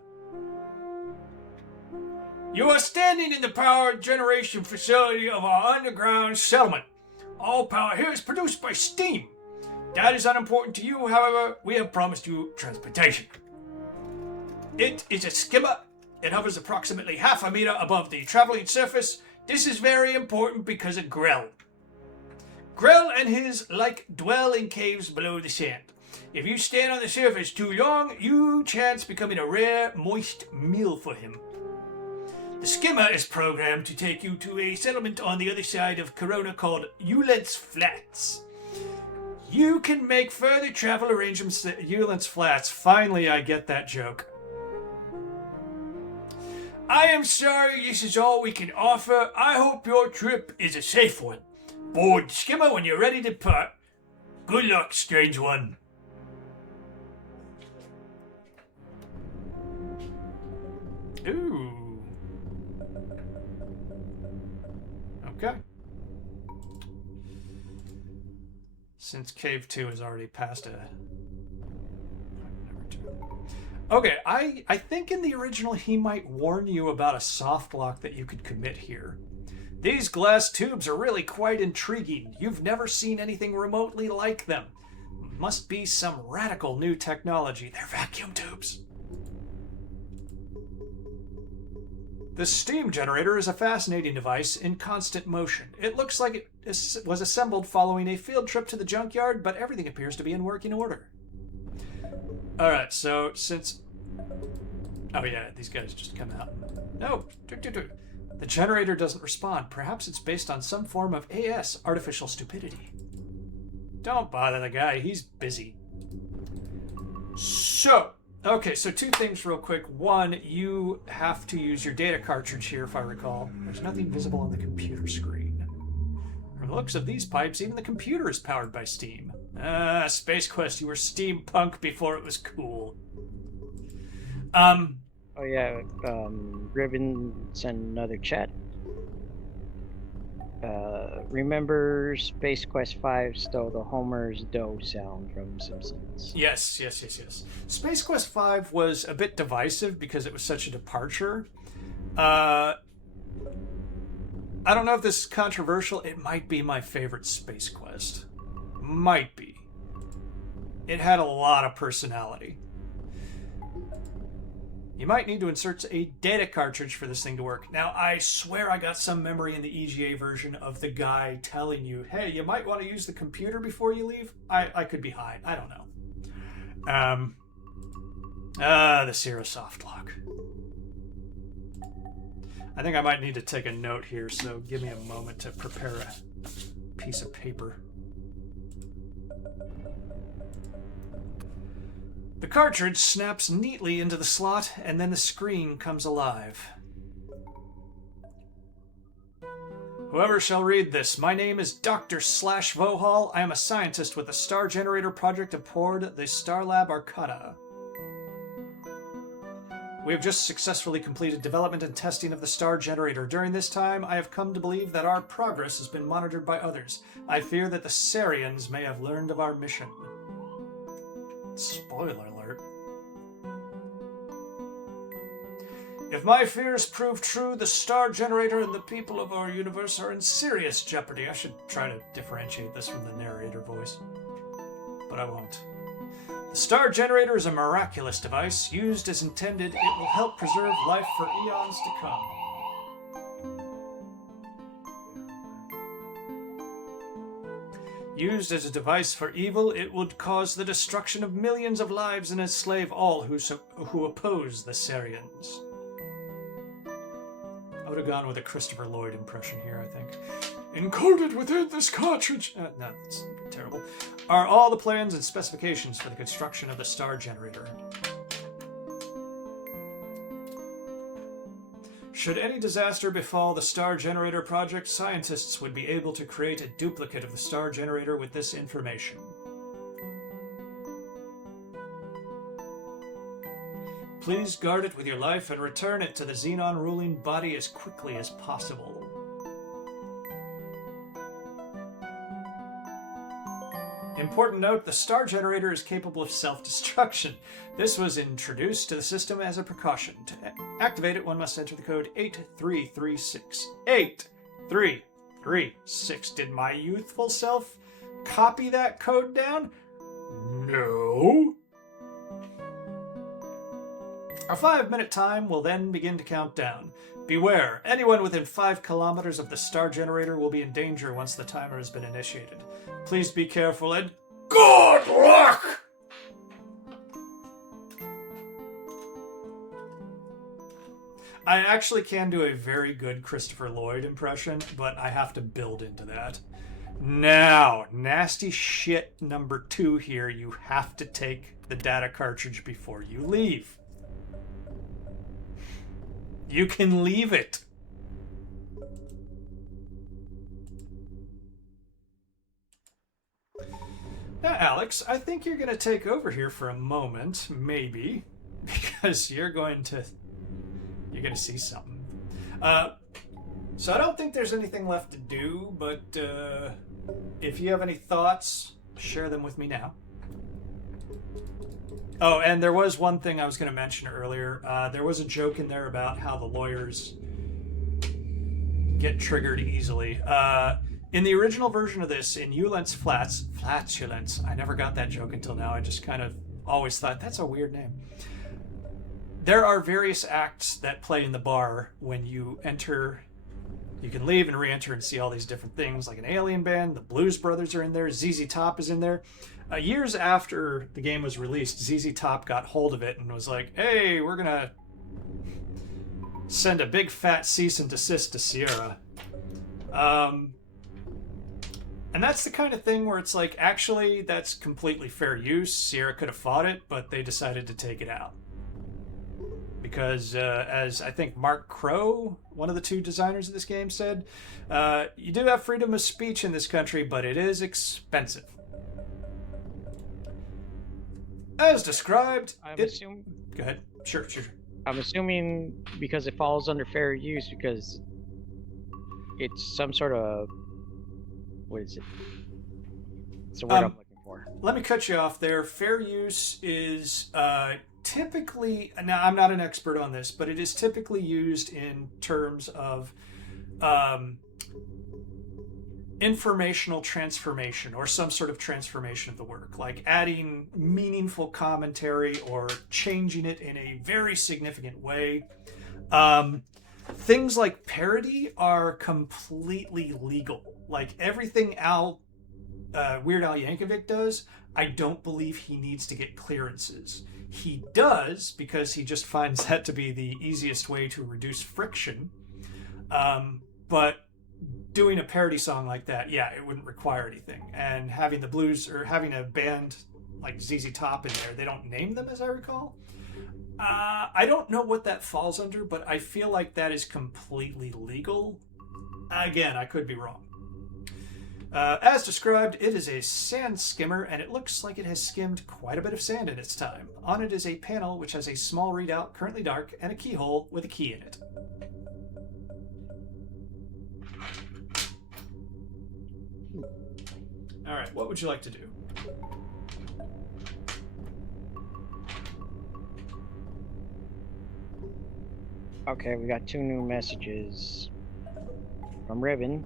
You are standing in the power generation facility of our underground settlement. All power here is produced by steam. That is unimportant to you, however, we have promised you transportation. It is a skimmer. It hovers approximately half a meter above the traveling surface. This is very important because of Grell. Grell and his like dwell in caves below the sand. If you stand on the surface too long, you chance becoming a rare, moist meal for him. The skimmer is programmed to take you to a settlement on the other side of Corona called Eulent's Flats. You can make further travel arrangements at Eulent's Flats. Finally, I get that joke. I am sorry this is all we can offer. I hope your trip is a safe one. Board the skimmer when you're ready to depart. Good luck, strange one. Ooh. Okay. Since Cave 2 has already passed a... Okay, I think in the original he might warn you about a soft lock that you could commit here. These glass tubes are really quite intriguing. You've never seen anything remotely like them. Must be some radical new technology. They're vacuum tubes. The steam generator is a fascinating device in constant motion. It looks like it was assembled following a field trip to the junkyard, but everything appears to be in working order. Alright, so since... Oh yeah, these guys just come out. No! The generator doesn't respond. Perhaps it's based on some form of AS, artificial stupidity. Don't bother the guy, he's busy. So, okay, so two things real quick. One, you have to use your data cartridge here, if I recall. There's nothing visible on the computer screen. From the looks of these pipes, even the computer is powered by steam. Space Quest, you were steampunk before it was cool. Oh yeah, Ribbon sent another chat. Remember Space Quest 5 stole the Homer's dough sound from Simpsons. Yes. Space Quest 5 was a bit divisive because it was such a departure. I don't know if this is controversial. It might be my favorite Space Quest. Might be. It had a lot of personality. You might need to insert a data cartridge for this thing to work. Now, I swear I got some memory in the EGA version of the guy telling you, hey, you might want to use the computer before you leave. I could be high. I don't know. The Sierra soft lock. I think I might need to take a note here, so give me a moment to prepare a piece of paper. The cartridge snaps neatly into the slot, and then the screen comes alive. Whoever shall read this, my name is Dr. Vohal. I am a scientist with the Star Generator Project aboard the Starlab Arcata. We have just successfully completed development and testing of the Star Generator. During this time, I have come to believe that our progress has been monitored by others. I fear that the Sarians may have learned of our mission. Spoiler alert. If my fears prove true, the Star Generator and the people of our universe are in serious jeopardy. I should try to differentiate this from the narrator voice, but I won't. The Star Generator is a miraculous device. Used as intended, it will help preserve life for eons to come. Used as a device for evil, it would cause the destruction of millions of lives and enslave all who oppose the Sarians. I would have gone with a Christopher Lloyd impression here, I think. Encoded within this cartridge... no, that's terrible. Are all the plans and specifications for the construction of the Star Generator. Should any disaster befall the Star Generator project, scientists would be able to create a duplicate of the Star Generator with this information. Please guard it with your life and return it to the Xenon ruling body as quickly as possible. Important note, the Star Generator is capable of self-destruction. This was introduced to the system as a precaution. To activate it, one must enter the code 8336. 8336. Did my youthful self copy that code down? No. A 5-minute time will then begin to count down. Beware, anyone within 5 kilometers of the Star Generator will be in danger once the timer has been initiated. Please be careful and good luck! I actually can do a very good Christopher Lloyd impression, but I have to build into that. Now, nasty shit number 2 here. You have to take the data cartridge before you leave. You can leave it. Now, Alex, I think you're going to take over here for a moment, maybe, because you're going to see something. So I don't think there's anything left to do, but if you have any thoughts, share them with me now. Oh, and there was one thing I was going to mention earlier. There was a joke in there about how the lawyers get triggered easily. In the original version of this, in Ulent's Flatulence, I never got that joke until now. I just kind of always thought, that's a weird name. There are various acts that play in the bar when you enter. You can leave and re-enter and see all these different things, like an alien band. The Blues Brothers are in there. ZZ Top is in there. Years after the game was released, ZZ Top got hold of it and was like, hey, we're going to send a big fat cease and desist to Sierra. And that's the kind of thing where it's like, actually, that's completely fair use. Sierra could have fought it, but they decided to take it out. Because, as I think Mark Crow, one of the two designers of this game, said, you do have freedom of speech in this country, but it is expensive. As described, Go ahead. Sure. I'm assuming because it falls under fair use because it's some sort of... What is it? It's the word I'm looking for. Let me cut you off there. Fair use is typically... Now, I'm not an expert on this, but it is typically used in terms of informational transformation or some sort of transformation of the work, like adding meaningful commentary or changing it in a very significant way. Things like parody are completely legal. Like everything Weird Al Yankovic does, I don't believe he needs to get clearances. He does because he just finds that to be the easiest way to reduce friction. But doing a parody song like that, yeah, it wouldn't require anything. And having the blues or having a band like ZZ Top in there, they don't name them as I recall. I don't know what that falls under, but I feel like that is completely legal. Again, I could be wrong. As described, it is a sand skimmer, and it looks like it has skimmed quite a bit of sand in its time. On it is a panel which has a small readout, currently dark, and a keyhole with a key in it. All right, what would you like to do? Okay, we got 2 new messages from Ribbon.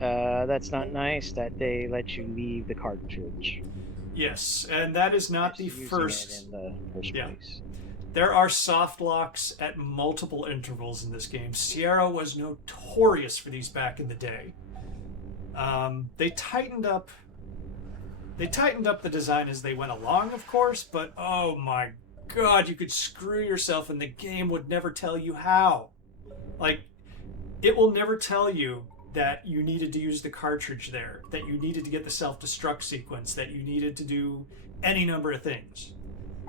That's not nice that they let you leave the cartridge. Yes, and that is not the Using first. it in the first place. There are soft locks at multiple intervals in this game. Sierra was notorious for these back in the day. They tightened up the design as they went along, of course, but oh my god, you could screw yourself and the game would never tell you how. Like, it will never tell you that you needed to use the cartridge there, that you needed to get the self-destruct sequence, that you needed to do any number of things.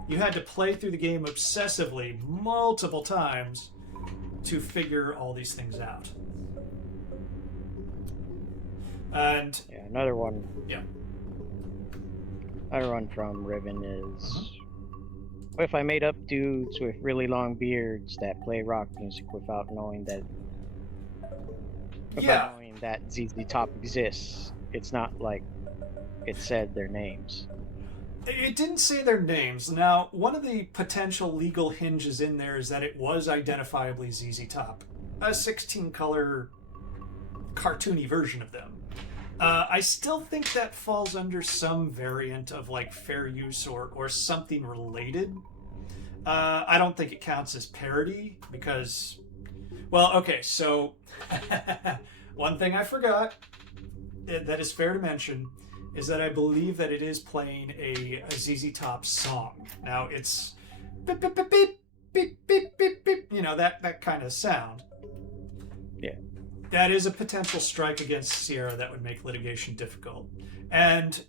You had to play through the game obsessively multiple times to figure all these things out. And yeah, another one. Yeah. Another one from Ribbon is, what if I made up dudes with really long beards that play rock music without knowing that ZZ Top exists? It's not like it said their names. It didn't say their names. Now, one of the potential legal hinges in there is that it was identifiably ZZ Top, a 16-color cartoony version of them. I still think that falls under some variant of like fair use or something related. I don't think it counts as parody because, well, okay, so one thing I forgot that is fair to mention is that I believe that it is playing a ZZ Top song. Now it's beep beep beep beep beep beep beep beep, you know, that kind of sound. Yeah. That is a potential strike against Sierra that would make litigation difficult. And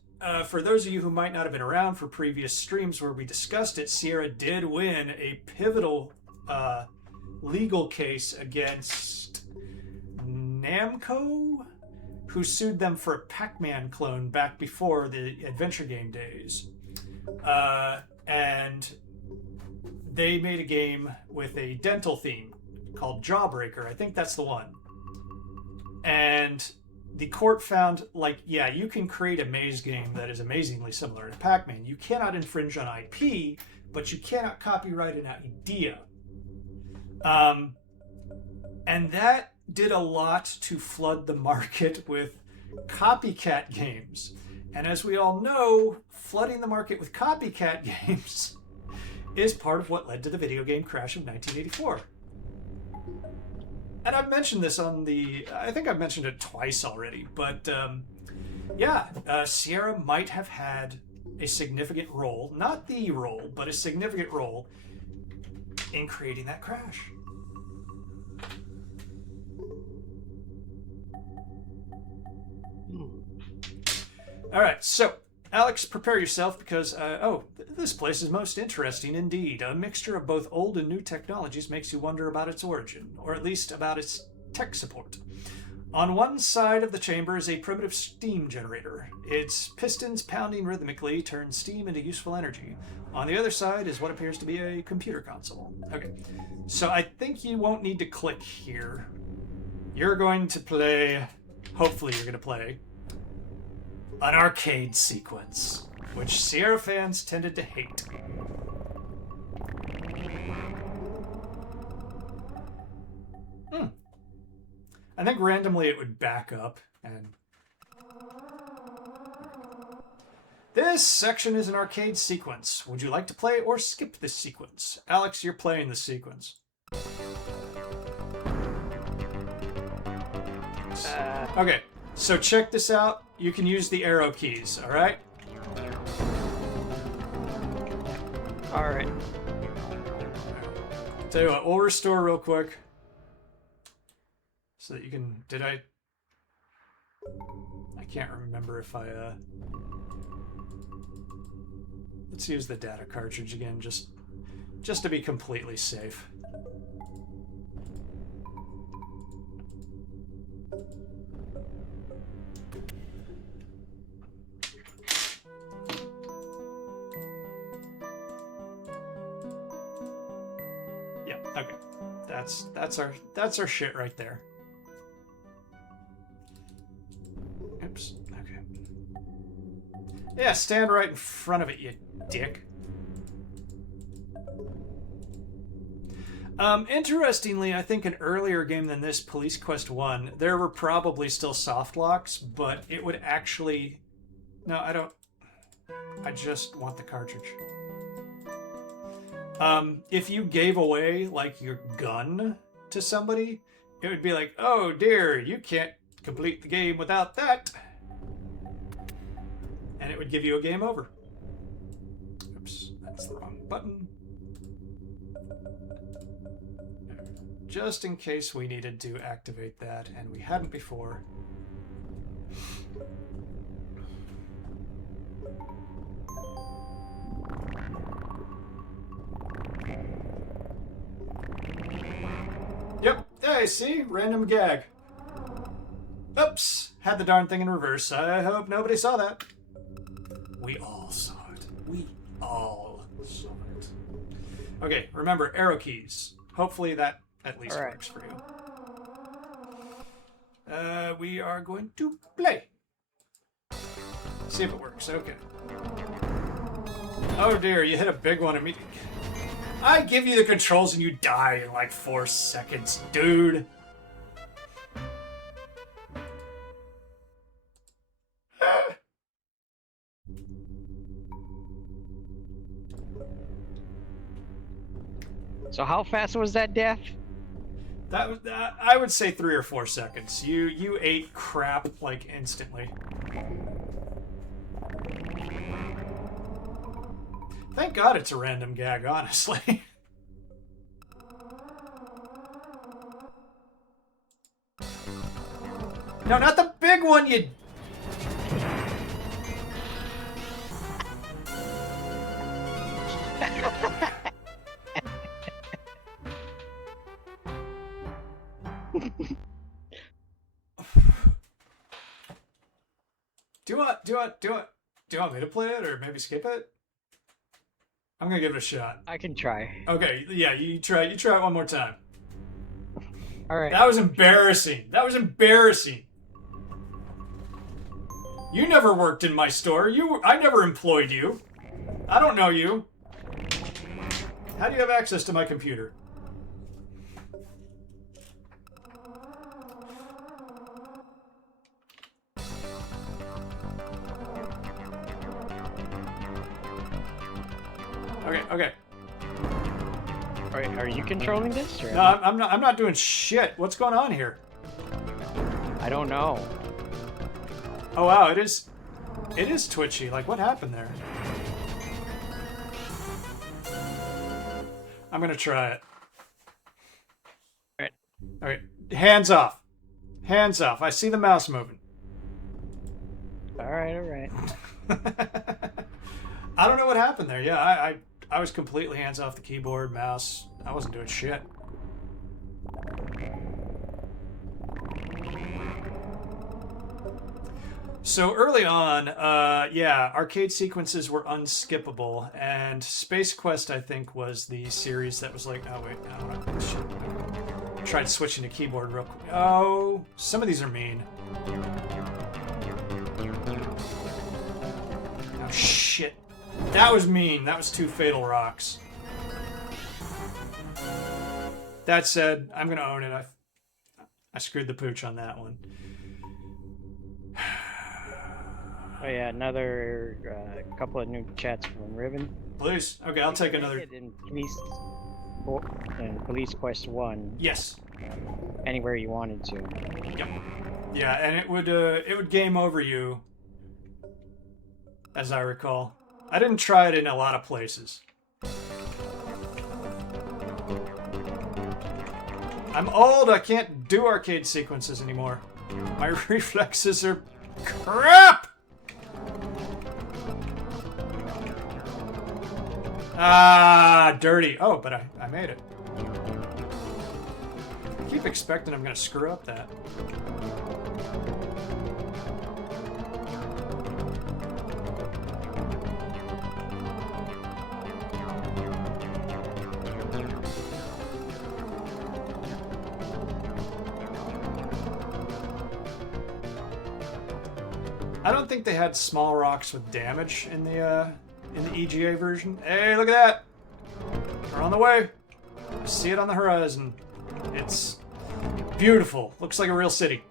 for those of you who might not have been around for previous streams where we discussed it, Sierra did win a pivotal legal case against Namco, who sued them for a Pac-Man clone back before the adventure game days. And they made a game with a dental theme called Jawbreaker. I think that's the one. And the court found, like, yeah, you can create a maze game that is amazingly similar to Pac-Man. You cannot infringe on IP, but you cannot copyright an idea. And that did a lot to flood the market with copycat games. And as we all know, flooding the market with copycat games is part of what led to the video game crash of 1984. And I've mentioned this I think I've mentioned it twice already, but Sierra might have had a significant role, not the role, but a significant role in creating that crash. All right, so Alex, prepare yourself because this place is most interesting indeed. A mixture of both old and new technologies makes you wonder about its origin, or at least about its tech support. On one side of the chamber is a primitive steam generator. Its pistons pounding rhythmically turn steam into useful energy. On the other side is what appears to be a computer console. Okay, so I think you won't need to click here. You're going to play, hopefully you're going to play, an arcade sequence, which Sierra fans tended to hate. I think randomly it would back up and... This section is an arcade sequence. Would you like to play or skip this sequence? Alex, you're playing the sequence. Okay, so check this out. You can use the arrow keys, all right? All right. Tell you what, we'll restore real quick. So that you can... I can't remember if I... Let's use the data cartridge again, just to be completely safe. Yeah, okay. That's our shit right there. Oops. Okay. Yeah, stand right in front of it, you dick. Interestingly, I think an earlier game than this, Police Quest 1, there were probably still soft locks, but it would actually... No, I don't... I just want the cartridge. If you gave away, like, your gun to somebody, it would be like, oh dear, you can't complete the game without that. And it would give you a game over. Oops, that's the wrong button. Just in case we needed to activate that, and we hadn't before. Yep, hey, see? Random gag. Oops, had the darn thing in reverse. I hope nobody saw that. We all saw it. We all saw it. Okay, remember, arrow keys. Hopefully that at least works for you. We are going to play. See if it works. Okay. Oh dear, you hit a big one immediately. I give you the controls and you die in like 4 seconds, dude. So how fast was that death? That was, I would say 3 or 4 seconds. You ate crap like instantly. Thank God it's a random gag, honestly. No, not the big one, you... Do you want me to play it or maybe skip it? I'm gonna give it a shot. I can try. Okay, yeah, you try it one more time. All right. That was embarrassing. That was embarrassing. You never worked in my store. I never employed you. I don't know you. How do you have access to my computer? Okay. All right, are you controlling this? Or No, I'm not doing shit. What's going on here? I don't know. Oh wow, it is twitchy. Like, what happened there? I'm gonna try it. All right. Hands off. Hands off. I see the mouse moving. Alright, alright. I don't know what happened there. Yeah, I was completely hands off the keyboard, mouse. I wasn't doing shit. So early on, yeah, arcade sequences were unskippable, and Space Quest, I think, was the series that was like, oh wait, I don't know. Shit. Tried switching to keyboard real quick. Oh, some of these are mean. Oh shit. That was mean. That was 2 fatal rocks. That said, I'm gonna own it. I screwed the pooch on that one. Oh yeah, another couple of new chats from Riven. Please. Okay, I'll take another. In Police Quest 1. Yes. Anywhere you wanted to. Yep. Yeah, and it would game over you, as I recall. I didn't try it in a lot of places. I'm old. I can't do arcade sequences anymore. My reflexes are crap. Ah, dirty. Oh, but I made it. I keep expecting I'm going to screw up that. I don't think they had small rocks with damage in the EGA version. Hey, look at that! We're on the way. I see it on the horizon. It's beautiful. Looks like a real city.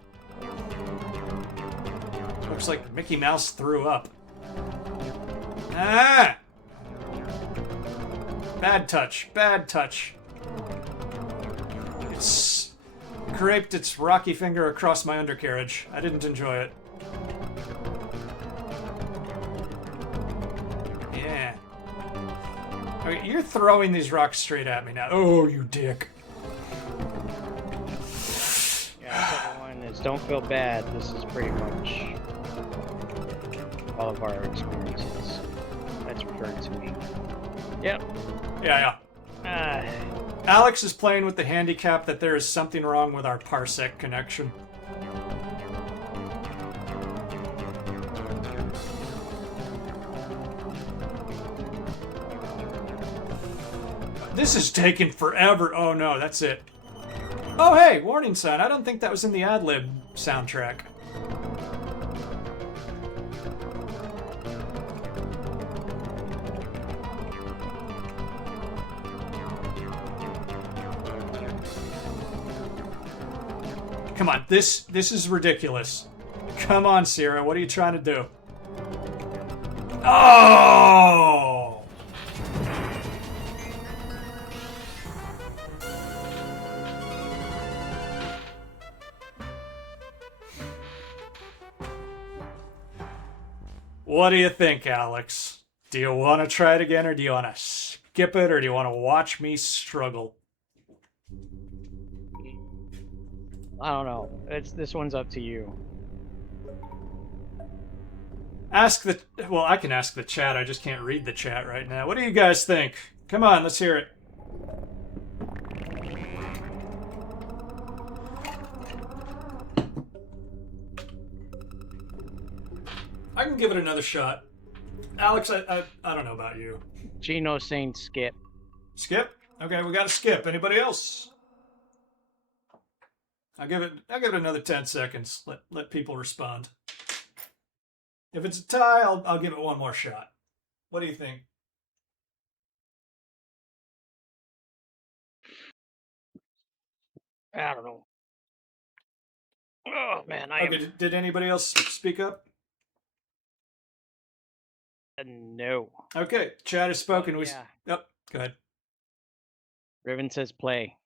Looks like Mickey Mouse threw up. Ah! Bad touch. Bad touch. It's scraped its rocky finger across my undercarriage. I didn't enjoy it. Yeah. Okay, you're throwing these rocks straight at me now. Oh, you dick. Yeah, the second one is don't feel bad. This is pretty much all of our experiences. That's referred to me. Yep. Yeah. Alex is playing with the handicap that there is something wrong with our parsec connection. This is taking forever. Oh no, that's it. Oh hey, warning sign. I don't think that was in the ad-lib soundtrack. Come on, this is ridiculous. Come on, Sierra, what are you trying to do? Oh! What do you think, Alex? Do you want to try it again, or do you want to skip it, or do you want to watch me struggle? I don't know. This one's up to you. Ask the... Well, I can ask the chat. I just can't read the chat right now. What do you guys think? Come on, let's hear it. I can give it another shot. Alex, I don't know about you. Gino's saying skip. Skip? Okay, we got to skip. Anybody else? I'll give it another 10 seconds. Let people respond. If it's a tie, I'll give it one more shot. What do you think? I don't know. Oh man, Okay, did anybody else speak up? No. Okay, chat has spoken. Yeah. Oh, go ahead. Riven says play.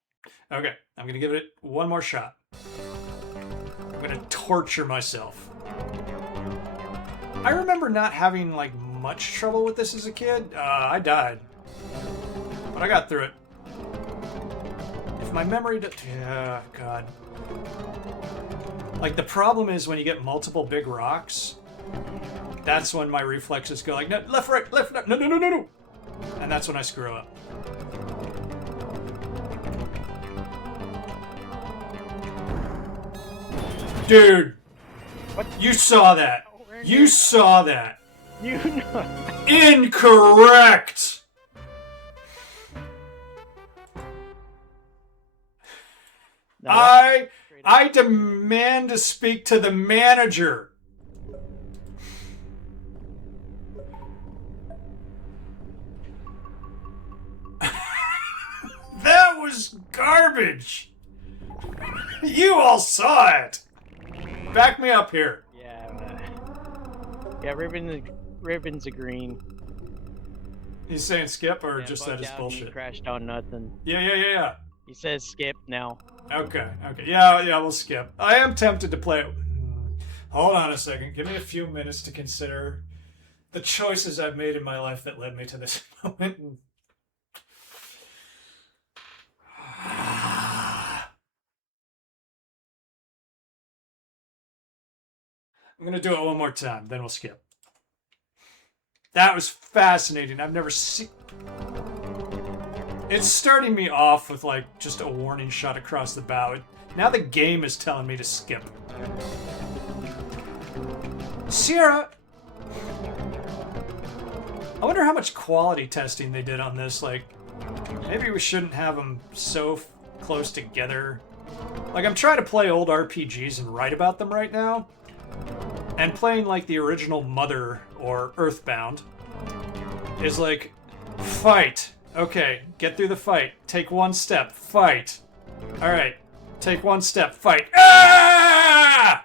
Okay, I'm gonna give it one more shot. I'm gonna torture myself. I remember not having like much trouble with this as a kid. I died, but I got through it. If my memory, yeah, God. Like the problem is when you get multiple big rocks, That's when my reflexes go like, no, left, right, no, no, no, no, no. And that's when I screw up. Dude, What? you saw that. You saw that. You know. Incorrect. No, I demand to speak to the manager. That was garbage. You all saw it. Back me up here. Yeah. Yeah, Ribbon's agreeing. He's saying skip or Yeah, just bugged that is out, bullshit? He crashed on nothing. Yeah. He says skip now. Okay. Yeah, we'll skip. I am tempted to play it. Hold on a second. Give me a few minutes to consider the choices I've made in my life that led me to this moment. I'm going to do it one more time, then we'll skip. That was fascinating. I've never seen... It's starting me off with, like, just a warning shot across the bow. Now the game is telling me to skip. Sierra! I wonder how much quality testing they did on this. Like, maybe we shouldn't have them so close together. Like, I'm trying to play old RPGs and write about them right now. And playing, like, the original Mother or Earthbound is like, fight. Okay, get through the fight. Take one step. Fight. Alright. Take one step. Fight. Ah!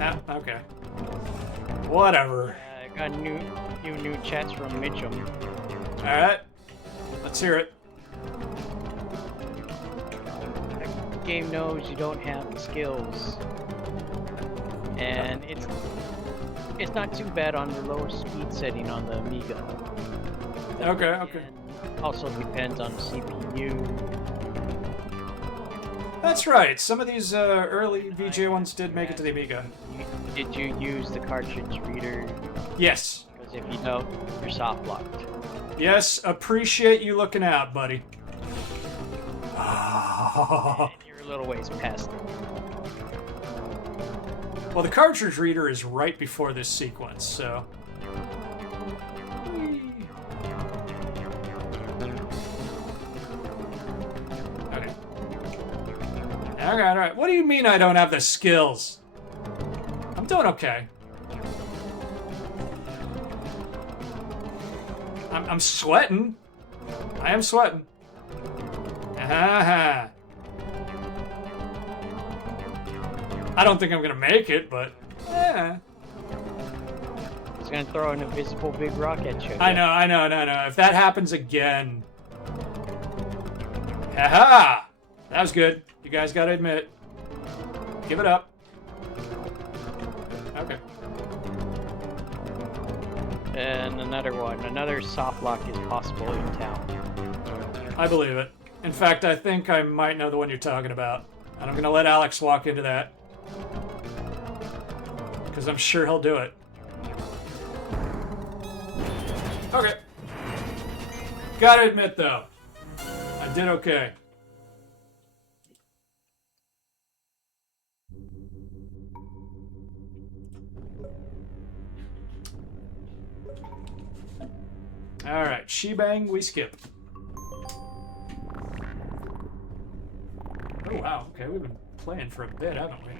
Ah, okay. Whatever. I got new chats from Mitchum. Alright. Let's hear it. The game knows you don't have the skills. And it's not too bad on the lower speed setting on the Amiga. Okay. And also depends on the CPU. That's right. Some of these early VGA ones did make it to the Amiga. Did you use the cartridge reader? Yes. Because if you don't, you're soft locked. Yes, appreciate you looking out, buddy. And you're a little ways past it. Well, the cartridge reader is right before this sequence, so... Okay. Alright. What do you mean I don't have the skills? I'm doing okay. I'm sweating. I am sweating. I don't think I'm gonna make it, but It's gonna throw an invisible big rock at you. I know. If that happens again, haha, that was good. You guys gotta admit, give it up. Okay. And another soft lock is possible in town. I believe it. In fact, I think I might know the one you're talking about, and I'm gonna let Alex walk into that. Because I'm sure he'll do it. Okay. Gotta admit, though, I did okay. Alright, shebang, we skip. Oh, wow. Okay, we've been playing for a bit, haven't we?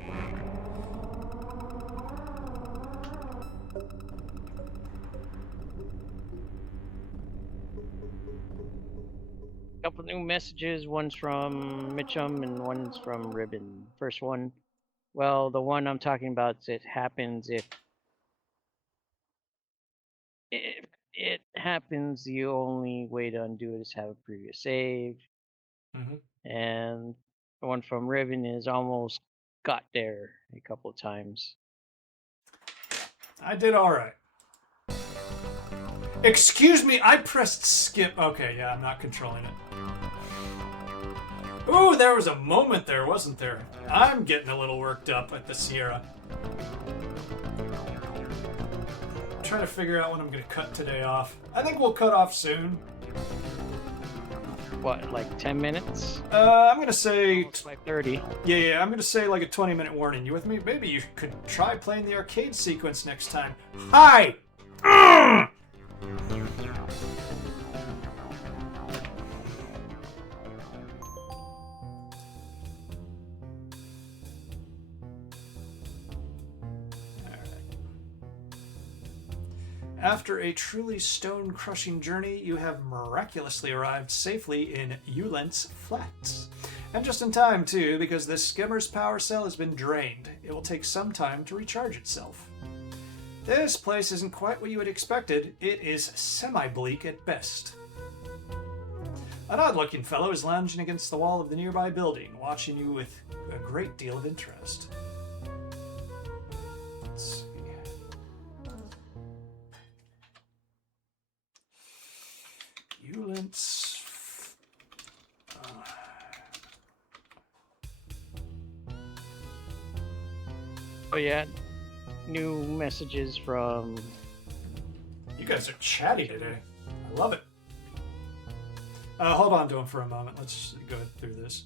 Couple new messages. One's from Mitchum and one's from Ribbon. First one, well, the one I'm talking about, it happens if it happens, the only way to undo it is have a previous save. And the one from Ribbon is almost got there a couple of times. I did alright. Excuse me, I pressed skip. Okay, yeah, I'm not controlling it. Ooh, there was a moment there, wasn't there? I'm getting a little worked up at the Sierra. I'm trying to figure out when I'm going to cut today off. I think we'll cut off soon. What, like 10 minutes? I'm going to say... 5:30. Yeah, I'm going to say like a 20-minute warning. You with me? Maybe you could try playing the arcade sequence next time. Hi! After a truly stone-crushing journey, you have miraculously arrived safely in Eulent's Flats. And just in time, too, because this skimmer's power cell has been drained. It will take some time to recharge itself. This place isn't quite what you had expected. It is semi-bleak at best. An odd-looking fellow is lounging against the wall of the nearby building, watching you with a great deal of interest. Let's see. Eulent's... Oh yeah, new messages from... You guys are chatty today. I love it. Hold on to him for a moment. Let's go through this.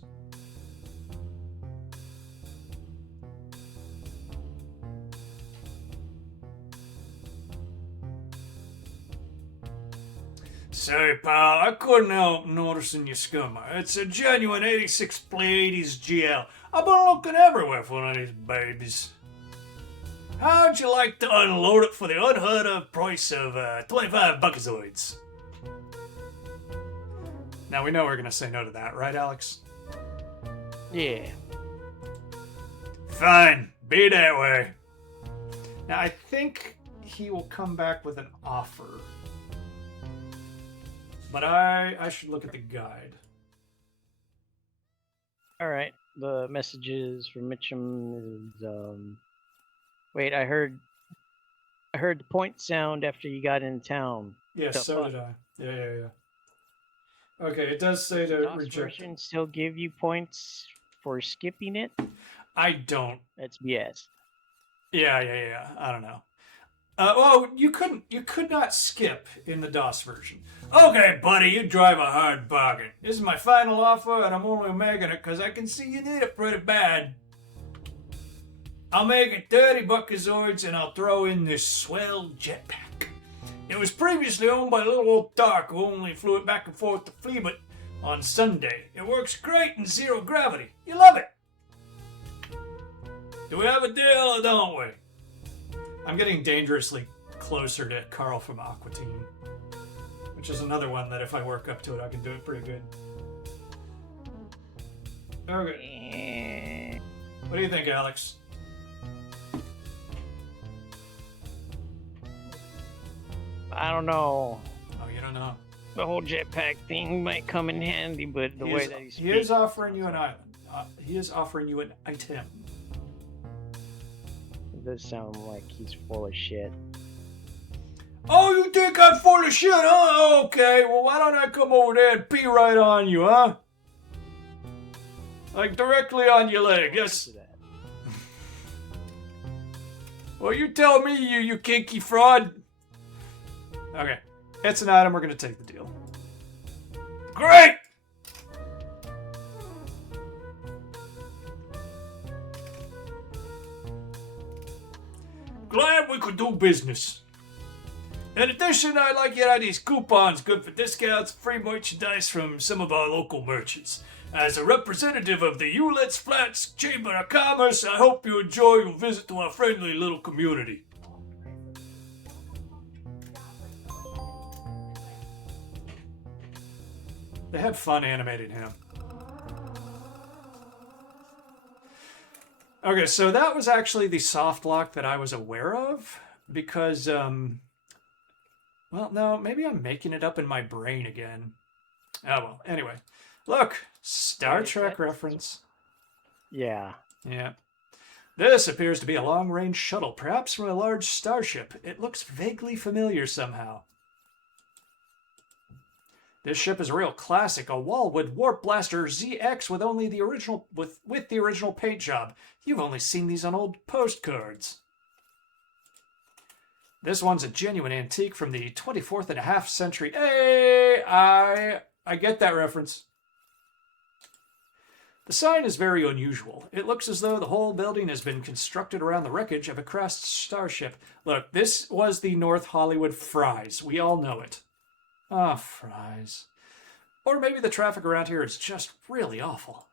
Sorry, pal, I couldn't help noticing your scummer. It's a genuine 86 Pleiades GL. I've been looking everywhere for one of these babies. How'd you like to unload it for the unheard of price of 25 buckazoids? Now we know we're gonna say no to that, right, Alex? Yeah. Fine, be that way. Now I think he will come back with an offer. But I should look at the guide. Alright, the messages from Mitchum is, wait, I heard the point sound after you got in town. Yeah, so did I. Yeah. Okay, it does say to DOS reject. version still give you points for skipping it? I don't. That's BS. Yeah. I don't know. Well, you could not skip in the DOS version. Okay, buddy, you drive a hard bargain. This is my final offer, and I'm only making it because I can see you need it pretty bad. I'll make it 30 buckazoids, and I'll throw in this swell jetpack. It was previously owned by a little old dark who only flew it back and forth to Fleabut on Sunday. It works great in zero gravity. You love it. Do we have a deal or don't we? I'm getting dangerously closer to Carl from Aqua Teen, which is another one that if I work up to it, I can do it pretty good. Okay. What do you think, Alex? I don't know. Oh, you don't know. The whole jetpack thing might come in handy, but the way that he speaks... He is offering you an island. He is offering you an item. It does sound like he's full of shit. Oh, you think I'm full of shit, huh? Okay, well, why don't I come over there and pee right on you, huh? Like, directly on your leg, yes? Well, you tell me, you kinky fraud. Okay, it's an item, we're gonna take the deal. Great! Glad we could do business. In addition, I'd like you to have these coupons good for discounts, free merchandise from some of our local merchants. As a representative of the Eulent's Flats Chamber of Commerce, I hope you enjoy your visit to our friendly little community. They had fun animating him. Okay, so that was actually the soft lock that I was aware of, because, well, no, maybe I'm making it up in my brain again. Oh, well, anyway. Look, Star Trek reference. Yeah. Yeah. This appears to be a long-range shuttle, perhaps from a large starship. It looks vaguely familiar somehow. This ship is a real classic, a Wallwood Warp Blaster ZX with only the original with the original paint job. You've only seen these on old postcards. This one's a genuine antique from the 24th and a half century. Hey, I get that reference. The sign is very unusual. It looks as though the whole building has been constructed around the wreckage of a crashed starship. Look, this was the North Hollywood Fries. We all know it. Ah, fries. Or maybe the traffic around here is just really awful.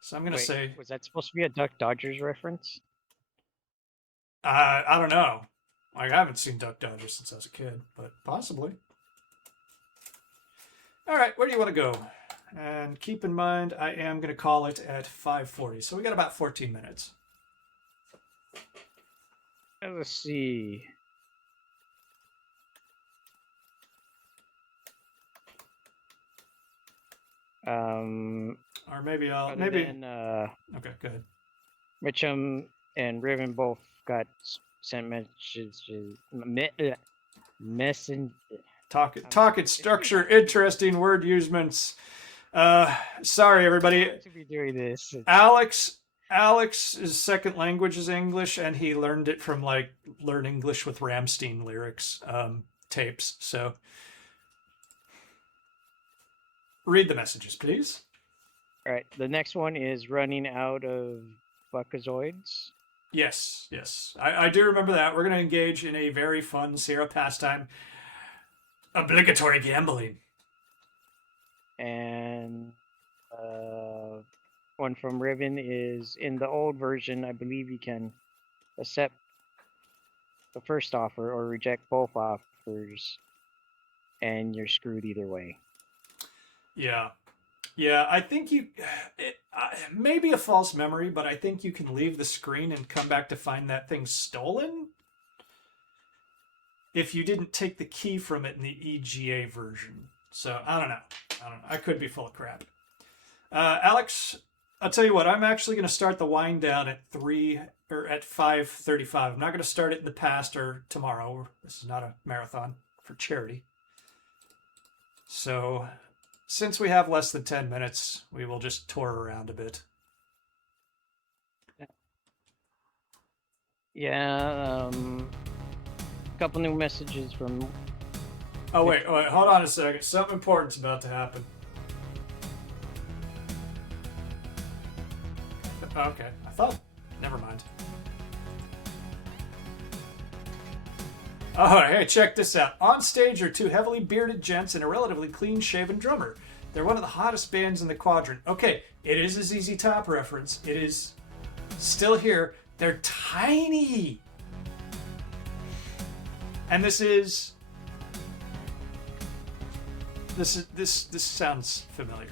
So I'm going to say... Was that supposed to be a Duck Dodgers reference? I don't know. I haven't seen Duck Dodgers since I was a kid, but possibly. All right, where do you want to go? And keep in mind, I am going to call it at 5:40, so we got about 14 minutes. Let's see. Or maybe I'll... Other Maybe... than, okay, go ahead. Mitchum and Riven both got sent messages. Talk structure, interesting word usements. Sorry, everybody. To be doing this. Alex's second language is English, and he learned it from like Learn English with Ramstein lyrics tapes. So read the messages, please. All right. The next one is running out of Buckazoids. Yes. I do remember that. We're going to engage in a very fun Sierra pastime. Obligatory gambling. And one from Riven is, in the old version, I believe you can accept the first offer or reject both offers, and you're screwed either way. Yeah, I think maybe a false memory, but I think you can leave the screen and come back to find that thing stolen if you didn't take the key from it in the EGA version. So I don't know. I could be full of crap. Alex, I'll tell you what. I'm actually going to start the wind down at 5:35. I'm not going to start it in the past or tomorrow. This is not a marathon for charity. So, since we have less than 10 minutes, we will just tour around a bit. Yeah. Couple new messages from... Oh, wait, hold on a second. Something important's about to happen. Okay, I thought... Never mind. Oh, hey, check this out. On stage are two heavily bearded gents and a relatively clean-shaven drummer. They're one of the hottest bands in the quadrant. Okay, it is a ZZ Top reference. It is still here. They're tiny! And this sounds familiar.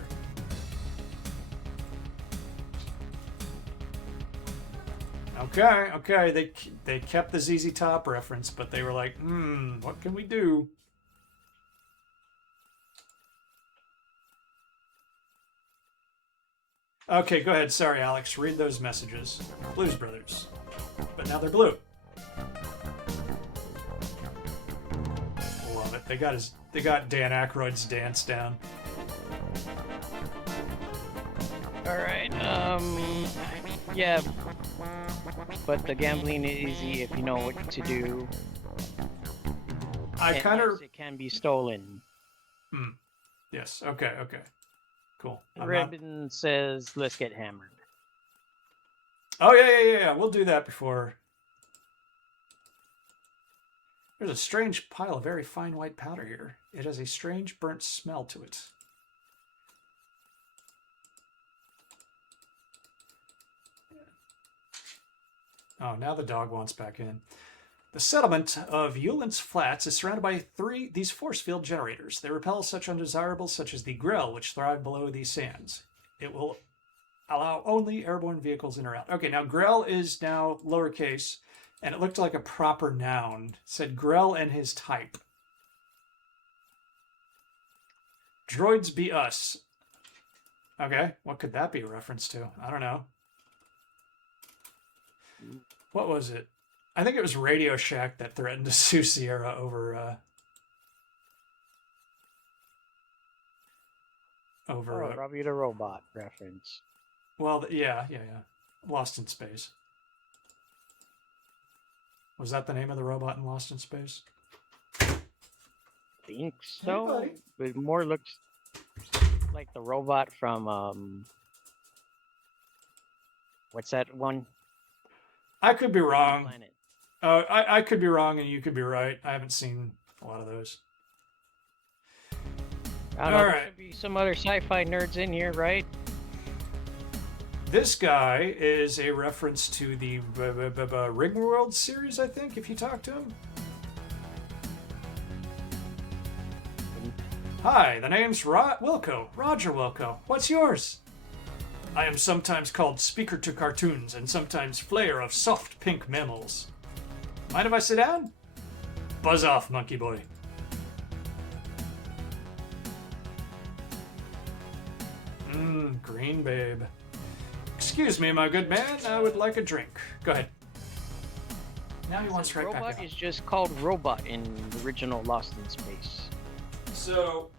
Okay. They kept the ZZ Top reference, but they were like, what can we do? Okay, go ahead. Sorry, Alex. Read those messages. Blues Brothers. But now they're blue. Love it. They got Dan Aykroyd's dance down. All right. Yeah. But the gambling is easy if you know what to do. It can be stolen. Yes. Okay. Cool. Ribbon says, "Let's get hammered." Oh yeah. We'll do that before. There's a strange pile of very fine white powder here. It has a strange burnt smell to it. Oh, now the dog wants back in. The settlement of Eulance Flats is surrounded by these force field generators. They repel such undesirables such as the Grell, which thrive below these sands. It will allow only airborne vehicles in or out. Okay, now Grell is now lowercase, and it looked like a proper noun. It said Grell and his type. Droids be us. Okay, what could that be a reference to? I don't know. What was it? I think it was Radio Shack that threatened to sue Sierra over over. Oh, Robbie the Robot reference. Well, yeah. Lost in Space. Was that the name of the robot in Lost in Space? Think so, Anybody? but it more looks like the robot from what's that one? I could be wrong. Planet. I could be wrong, and you could be right. I haven't seen a lot of those. I don't know. All There right. should be some other sci-fi nerds in here, right? This guy is a reference to the Ringworld series, I think, if you talk to him. Hi, the name's Wilco, Roger Wilco. What's yours? I am sometimes called Speaker to Cartoons and sometimes Flayer of Soft Pink Mammals. Mind if I sit down? Buzz off, monkey boy. Green babe. Excuse me, my good man. I would like a drink. Go ahead. Now he wants right back Robot out. is just called Robot in the original Lost in Space. So,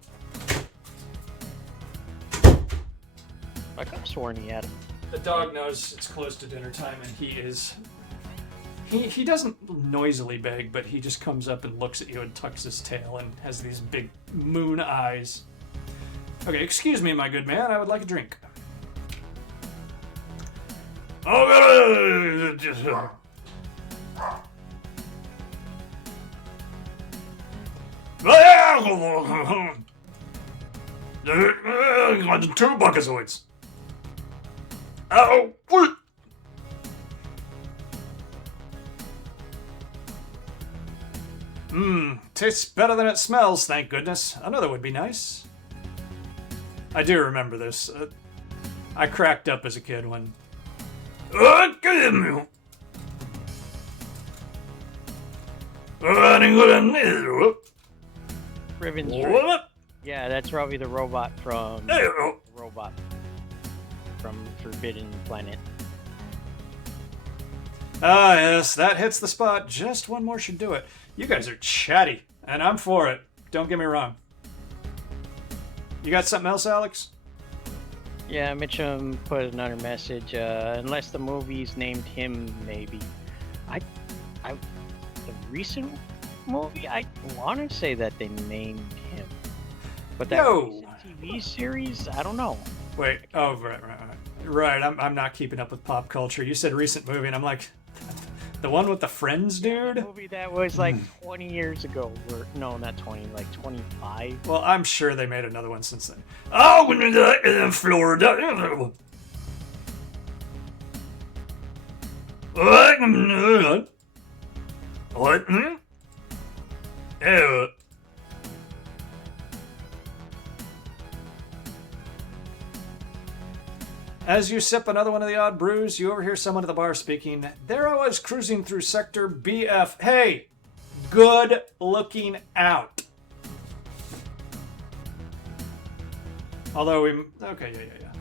I could have sworn he had him. the dog knows it's close to dinner time, and he is... He doesn't noisily beg, but he just comes up and looks at you and tucks his tail and has these big moon eyes. Okay, excuse me, my good man. I would like a drink. Oh, two buckazoids. Oh, tastes better than it smells, thank goodness. Another would be nice. I do remember this. I cracked up as a kid when... Ribbons. Right? Yeah, that's Robbie the Robot from Forbidden Planet. Ah, yes, that hits the spot. Just one more should do it. You guys are chatty, and I'm for it. Don't get me wrong. You got something else, Alex? Yeah, Mitchum put another message. Unless the movie's named him, maybe. The recent movie, I want to say that they named him, but that recent TV series, I don't know. Wait. Oh, right. I'm not keeping up with pop culture. You said recent movie, and I'm like, the one with the Friends dude. The movie that was like 20 years ago. No, not 20, like 25. Well, I'm sure they made another one since then. Oh, in Florida. What? As you sip another one of the odd brews, you overhear someone at the bar speaking. There I was cruising through Sector BF. Hey, good looking out. Although we... Okay, yeah.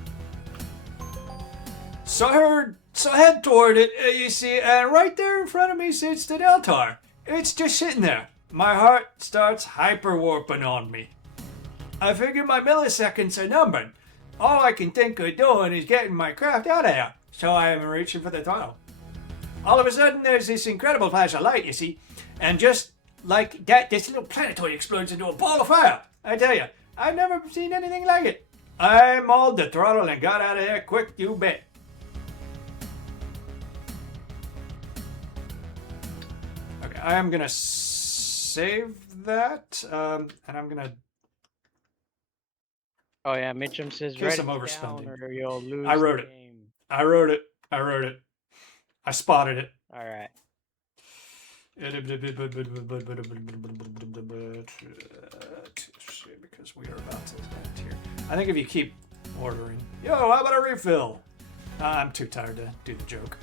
So I head toward it, you see, and right there in front of me sits the Deltar. It's just sitting there. My heart starts hyper-warping on me. I figure my milliseconds are numbered. All I can think of doing is getting my craft out of here, so I am reaching for the throttle. All of a sudden, there's this incredible flash of light, you see, and just like that, this little planetoid explodes into a ball of fire. I tell you, I've never seen anything like it. I mauled the throttle and got out of here quick, you bet. Okay, I am gonna save that, and I'm gonna... Oh yeah, Mitchum says Guess write I'm it overspending. down or you'll lose I wrote the it. game. I wrote it. I spotted it. All right. Because we are about to end here. I think if you keep ordering, yo, how about a refill? I'm too tired to do the joke.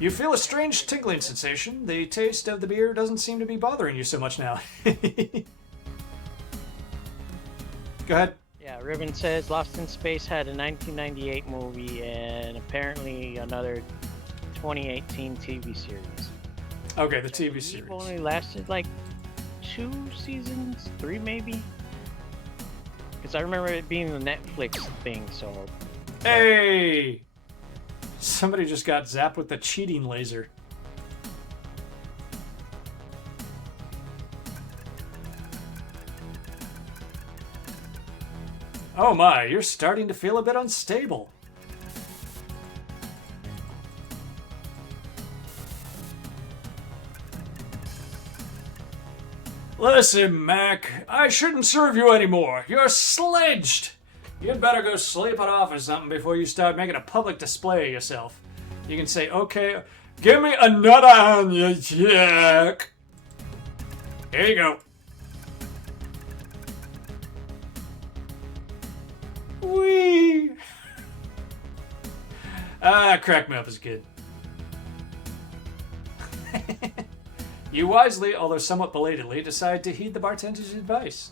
You feel a strange tingling sensation. The taste of the beer doesn't seem to be bothering you so much now. Go ahead. Yeah, Yeah, Ribbon says Lost in Space had a 1998 movie and apparently another 2018 TV series. Okay, the TV series. Only lasted like 2 seasons, 3 maybe. Because I remember it being the Netflix thing. So. Hey! Somebody just got zapped with the cheating laser. Oh my, you're starting to feel a bit unstable. Listen, Mac, I shouldn't serve you anymore. You're sledged. You'd better go sleep it off or something before you start making a public display of yourself. You can say, okay, give me another hand, you jerk. Here you go. Whee! Cracked me up as a kid. You wisely, although somewhat belatedly, decide to heed the bartender's advice.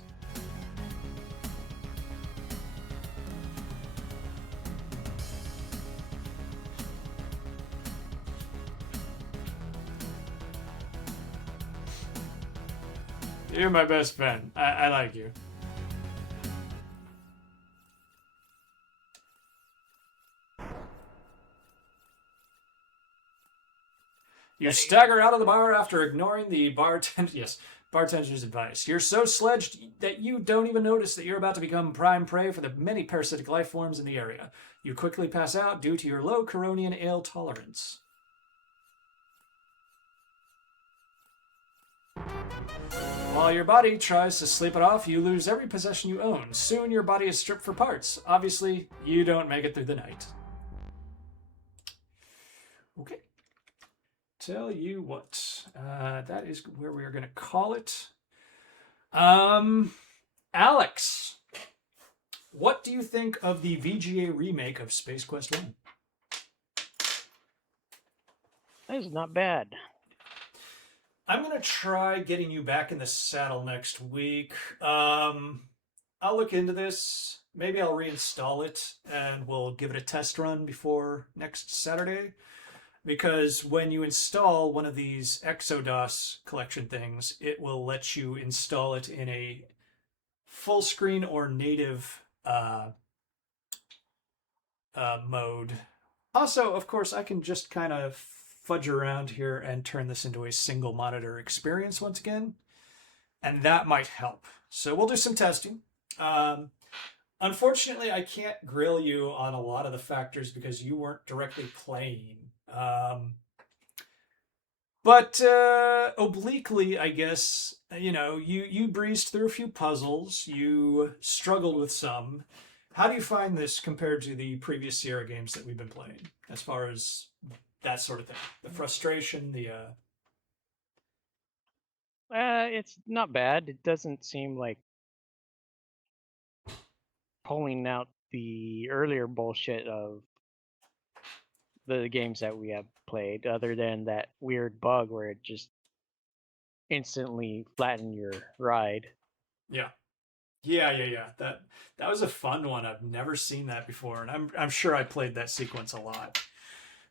You're my best friend. I like you. You stagger out of the bar after ignoring the bartender's advice. You're so sledged that you don't even notice that you're about to become prime prey for the many parasitic life forms in the area. You quickly pass out due to your low Coronian ale tolerance. While your body tries to sleep it off, you lose every possession you own. Soon your body is stripped for parts. Obviously, you don't make it through the night. Okay. Tell you what, that is where we are going to call it. Alex, what do you think of the VGA remake of Space Quest 1? That is not bad. I'm going to try getting you back in the saddle next week. I'll look into this. Maybe I'll reinstall it and we'll give it a test run before next Saturday. Because when you install one of these Exodus collection things, it will let you install it in a full screen or native mode. Also, of course, I can just kind of fudge around here and turn this into a single monitor experience once again. And that might help. So we'll do some testing. Unfortunately, I can't grill you on a lot of the factors because you weren't directly playing. But obliquely, I guess, you breezed through a few puzzles. You struggled with some. How do you find this compared to the previous Sierra games that we've been playing, as far as that sort of thing? The frustration, It's not bad. It doesn't seem like pulling out the earlier bullshit of the games that we have played, other than that weird bug where it just instantly flattened your ride. Yeah. That was a fun one. I've never seen that before, and I'm sure I played that sequence a lot.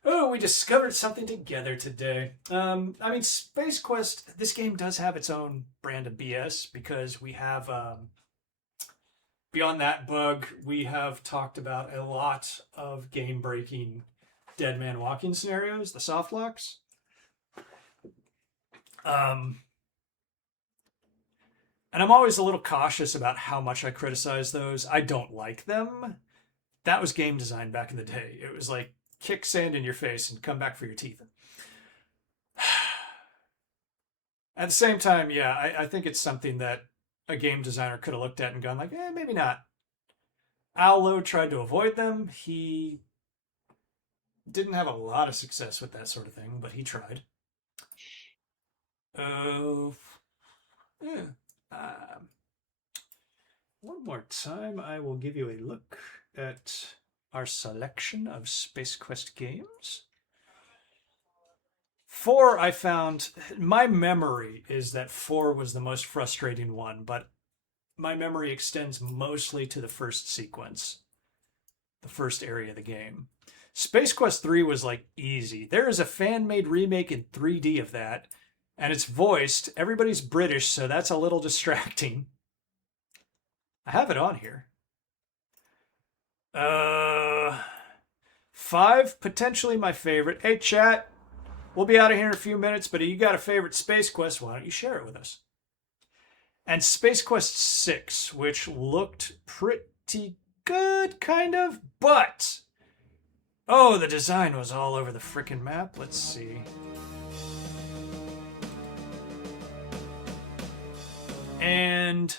Oh, we discovered something together today. I mean, Space Quest, this game does have its own brand of BS because we have, beyond that bug, we have talked about a lot of game-breaking dead man walking scenarios, the soft locks. And I'm always a little cautious about how much I criticize those. I don't like them. That was game design back in the day. It was like, kick sand in your face and come back for your teeth. At the same time, yeah, I think it's something that a game designer could have looked at and gone like, maybe not. Al Lowe tried to avoid them. He didn't have a lot of success with that sort of thing, but he tried. One more time, I will give you a look at our selection of Space Quest games. 4, I found, my memory is that 4 was the most frustrating one, but my memory extends mostly to the first sequence, the first area of the game. Space Quest 3 was like easy. There is a fan-made remake in 3D of that, and it's voiced. Everybody's British, so that's a little distracting. I have it on here. 5, potentially my favorite. Hey, chat. We'll be out of here in a few minutes, but if you got a favorite Space Quest, why don't you share it with us? And Space Quest 6, which looked pretty good, kind of, but... oh, the design was all over the frickin' map. Let's see. And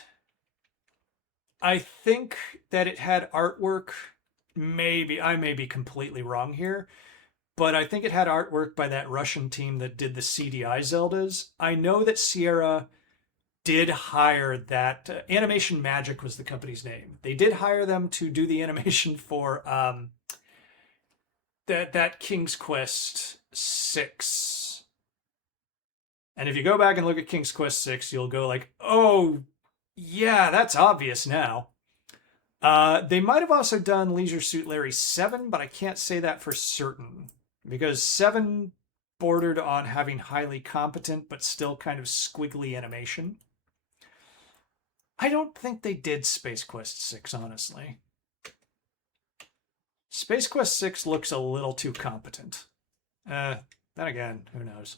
I think that it had artwork. Maybe, I may be completely wrong here, but I think it had artwork by that Russian team that did the CDI Zeldas. I know that Sierra did hire that. Animation Magic was the company's name. They did hire them to do the animation for that King's Quest 6. And if you go back and look at King's Quest 6, you'll go like, oh, yeah, that's obvious now. They might have also done Leisure Suit Larry 7, but I can't say that for certain. Because 7 bordered on having highly competent but still kind of squiggly animation. I don't think they did Space Quest 6, honestly. Space Quest 6 looks a little too competent. Then again, who knows?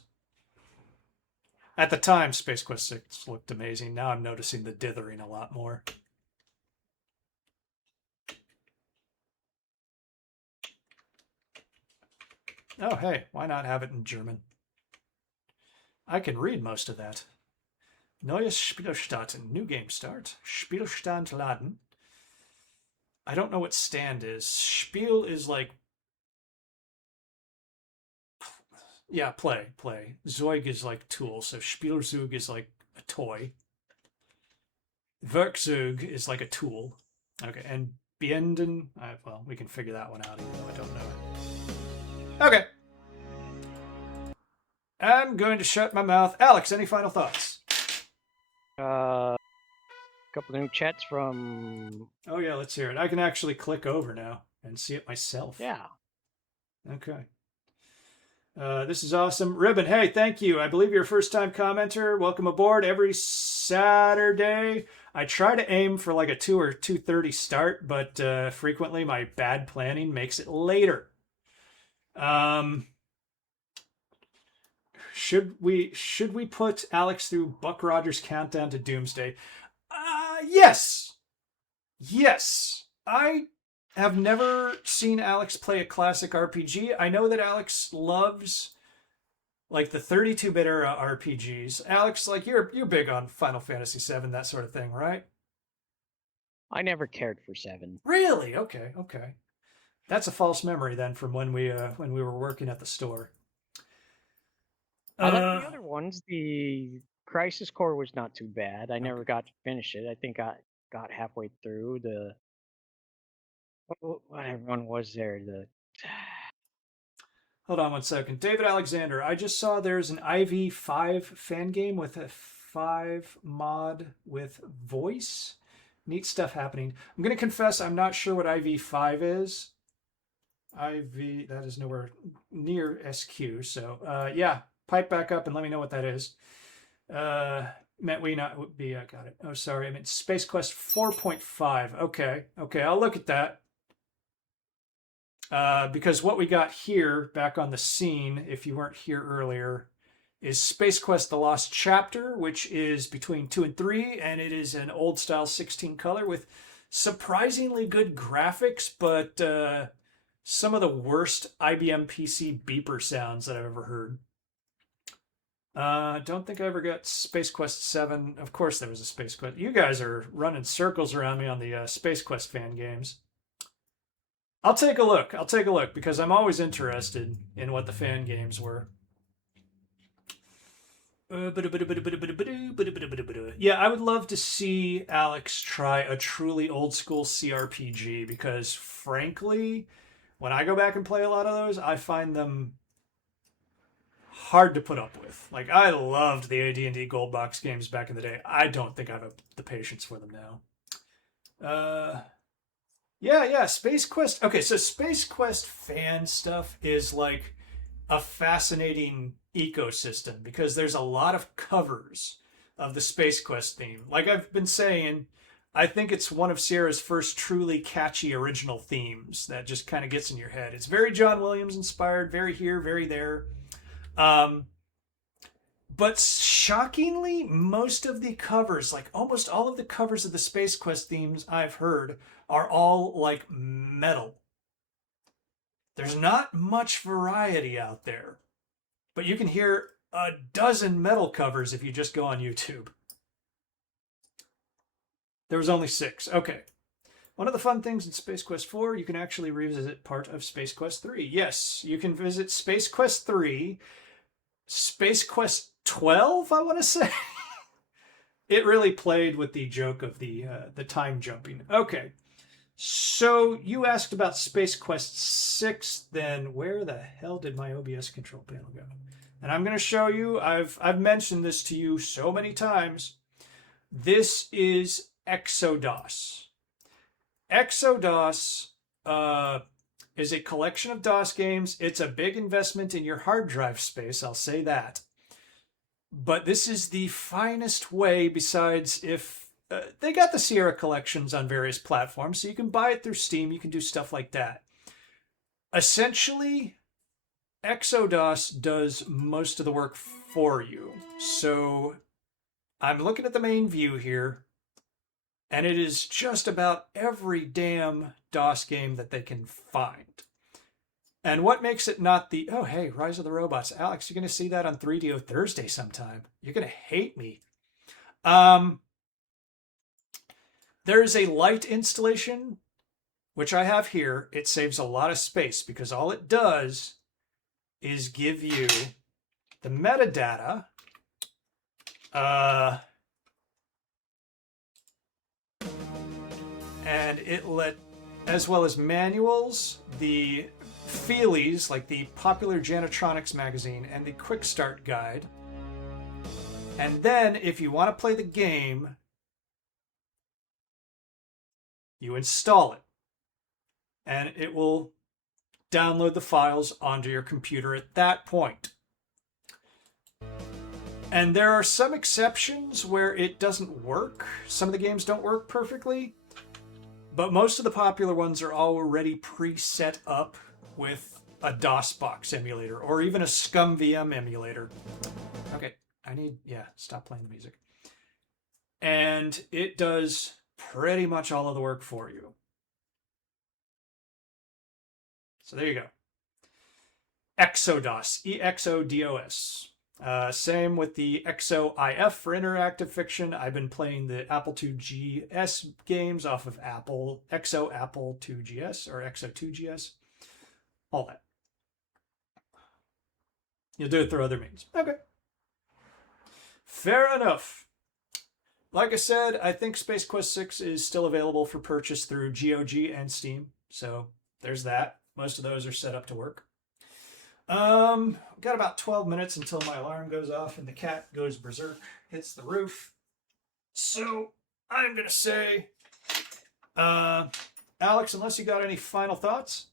At the time, Space Quest 6 looked amazing. Now I'm noticing the dithering a lot more. Oh, hey, why not have it in German? I can read most of that. Neues Spiel starten. New game start. Spielstand laden. I don't know what stand is. Spiel is like... yeah, play. Zeug is like tool, so Spielzeug is like a toy. Werkzeug is like a tool. Okay, and Bienden... well, we can figure that one out even though I don't know it. Okay. I'm going to shut my mouth. Alex, any final thoughts? Couple of new chats from... oh yeah, let's hear it. I can actually click over now and see it myself. yeah. Okay. This is awesome. Ribbon, hey, thank you. I believe you're a first-time commenter. Welcome aboard. Every Saturday, I try to aim for like a 2 or 2:30 start, but frequently my bad planning makes it later. Should we put Alex through Buck Rogers' Countdown to Doomsday? Yes. I have never seen Alex play a classic RPG. I know that Alex loves like the 32-bit era RPGs. Alex, like you're big on Final Fantasy VII, that sort of thing, right? I never cared for 7. Really? Okay. That's a false memory then from when we were working at the store. I like the other ones. The Crisis Core was not too bad. I never got to finish it. I think I got halfway through. The what everyone was there. The hold on one second. David Alexander, I just saw there's an IV5 fan game with a 5 mod with voice. Neat stuff happening. I'm going to confess I'm not sure what IV5 is. IV, that is nowhere near SQ. So, yeah, pipe back up and let me know what that is. Meant we not be, got it. Oh, sorry. I meant Space Quest 4.5. Okay, I'll look at that. Because what we got here, back on the scene, if you weren't here earlier, is Space Quest The Lost Chapter, which is between 2 and 3, and it is an old-style 16 color with surprisingly good graphics, but some of the worst IBM PC beeper sounds that I've ever heard. Don't think I ever got Space Quest 7. Of course there was a Space Quest. You guys are running circles around me on the Space Quest fan games. I'll take a look because I'm always interested in what the fan games were. Yeah, I would love to see Alex try a truly old school CRPG because frankly, when I go back and play a lot of those, I find them hard to put up with. Like, I loved the AD&D Gold Box games back in the day. I don't think I have the patience for them now. Yeah, Space Quest. Okay, so Space Quest fan stuff is like a fascinating ecosystem because there's a lot of covers of the Space Quest theme. Like I've been saying, I think it's one of Sierra's first truly catchy original themes that just kind of gets in your head. It's very John Williams inspired, very here, very there. But shockingly, most of the covers, like almost all of the covers of the Space Quest themes I've heard, are all like metal. There's not much variety out there, but you can hear a dozen metal covers if you just go on YouTube. There was only 6. Okay. One of the fun things in Space Quest 4, you can actually revisit part of Space Quest 3. Yes, you can visit Space Quest 3, Space Quest 12, I want to say. It really played with the joke of the time jumping. Okay. So you asked about Space Quest 6, then where the hell did my OBS control panel go? And I'm going to show you, I've mentioned this to you so many times. This is Exodos. Exodos is a collection of DOS games. It's a big investment in your hard drive space, I'll say that. But this is the finest way, besides if they got the Sierra collections on various platforms, so you can buy it through Steam, you can do stuff like that. Essentially, Exodos does most of the work for you. So I'm looking at the main view here, and it is just about every damn DOS game that they can find. And what makes it not the, oh, hey, Rise of the Robots. Alex, you're going to see that on 3DO Thursday sometime. You're going to hate me. There is a light installation, which I have here. It saves a lot of space because all it does is give you the metadata, and as well as manuals, the feelies, like the Popular Janitronics magazine, and the Quick Start guide. And then, if you want to play the game, you install it. And it will download the files onto your computer at that point. And there are some exceptions where it doesn't work. Some of the games don't work perfectly, but most of the popular ones are already preset up with a DOSBox emulator or even a ScumVM emulator. Okay, stop playing the music. And it does pretty much all of the work for you. So there you go. Exodos, EXODOS. Same with the EXO-IF for interactive fiction. I've been playing the Apple IIGS games off of EXO Apple IIGS or EXO 2GS. All that. You'll do it through other means. Okay. Fair enough. Like I said, I think Space Quest 6 is still available for purchase through GOG and Steam. So there's that. Most of those are set up to work. Got about 12 minutes until my alarm goes off and the cat goes berserk, hits the roof. So I'm going to say, Alex, unless you got any final thoughts?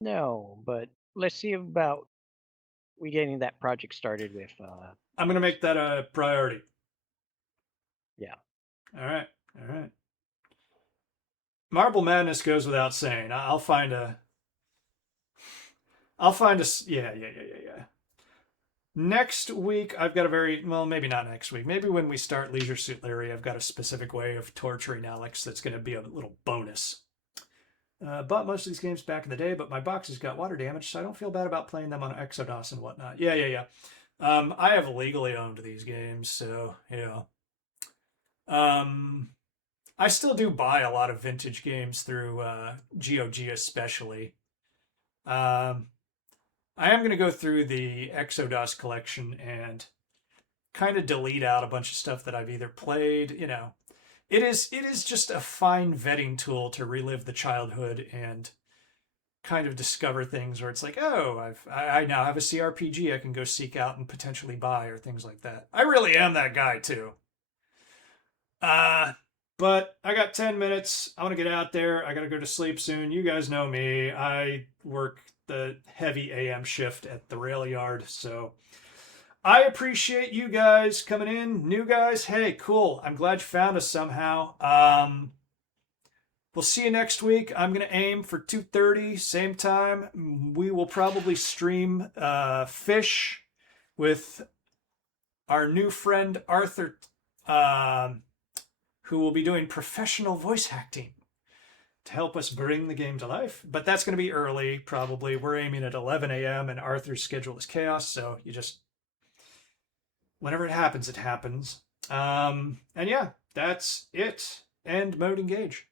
No, but let's see about we getting that project started with. I'm going to make that a priority. Yeah. All right. Marble Madness goes without saying. I'll find a. Yeah. Next week, I've got maybe not next week. Maybe when we start Leisure Suit Larry, I've got a specific way of torturing Alex that's going to be a little bonus. Bought most of these games back in the day, but my boxes got water damage, so I don't feel bad about playing them on Exodos and whatnot. Yeah. I have legally owned these games, so, yeah. I still do buy a lot of vintage games through GOG especially. I am going to go through the Exodos collection and kind of delete out a bunch of stuff that I've either played, It is just a fine vetting tool to relive the childhood and kind of discover things where it's like, oh, I now have a CRPG I can go seek out and potentially buy or things like that. I really am that guy too. But I got 10 minutes. I want to get out there. I got to go to sleep soon. You guys know me. I work the heavy AM shift at the rail yard. So I appreciate you guys coming in. New guys, hey, cool. I'm glad you found us somehow. We'll see you next week. I'm going to aim for 2:30, same time. We will probably stream Fish with our new friend Arthur, who will be doing professional voice acting to help us bring the game to life. But that's going to be early, probably. We're aiming at 11 a.m. and Arthur's schedule is chaos, so you just... whenever it happens, it happens. And yeah, that's it. End mode engage.